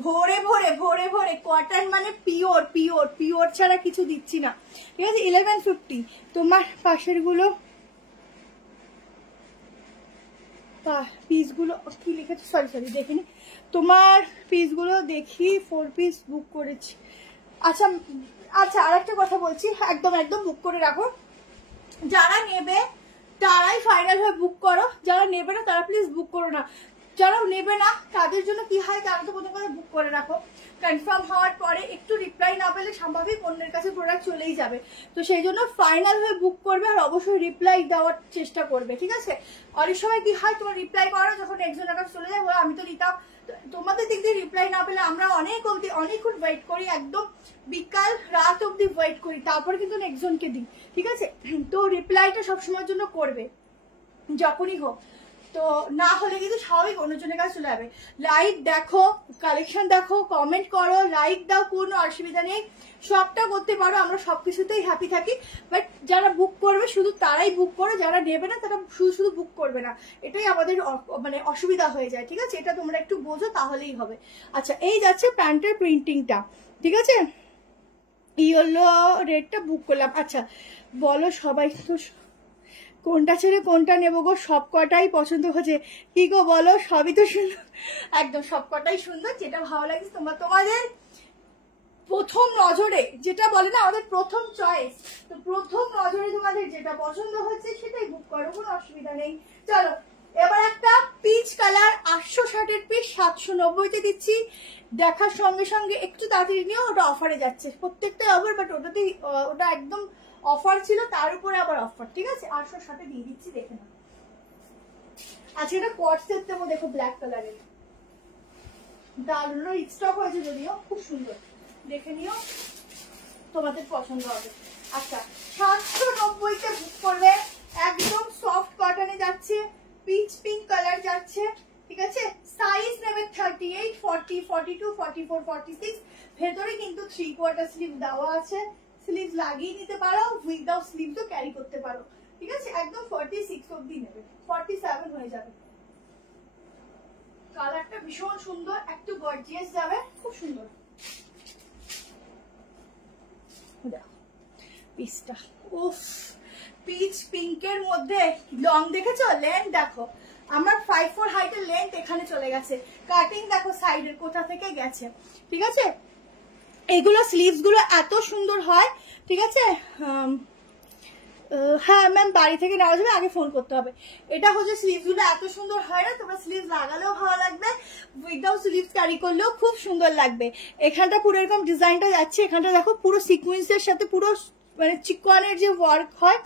ভরে ভরে ভরে ভরে কটন, মানে পিওর পিওর পিওর ছাড়া কিছু দিচ্ছি না, ঠিক আছে। 1150 তোমার পাশের গুলো পিসগুলো কি লিখেছে, সরি সরি দেখিনি, তোমার পিসগুলো দেখি 4 পিস বুক করেছি। আচ্ছা আচ্ছা, আর একটা কথা বলছি, একদম একদম বুক করে রাখো, যারা নেবে তারাই ফাইনাল হয়ে বুক করো, যারা নেবে না তারা প্লিজ বুক করো না। যারা নেবে না তাদের জন্য কি হয়, তারা তো প্রথম কথা বুক করে রাখো, কনফার্ম হওয়ার পরে একটু রিপ্লাই না পেলে স্বাভাবিক অন্যের কাছে প্রোডাক্ট চলেই যাবে, তো সেই জন্য ফাইনাল হয়ে বুক করবে, আর অবশ্যই রিপ্লাই দেওয়ার চেষ্টা করবে, ঠিক আছে। অনেক সময় কি হয়, তোমার রিপ্লাই করো যখন একজনের কাছে চলে যায়, আমি তো নিতাম, তোমাদের দিক দিয়ে রিপ্লাই না পেলে আমরা অনেকক্ষণ ওয়েট করি, একদম বিকাল রাত অব্দি ওয়েট করি, তারপরে কিন্তু একজনকে দিই, ঠিক আছে। তো রিপ্লাইটা সবসময়ের জন্য করবে যখনই হোক, তো না হলে কিন্তু স্বাভাবিক অন্যজনের কাছে চলে যাবে। লাইক দেখো, কালেকশন দেখো, কমেন্ট করো, লাইক দাও, কোনো অসুবিধা নেই, সবটা করতে পারো, আমরা সবকিছুতেই হ্যাপি থাকি। বাট যারা বুক করবে শুধু তারাই বুক করো, যারা নেবে না তারা শুধু শুধু বুক করবে না, এটাই আমাদের মানে অসুবিধা হয়ে যায়, ঠিক আছে, এটা তোমরা একটু বোঝো তাহলেই হবে। আচ্ছা, এই যাচ্ছে প্যান্টের প্রিন্টিংটা, ঠিক আছে, ইয়েলো রেডটা বুক করলাম। আচ্ছা বলো সবাই তো কোনটা ছেড়ে কোনটা নেবো গো, সব কটাই পছন্দ হচ্ছে, কি গো বলো, সবই তো সুন্দর, একদম সব কটাই সুন্দর, যেটা ভালো লাগছে তোমাদের প্রথম নজরে, যেটা বলে না আমাদের প্রথম চয়েস, তো প্রথম নজরে তোমাদের যেটা পছন্দ হচ্ছে সেটাই বুক করো, কোনো অসুবিধা নেই। চলো এবার একটা পিচ কালার 860-এর পিস 790-তে দিচ্ছি, দেখার সঙ্গে সঙ্গে একটু তাড়াতাড়ি নিও, ওটা অফারে যাচ্ছে, প্রত্যেকটা অফার, বাট ওটা একদম অফার ছিল, তার উপরে আবার অফার, ঠিক আছে, 860-এ দিয়ে দিচ্ছি, দেখে নাও। আচ্ছা এটা কট সেট দেবো, দেখো ব্ল্যাক কালারের, দারুণ স্টক হয়েছে যদিও, খুব সুন্দর, দেখে নিও, তোমাদের পছন্দ হবে। আচ্ছা 790-তে বুক করবে, একদম সফট কটনে যাচ্ছে, পিচ পিঙ্ক কালার যাচ্ছে, ঠিক আছে, সাইজ নেবে 38, 40, 42, 44, 46, ভেতরে কিন্তু 3/4 স্লিভ দেওয়া আছে, স্লিভ লাগিয়ে নিতে পারো, উইদাউট স্লিভ তো ক্যারি করতে পারো, ঠিক আছে, একদম 46 অবধি নেবে, 47 হয়ে যাবে। কালারটা ভীষণ সুন্দর, একটু গর্জিয়াস যাবে, খুব সুন্দর, পিসটা উফ, পিচ পিঙ্কের মধ্যে লং দেখেছো, লেন্থ দেখো, আমার 5'4" হাইটের লেন্থ এখানে চলে গেছে, কাটিং দেখো সাইডের কোথা থেকে গেছে, ঠিক আছে। এগুলো স্লিভস গুলো এত সুন্দর হয়, ঠিক আছে, হ্যাঁ ম্যাম বাড়ি থেকে নেওয়া যাবে, আগে ফোন করতে হবে। এটা হচ্ছে স্লিভস গুলো এত সুন্দর হয় না, তোমরা স্লিভস লাগালেও ভালো লাগবে, উইদাউট স্লিভস ক্যারি করলেও খুব সুন্দর লাগবে। এখানটা পুরো এরকম ডিজাইনটা যাচ্ছে, এখানটা দেখো পুরো সিকুয়েন্সের সাথে পুরো মানে চিকনের যে ওয়ার্ক হয়,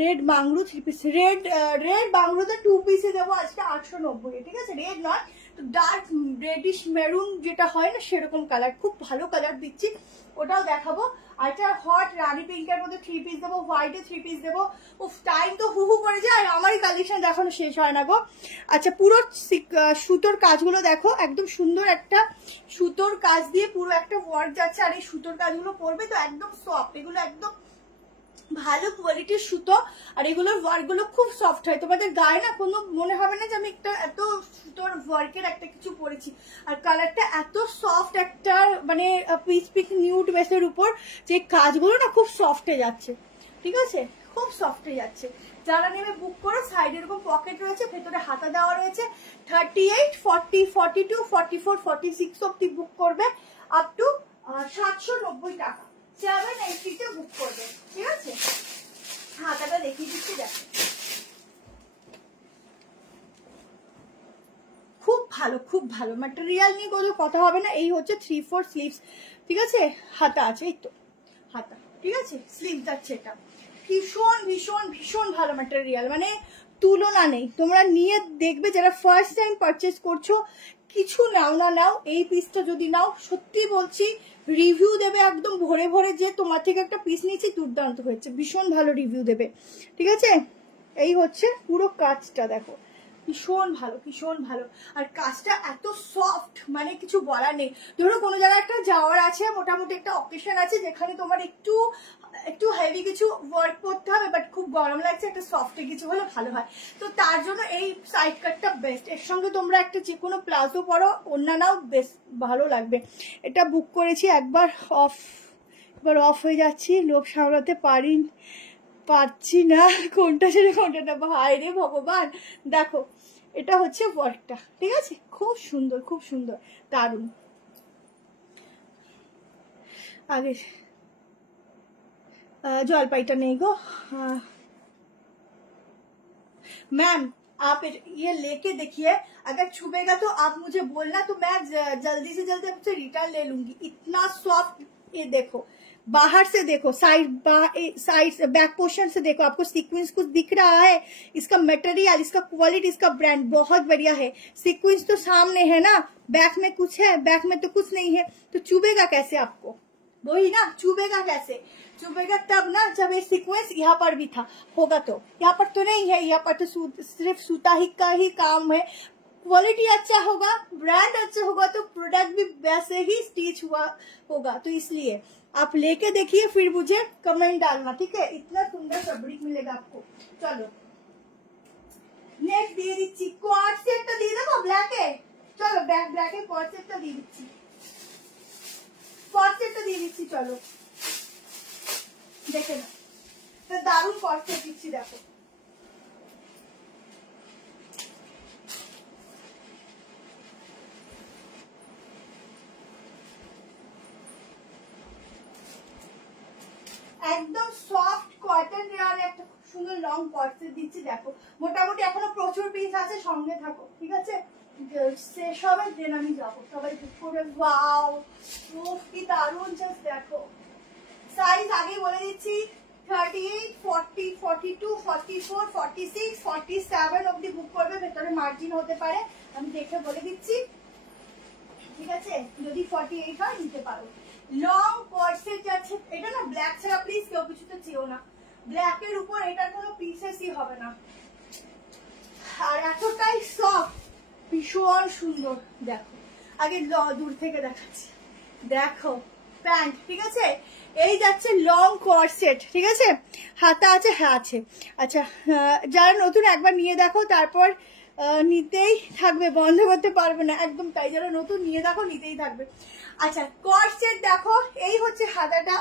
রেড বাংলু 3 পিস, রেড বাংলুতে 2 পিসে দেবো আজকে 890, ঠিক আছে, রেড নয় তো ডার্ক রেডিশ মেরুন যেটা হয় না সেরকম কালার, খুব ভালো কালার দিচ্ছি, ওটাও দেখাবো। আরেকটা হট রানি পিঙ্কের মধ্যে 3 পিস দেবো, হোয়াইটে 3 পিস দেবো, উফ টাইম তো হু করে যায়, আর আমারই কালেকশন দেখানো শেষ হয় না গো। আচ্ছা পুরো সুতোর কাজগুলো দেখো, একদম সুন্দর একটা সুতোর কাজ দিয়ে পুরো একটা ওয়ার্ক যাচ্ছে, আর এই সুতোর কাজগুলো পরবে তো একদম সফট, এগুলো একদম ভালো কোয়ালিটির সুতো, আর এগুলোর ওয়ার্ক গুলো খুব সফট হয়, তোমাদের গায়ে না কোনো মনে হবে না যে আমি একটা এত সুতোর ওয়ার্কের একটা কিছু পরেছি, আর কালারটা এত সফট, একটা মানে পিচ পিক নিউড বেসের উপর যে কাজগুলো না খুব সফটে যাচ্ছে, ঠিক আছে, খুব সফটে যাচ্ছে। যারা নেবে বুক করে, সাইডে এরকম পকেট রয়েছে, ভেতরে হাতা দেওয়া রয়েছে, 38, 40, 42, 44, 46 অব্দি বুক করবে, আপ টু 790 টাকা 780-তে বুক করবে, ঠিক আছে। হাতাটা দেখিয়ে দিচ্ছি, দেখো খুব ভালো, খুব ভালো ম্যাটেরিয়াল নিয়ে কোনো কথা হবে না। এই হচ্ছে 3/4 স্লিভস, ঠিক আছে, হাতা আছে, এই তো হাতা, ঠিক আছে, স্লিভ যাচ্ছে, এটা ভীষণ ভীষণ ভীষণ ভালো ম্যাটেরিয়াল, মানে তুলনা নেই। তোমরা নিয়ে দেখবে, যারা ফার্স্ট টাইম পারচেস করছো, কিছু নাও না নাও, এই পিসটা যদি নাও, সত্যি বলছি রিভিউ দেবে একদম ভরে ভরে, যে তোমার থেকে একটা পিস নিয়েছি দুর্দান্ত হয়েছে, ভীষণ ভালো রিভিউ দেবে। ঠিক আছে, এই হচ্ছে পুরো কাজটা দেখো, ভীষণ ভালো ভীষণ ভালো। আর কাজটা এত সফট, মানে কিছু বলার নেই। ধরো কোনো জায়গায় একটা যাওয়ার আছে, মোটামুটি একটা অকেশন আছে যেখানে তোমার একটু একটু হেভি কিছু ওয়ার্ক করতে হবে, বাট খুব গরম লাগছে, একটা সফটে কিছু হলে ভালো হয়। তো তার জন্য এই সাইড কাটটা বেস্ট। এর সঙ্গে তোমরা একটা যে কোনো প্লাজো পরো, অন্যান্যও বেশ ভালো লাগবে। এটা বুক করেছি, এবার অফ হয়ে যাচ্ছি, লোভ সামলাতে পারছি না, কোনটা ছেড়ে কোনটা না, ভাই রে ভগবান। দেখো এটা হচ্ছে ওয়ার্কটা, ঠিক আছে, খুব সুন্দর খুব সুন্দর, দারুণ। আগে जलपाईटा नहीं गो। मैम आप ये लेके देखिए, अगर छुपेगा तो आप मुझे बोलना, तो मैं जल्दी से जल्दी आपसे रिटर्न ले लूंगी। इतना सॉफ्ट, ये देखो बाहर से देखो, साइड बैक पोर्शन से देखो, आपको सीक्वेंस कुछ दिख रहा है? इसका मटेरियल, इसका क्वालिटी, इसका ब्रांड बहुत बढ़िया है। सीक्वेंस तो सामने है ना, बैक में कुछ है? बैक में तो कुछ नहीं है, तो चुभेगा कैसे आपको? वही ना, चुभेगा कैसे? चुभेगा तब ना जब ये सीक्वेंस यहाँ पर भी था, होगा तो। यहाँ पर तो नहीं है, यहाँ पर तो सिर्फ सूता ही का ही काम है। क्वालिटी अच्छा होगा, ब्रांड अच्छा होगा, तो प्रोडक्ट भी वैसे ही स्टिच हुआ होगा। तो इसलिए आप लेके देखिए, फिर मुझे कमेंट डालना, ठीक है? इतना सुंदर फैब्रिक मिलेगा आपको। चलो नेक्स्ट দিয়ে দিচ্ছি, কোয়ার্ড সেটটা দিয়ে দেবো ব্ল্যাকে। চলো ব্ল্যাকে কোয়ার্ড সেটটা দিয়ে দিচ্ছি, কোয়ার্ড সেটটা দিয়ে দিচ্ছি। চলো দেখে না, তো দারুণ কোয়ার্ড সেট দিচ্ছি, দেখো একদম সফট কটন রেয়ার একটা খুব সুন্দর লং কোয়ার্ড সেট দিচ্ছি। দেখো মোটামুটি এখনো প্রচুর পিস আছে, সঙ্গে থাকো, ঠিক আছে? শেষ হবে দেন আমি যাবো, সবাই করে। ওয়াও কি দারুণ, জাস্ট দেখো। সাইজ আগে বলে দিচ্ছি, 38, 40, 42, 44, 46, 47 অব্দি বুক করবে, ভেতরে মার্জিন হতে পারে, আমি দেখে বলে দিচ্ছি, ঠিক আছে? যদি 48 হয় নিতে পারো। লং কোয়ার্ড যাচ্ছে, এটা না ব্ল্যাক ছাড়া প্লিজ কেউ কিছুতে চেয়েও না, ব্ল্যাকের উপর এটার কোনো পিসেসই হবে না। আর এতটাই সফট, ভীষণ সুন্দর। দেখো আগে দূর থেকে দেখাচ্ছি, দেখো প্যান্ট, ঠিক আছে? এই যাচ্ছে লং কোয়ার্ড সেট, ঠিক আছে? হাতা আছে, হ্যাঁ আছে। আচ্ছা যারা নতুন একবার নিয়ে দেখো, তারপর নিতেই থাকবে, বন্ধ করতে পারবে না, একদম তাই। যারা নতুন নিয়ে দেখো, নিতেই থাকবে। আচ্ছা কোয়ার্ড সেট দেখো, এই হচ্ছে হাতাটা,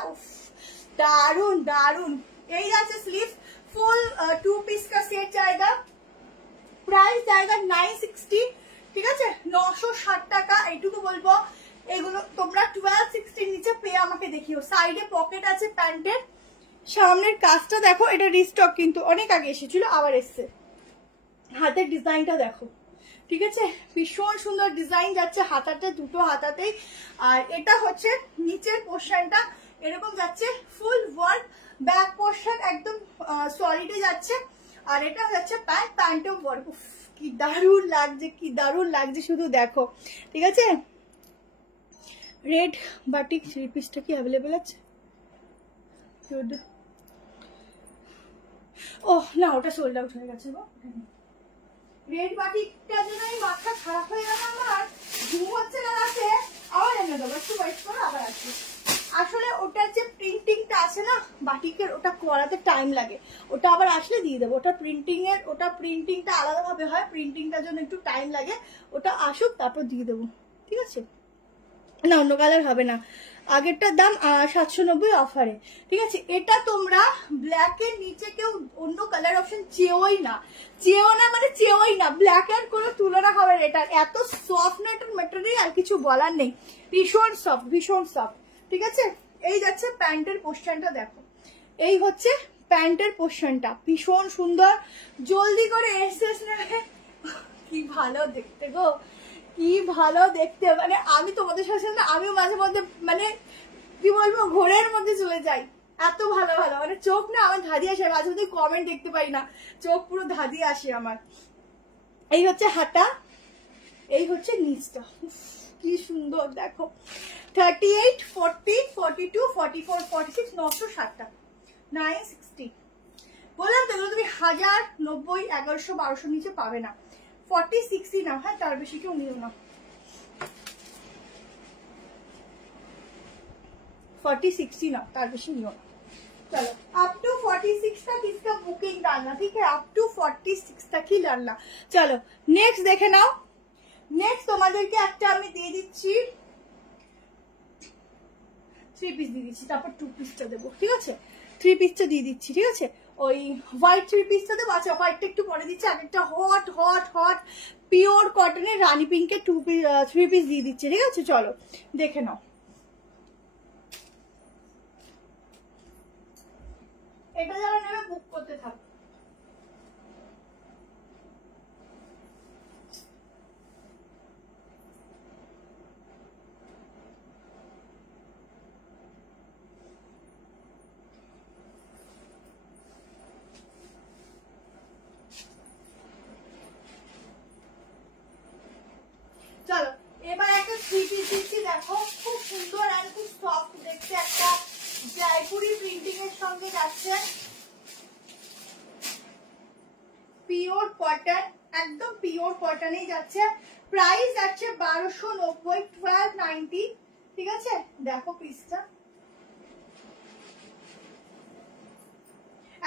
দারুন দারুন। এই যাচ্ছে স্লিভ, ফুল 2 পিস का सेट जाएगा, प्राइस जाएगा 960, ঠিক আছে? 960 টাকা। এইটুকু বলবো, এগুলো তোমরা 1260 নিচে পেয়ে আমাকে দেখিও। সাইডে পকেট আছে প্যান্টের, সামনের কাজটা দেখো, এটা রিস্টক কিন্তু অনেক আগে এসেছিল, আবার এসছে। হাতের ডিজাইনটা দেখো, ঠিক আছে? ভীষণ সুন্দর ডিজাইন যাচ্ছে হাতাতে, দুটো হাতাতেই। আর এটা হচ্ছে নিচের পোর্শনটা এরকম যাচ্ছে, ফুল ওয়ার্ক, ব্যাক পোর্শন একদম সলিডে যাচ্ছে। আর এটা যাচ্ছে প্যান্ট, প্যান্টও ওয়ার্ক। কি দারুণ লাগছে, কি দারুণ লাগছে, শুধু দেখো, ঠিক আছে? রেড বাটিক থ্রি পিসটা কি অ্যাভেলেবেল আছে? ও না, ওটা সোল্ড আউট হয়ে গেছে গো। রেড বাটিকটা জন্য মাথা খারাপ হয়ে গেল আমার, ঘুম হচ্ছে না রাতে, আবার এনে দেবো, একটু ওয়েট করো, আবার আসবে। আসলে ওটার যে প্রিন্টিংটা আছে না বাটিকের, ওটা করাতে টাইম লাগে, ওটা আবার আসলে দিয়ে দেবো। ওটা প্রিন্টিংটা আলাদাভাবে হয়, প্রিন্টিংটার জন্য একটু টাইম লাগে, ওটা আসুক তারপর দিয়ে দেবো, ঠিক আছে? না অন্য কালার হবে না। আগেরটার দাম 790 অফারে, ঠিক আছে? এটা তোমরা ব্ল্যাকের নিচে কেউ অন্য কালার অপশন চেয়েই না, মানে চেয়েই না, ব্ল্যাকের কোনো তুলনা হবে না। এটা এত সফট না, এটার ম্যাটেরিয়াল আর কিছু বলার নেই, ভীষণ সফট, ভীষণ সফট, ঠিক আছে? এই যাচ্ছে প্যান্টের পোর্শনটা, দেখো এই হচ্ছে প্যান্টের পোর্শনটা, ভীষণ সুন্দর। জলদি করে এসেস নেবে, কি ভালো দেখতে গো, কি ভালো দেখতে। মানে আমি তোমাদের সাথে না, আমিও মাঝে মধ্যে মানে কি বলবো, ঘোরের মধ্যে চলে যাই, এত ভালো ভালো, মানে চোখ না আমার ধাঁধিয়ে আসে, মাঝে মধ্যে কমেন্ট দেখতে পাই না, চোখ পুরো ধাঁধিয়ে আসে আমার। এই হচ্ছে হাতা, এই হচ্ছে নিচটা, কি সুন্দর দেখো। 38, 40, 42, 44, 46, 960টা, 960। বললাম তো তুমি 1000, 90, 1100, 1200 নিচে পাবে না। 40, 60 নাও, হ্যাঁ তার বেশি কেউ নিও না। 40, 60 नाउ, तार बेशी नहीं होना। चलो अप टू 46 तक इसका बुकिंग डालना, ठीक है, अप टू 46 तक ही डालना। चलो नेक्स्ट देखे नाओ। नेक्स्ट তোমাদেরকে একটা আমি দিয়ে দিচ্ছি 3 পিস দিয়ে দিচ্ছি, তারপর 2 পিসটা দেব, ঠিক আছে? 3 পিসটা দিয়ে দিচ্ছি, ঠিক আছে? ওই হোয়াইট 3 পিসটা দেব। আচ্ছা হোয়াইটটা একটু পরে দিচ্ছি, আগে একটা হট হট হট পিওর কটনের রানী পিঙ্কের 3 পিস দিয়ে দিচ্ছি, ঠিক আছে? চলো দেখে নাও। এটা যারা নেবে বুক করতে থাকো। চলো এবার একটা 3 পিস দিচ্ছি, দেখো খুব সুন্দর আর খুব সফট দেখতে, একটা জয়পুরি প্রিন্টিং এর সঙ্গে যাচ্ছে, পিওর কটন, একদম পিওর কটনেই যাচ্ছে। প্রাইস যাচ্ছে 1290, 1290, ঠিক আছে? দেখো পিসটা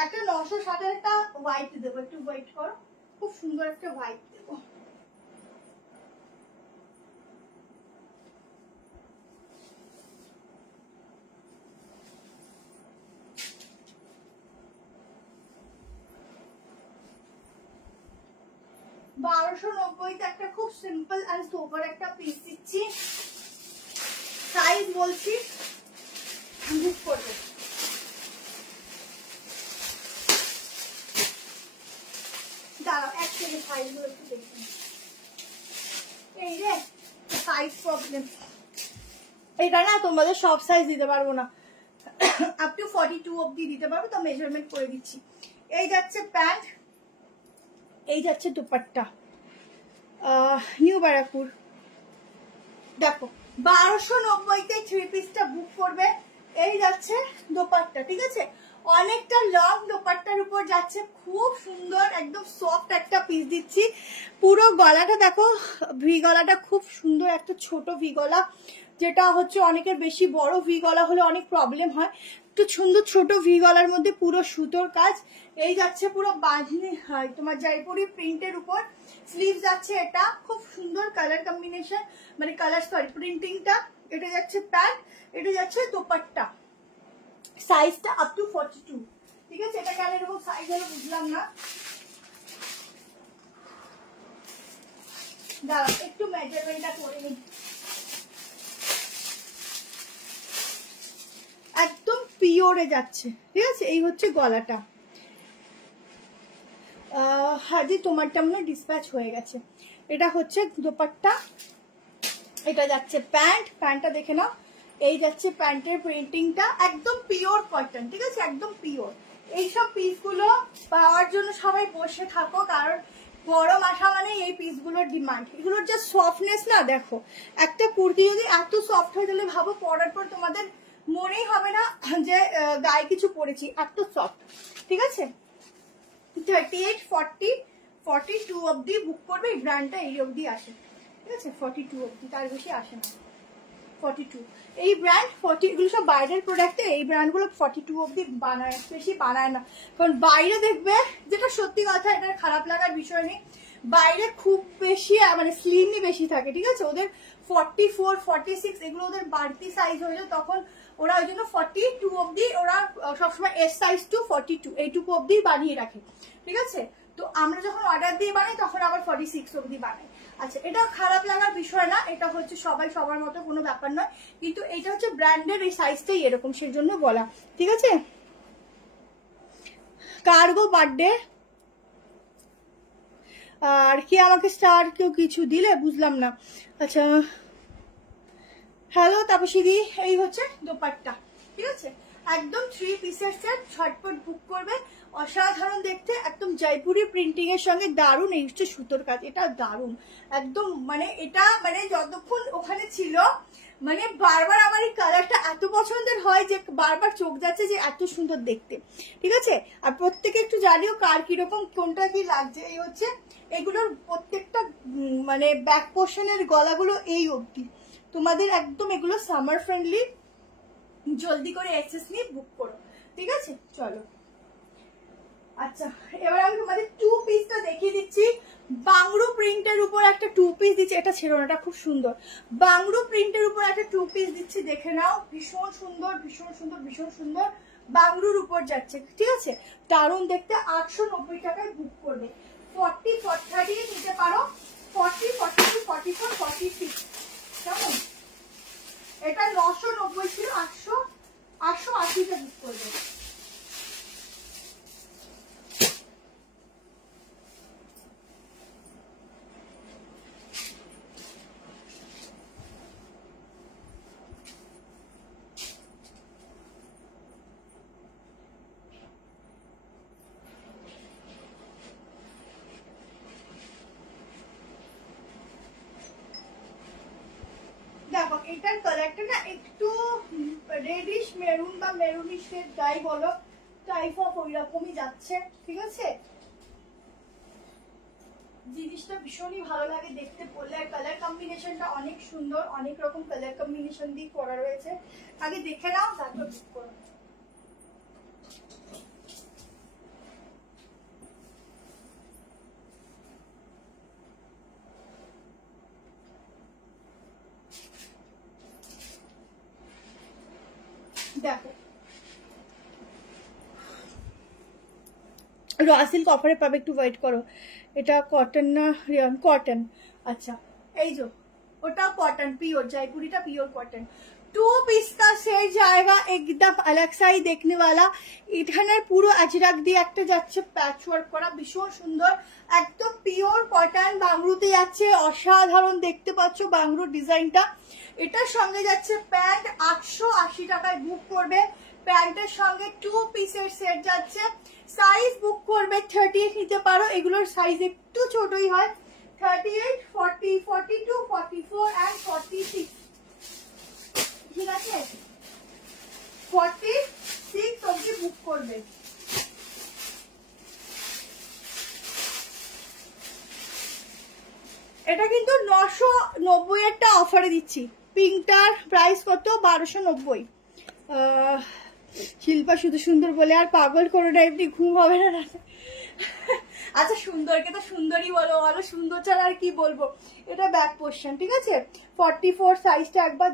একটা 960 একটা হোয়াইট দেবো, একটু ওয়েট করো, খুব সুন্দর একটা হোয়াইট দেবো। $1290 একটা খুব সিম্পল আর সোবার একটা পিস দিচ্ছি। সাইজ বলছি বুক করবে। দাঁড়াও এক সেকেন্ড, সাইজগুলো একটু দেখুন। এই রে সাইজ প্রবলেম, এটা না তোমাদের সব সাইজ দিতে পারবো না, আপ টু 42 অবধি দিতে পারবো, তো মেজারমেন্ট করে দিচ্ছি। এই যাচ্ছে প্যান্ট, এই যাচ্ছে দুপাট্টা, নিউ ব্যারাকপুর। দেখো 1290-তে 3 পিসটা বুক করবে। এই যাচ্ছে দোপাট্টা, ঠিক আছে? অনেকটা লং দোপাট্টার উপর যাচ্ছে, খুব সুন্দর একদম সফট একটা পিস দিচ্ছি। পুরো গলাটা দেখো, ভি গলাটা খুব সুন্দর, একটা ছোট ভি গলা, যেটা হচ্ছে অনেকের বেশি বড় ভি গলা হলে অনেক প্রবলেম হয়, একটু সুন্দর ছোট ভি গলার মধ্যে পুরো সুতোর কাজ। এই যাচ্ছে পুরো বাঁধনি হয় তোমার জয়পুরি প্রিন্টের উপর, স্লিভ যাচ্ছে, এটা খুব সুন্দর কালার কম্বিনেশন, মানে কালার সরি প্রিন্টিংটা। এটা যাচ্ছে প্যান্ট, এটা যাচ্ছে দোপাট্টা, সাইজটা আপ টু 42, ঠিক আছে? এটা কেন এরকম সাইজ হলো বুঝলাম না, দাঁড়াও একটু মেজারমেন্টটা করে নিই। একদম পিওরে যাচ্ছে, ঠিক আছে? এই হচ্ছে গলাটা। হাজি তোমারটা মনে ডিসপ্যাচ হয়ে গেছে। এটা হচ্ছে দোপাট্টা, এটা যাচ্ছে প্যান্ট, প্যান্টটা দেখে নাও। এই যাচ্ছে প্যান্টের প্রিন্টিংটা, একদম পিওর কটন, ঠিক আছে? একদম পিওর। এইসব পিসগুলো পাওয়ার জন্য সবাই বসে থাকো, কারণ গরম আসা মানে এই পিসগুলোর ডিমান্ড। এগুলোর যা সফটনেস না, দেখো একটা কুর্তি যদি এত সফট হয় তাহলে ভাবো পরার পর তোমাদের মনেই হবে না যে গায়ে কিছু পরেছি, এত সফট, ঠিক আছে? 38, 40, 42 অবধি বুক করবে। এই ব্র্যান্ডটা এই অবধি আসে, ঠিক আছে? 42 অবধি, তার বেশি আসে না। 42 এই ব্র্যান্ড 40, এগুলো সব বাইরের প্রোডাক্টে, এই ব্র্যান্ডগুলো 42 অবধি বানায়, বেশি বানায় না। কারণ বাইরে দেখবে, যেটা সত্যি কথা, এটা খারাপ লাগার বিষয় নেই, বাইরে খুব বেশি মানে স্লিমই বেশি থাকে, ঠিক আছে? ওদের 44, 46 এগুলো ওদের বাড়তি সাইজ হয়ে যায়, তখন ওরা ওই জন্য 42 অবধি ওরা সবসময় এস সাইজ টু 42 এইটুকু অবধি বানিয়ে রাখে, ঠিক আছে? তো আমরা যখন অর্ডার দিয়ে বানাই তখন আবার 46 অবধি বানাই। আচ্ছা, এটা খারাপ লাগার বিষয় না, এটা হচ্ছে সবাই সবার মতো কোনো ব্যাপার নয়, কিন্তু এটা হচ্ছে ব্র্যান্ডের এই সাইজটাই এরকম, সেজন্য বলা, ঠিক আছে? কার্গো বার্থডে আর কি আমাকে স্টার কেউ কিছু দিলে বুঝলাম না। আচ্ছা হ্যালো তাপসী দি, এই হচ্ছে দোপাট্টা, ঠিক আছে? একদম 3 পিসের সেট, ঝটপট বুক করবে। অসাধারণ দেখতে, একদম জয়পুরি প্রিন্টিং এর সঙ্গে দারুণ। এই হচ্ছে সুতোর কাজ, এটা দারুণ একদম। মানে এটা মানে যতক্ষণ ওখানে ছিল মানে বারবার আমার এই কালারটা এত পছন্দের হয় যে বারবার চোখ যাচ্ছে যে এত সুন্দর দেখতে, ঠিক আছে। আর প্রত্যেকে একটু জানিও কার কিরকম কোনটা কি লাগছে। এই হচ্ছে এগুলোর প্রত্যেকটা মানে ব্যাক পোর্শনের গলাগুলো এই অবধি তোমাদের একদম এগুলো সামার ফ্রেন্ডলি। জলদি করে এক্সেস নিয়ে বুক করো, ঠিক আছে। চলো আচ্ছা, এবার আমি তোমাদের 2 পিসটা দেখিয়ে দিচ্ছি। বাংরু প্রিন্টের উপর একটা 2 পিস দিচ্ছি, এটা ছিল না, এটা খুব সুন্দর। বাংরু প্রিন্টের উপর একটা 2 পিস দিচ্ছি, দেখে নাও। ভীষণ সুন্দর, ভীষণ সুন্দর, ভীষণ সুন্দর। বাংরুর উপর যাচ্ছে, ঠিক আছে, দারুণ দেখতে। 890 টাকায় বুক করবে। 40 40 নিতে পারো, 40 42 44 46, কেমন? এটা 990 ছিল, 880তে বুক করবে। দেখো এটার কালারটা না একটু রেডিশ মেরুন বা মেরুনিশ যাই বলো, টাইপ অফ ওই রকমই যাচ্ছে, ঠিক আছে। জিনিসটা ভীষণই ভালো লাগে দেখতে পড়লে। আর কালার কম্বিনেশনটা অনেক সুন্দর, অনেক রকম কালার কম্বিনেশন দিয়ে করা রয়েছে। আগে দেখে নাও, তারপর বুক করো। দেখো র সিল্ক অফারে পাবে, একটু ওয়েট করো। এটা কটন না রিয়ন? কটন। আচ্ছা এই যে ওটা कॉटन प्योर, जयपुरीটা प्योर कॉटन। 2 পিস का सेट जाएगा एकदम अलग सा ही देखने वाला। এখানে পুরো আজরাক দিয়ে একটা যাচ্ছে প্যাচ ওয়ার্ক করা, ভীষণ সুন্দর, একদম পিওর কটন। বাংরুতে যাচ্ছে, অসাধারণ দেখতে পাচ্ছ বাংরুর ডিজাইনটা। এটার সঙ্গে যাচ্ছে প্যান্ট, 880 টাকায় বুক করবে। প্যান্টের সঙ্গে 2 পিসের সেট যাচ্ছে। সাইজ বুক করবে 38 নিতে পারো, এগুলোর সাইজ একটু ছোটই হয়। 38, 40, 42, 44 and 46, ঠিক আছে। 46 অবধি বুক করবে। এটা কিন্তু 990 একটা অফারে দিচ্ছি। পিঙ্কটার প্রাইস কত? 1290। শিল্পা শুধু সুন্দর বলে আর পাগল করো না, এমনি ঘুম হবে না। আচ্ছা সুন্দরকে তো সুন্দরই বলো, বলো সুন্দর ছাড়া আর কি বলবো। এটা ব্যাক পোর্শন, ঠিক আছে। 44 সাইজটা একবার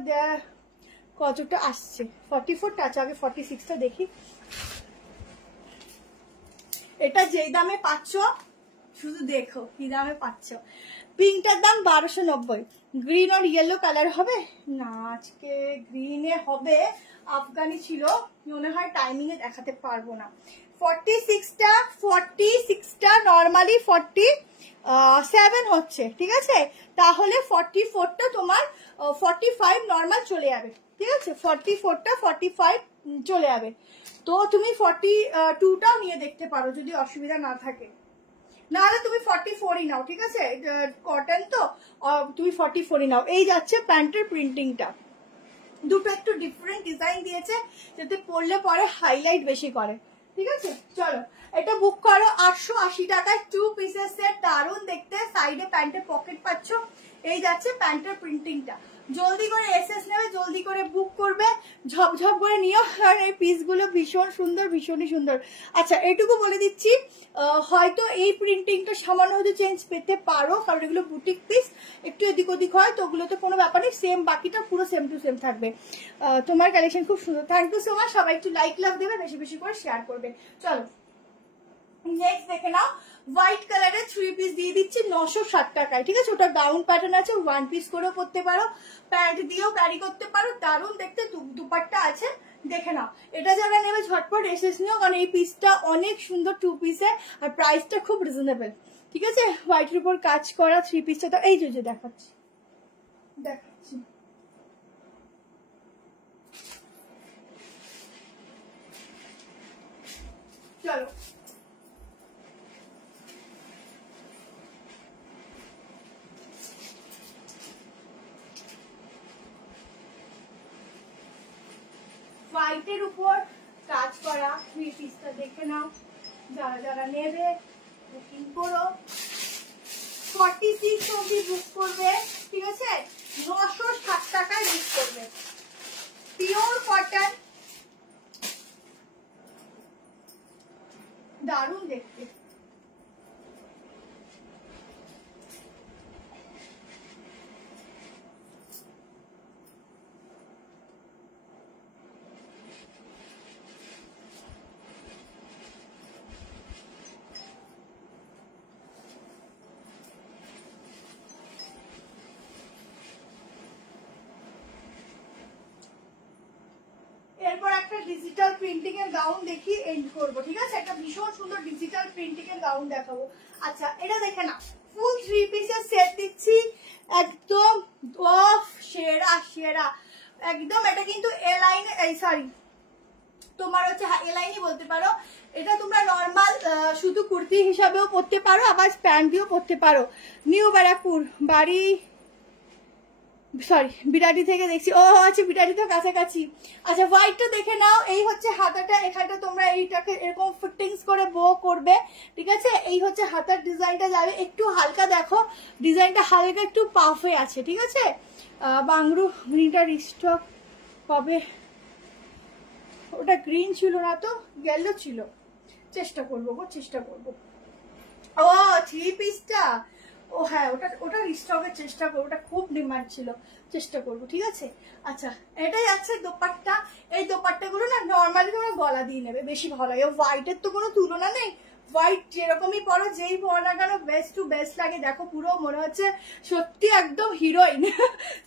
কতটা আসছে? 44টা আছে, আগে 46টা দেখি। এটা যেই দামে পাচ্ছ শুধু দেখো কি দামে পাচ্ছ। পিঙ্কটার দাম 1290। গ্রিন আর ইয়েলো কালার হবে না, আজকে গ্রিনে হবে। আফগানি ছিল, মনে হয় টাইমিং এ দেখাতে পারবো না। 46টা নর্মালি 47 হচ্ছে, ঠিক আছে। তাহলে 44টা তোমার 45 নর্মাল চলে যাবে, ঠিক আছে। 44টা 45 চলে যাবে। তো তুমি 42টাও নিয়ে দেখতে পারো যদি অসুবিধা না থাকে, নাহলে তুমি 44ই নাও, ঠিক আছে। কটন তো তুমি 44ই নাও। এই যাচ্ছে প্যান্টের প্রিন্টিংটা, দুটো একটু ডিফারেন্ট ডিজাইন দিয়েছে যাতে পরলে পরে হাইলাইট বেশি করে, ঠিক আছে। চলো এটা বুক করো 880 টাকায় 2 পিসের সেট, দারুণ দেখতে। সাইডে প্যান্টের পকেট পাচ্ছ। এই যাচ্ছে প্যান্টের প্রিন্টিংটা। জলদি করে এসএস নেবে, জলদি করে বুক করবে, ঝপঝপ করে নিও, কারণ এই পিসগুলো ভীষণ সুন্দর, ভীষণই সুন্দর। আচ্ছা এটুকু বলে দিচ্ছি, হয়তো এই প্রিন্টিংটা সামান্য হয়তো চেঞ্জ পেতে পারো, কারণ এগুলো বুটিক পিস, একটু এদিক ওদিক হয়, তো ওগুলোতে কোনো ব্যাপার নেই, সেম বাকিটা পুরো সেম টু সেম থাকবে। তোমার কালেকশন খুব সুন্দর, থ্যাংক ইউ সো মাচ। সবাই একটু লাইক লাভ দেবে, বেশি বেশি করে শেয়ার করবে। চলো নেক্সট দেখে নাও। হোয়াইট কালারের 3 পিস দিয়ে দিচ্ছি 960 টাকায়, ঠিক আছে। ওটা গাউন প্যাটার্ন আছে, 1 পিস করেও করতে পারো, প্যান্ট দিয়েও ক্যারি করতে পারো, দারুণ দেখতে। দুপাট্টা আছে, দেখে নাও। এটা যারা নেবে ঝটপট এসএস নিও, কারণ এই পিসটা অনেক সুন্দর 2 পিসে, আর প্রাইসটা খুব রিজনেবল, ঠিক আছে। হোয়াইটের উপর কাজ করা 3 পিসটা তো এই যে দেখাচ্ছি। চলো হোয়াইটের উপর কাজ করা থ্রি পিসটা দেখে নাও, যারা যারা নেবে বুকিং করো। 46 অবধি বুক করবে, ঠিক আছে? 960 টাকায় বুক করবে। পিওর কটন, দারুণ দেখতে। এরপর একটা ডিজিটাল প্রিন্টিং এর গাউন দেখি, এন্ড করবো, ঠিক আছে? একটা ভীষণ সুন্দর ডিজিটাল প্রিন্টিং এর গাউন দেখাবো। আচ্ছা এটা দেখে না, ফুল 3 পিসের সেট দিচ্ছি, একদম অফ সেরা সেরা একদম। এটা কিন্তু এ লাইনে, এই সরি তোমার হচ্ছে এ লাইনই বলতে পারো। এটা তোমরা নর্মাল শুধু কুর্তি হিসাবেও পরতে পারো, আবার প্যান্ট দিয়েও পরতে পারো। নিউ ব্যারাকপুর বাড়ি, সরি বিরাটি থেকে দেখছি, ও আচ্ছা বিরাটি তো কাছাকাছি। আচ্ছা হোয়াইটটা দেখে নাও, এই হচ্ছে হাতাটা, এখানটা তোমরা এইটাকে এরকম ফিটিংস করে বো করবে, ঠিক আছে? এই হচ্ছে হাতার ডিজাইনটা যাবে, একটু হালকা দেখো ডিজাইনটা হালকা একটু পাফে আছে, ঠিক আছে? বাংরু গ্রিনটা রিস্টক হবে, ওটা গ্রিন ছিল না তো, ইয়েলো ছিল, চেষ্টা করবো গো, চেষ্টা করবো। ও 3 পিসটা, ও হ্যাঁ ওটা ওটা রিস্টকের চেষ্টা করবো, ওটা খুব ডিমান্ড ছিল, চেষ্টা করবো, ঠিক আছে? আচ্ছা এটাই আছে দোপাট্টা। এই দোপাট্টাগুলো না নর্মালি তোমরা গলা দিয়ে নেবে, বেশি ভালো লাগে। হোয়াইটের তো কোনো তুলনা নেই, হোয়াইট যেরকমই পরো, যেই পরো না কেন বেস্ট টু বেস্ট লাগে। দেখো পুরো মনে হচ্ছে সত্যি একদম হিরোইন,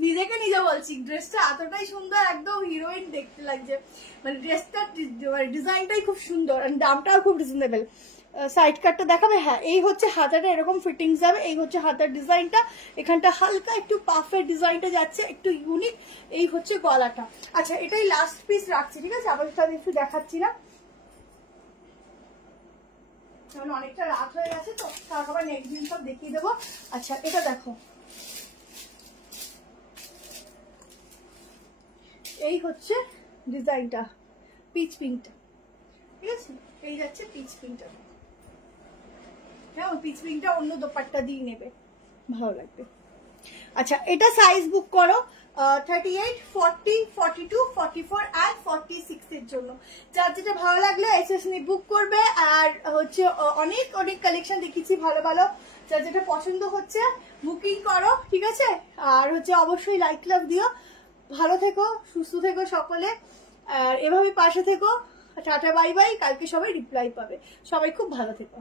নিজেকে নিজে বলছি, ড্রেসটা এতটাই সুন্দর, একদম হিরোইন দেখতে লাগছে। মানে ড্রেসটার ডিজাইনটাই খুব সুন্দর, আর দামটাও খুব রিজনেবল। সাইড কাটটা দেখাবে, হ্যাঁ এই হচ্ছে হাতাটা এরকম ফিটিংস যাবে, এই হচ্ছে হাতার ডিজাইনটা, এখানটা হালকা একটু পাফের ডিজাইনটা যাচ্ছে, একটু ইউনিক। এই হচ্ছে গলাটা। আচ্ছা এটাই লাস্ট পিস রাখছি, ঠিক আছে? আবার তাদের একটু দেখাচ্ছি না, কারণ অনেকটা রাত হয়ে গেছে তো, তারপর নেক্সট দিন সব দেখিয়ে দেবো। আচ্ছা এটা দেখো, এই হচ্ছে ডিজাইনটা, পিচ পিঙ্কটা, ঠিক আছে? এই যাচ্ছে পিচ পিঙ্কটা, হ্যাঁ পিচ পিঙ্কটা অন্য দোপাট্টা দিয়ে নেবে, ভালো লাগবে। আচ্ছা এটা সাইজ বুক করো 38, 40, 42, 44 আর 46 এর জন্য। যার যেটা ভালো লাগলে এসএসনি বুক করবে। আর হচ্ছে অনেক অনেক কালেকশন দেখিয়েছি ভালো ভালো, যার যেটা পছন্দ হচ্ছে বুকিং করো, ঠিক আছে? আর হচ্ছে অবশ্যই লাইক লাভ দিও। ভালো থেকো, সুস্থ থেকো সকলে, আর এভাবে পাশে থেকো। টাটা বাই বাই, কালকে সবাই রিপ্লাই পাবে। সবাই খুব ভালো থেকো।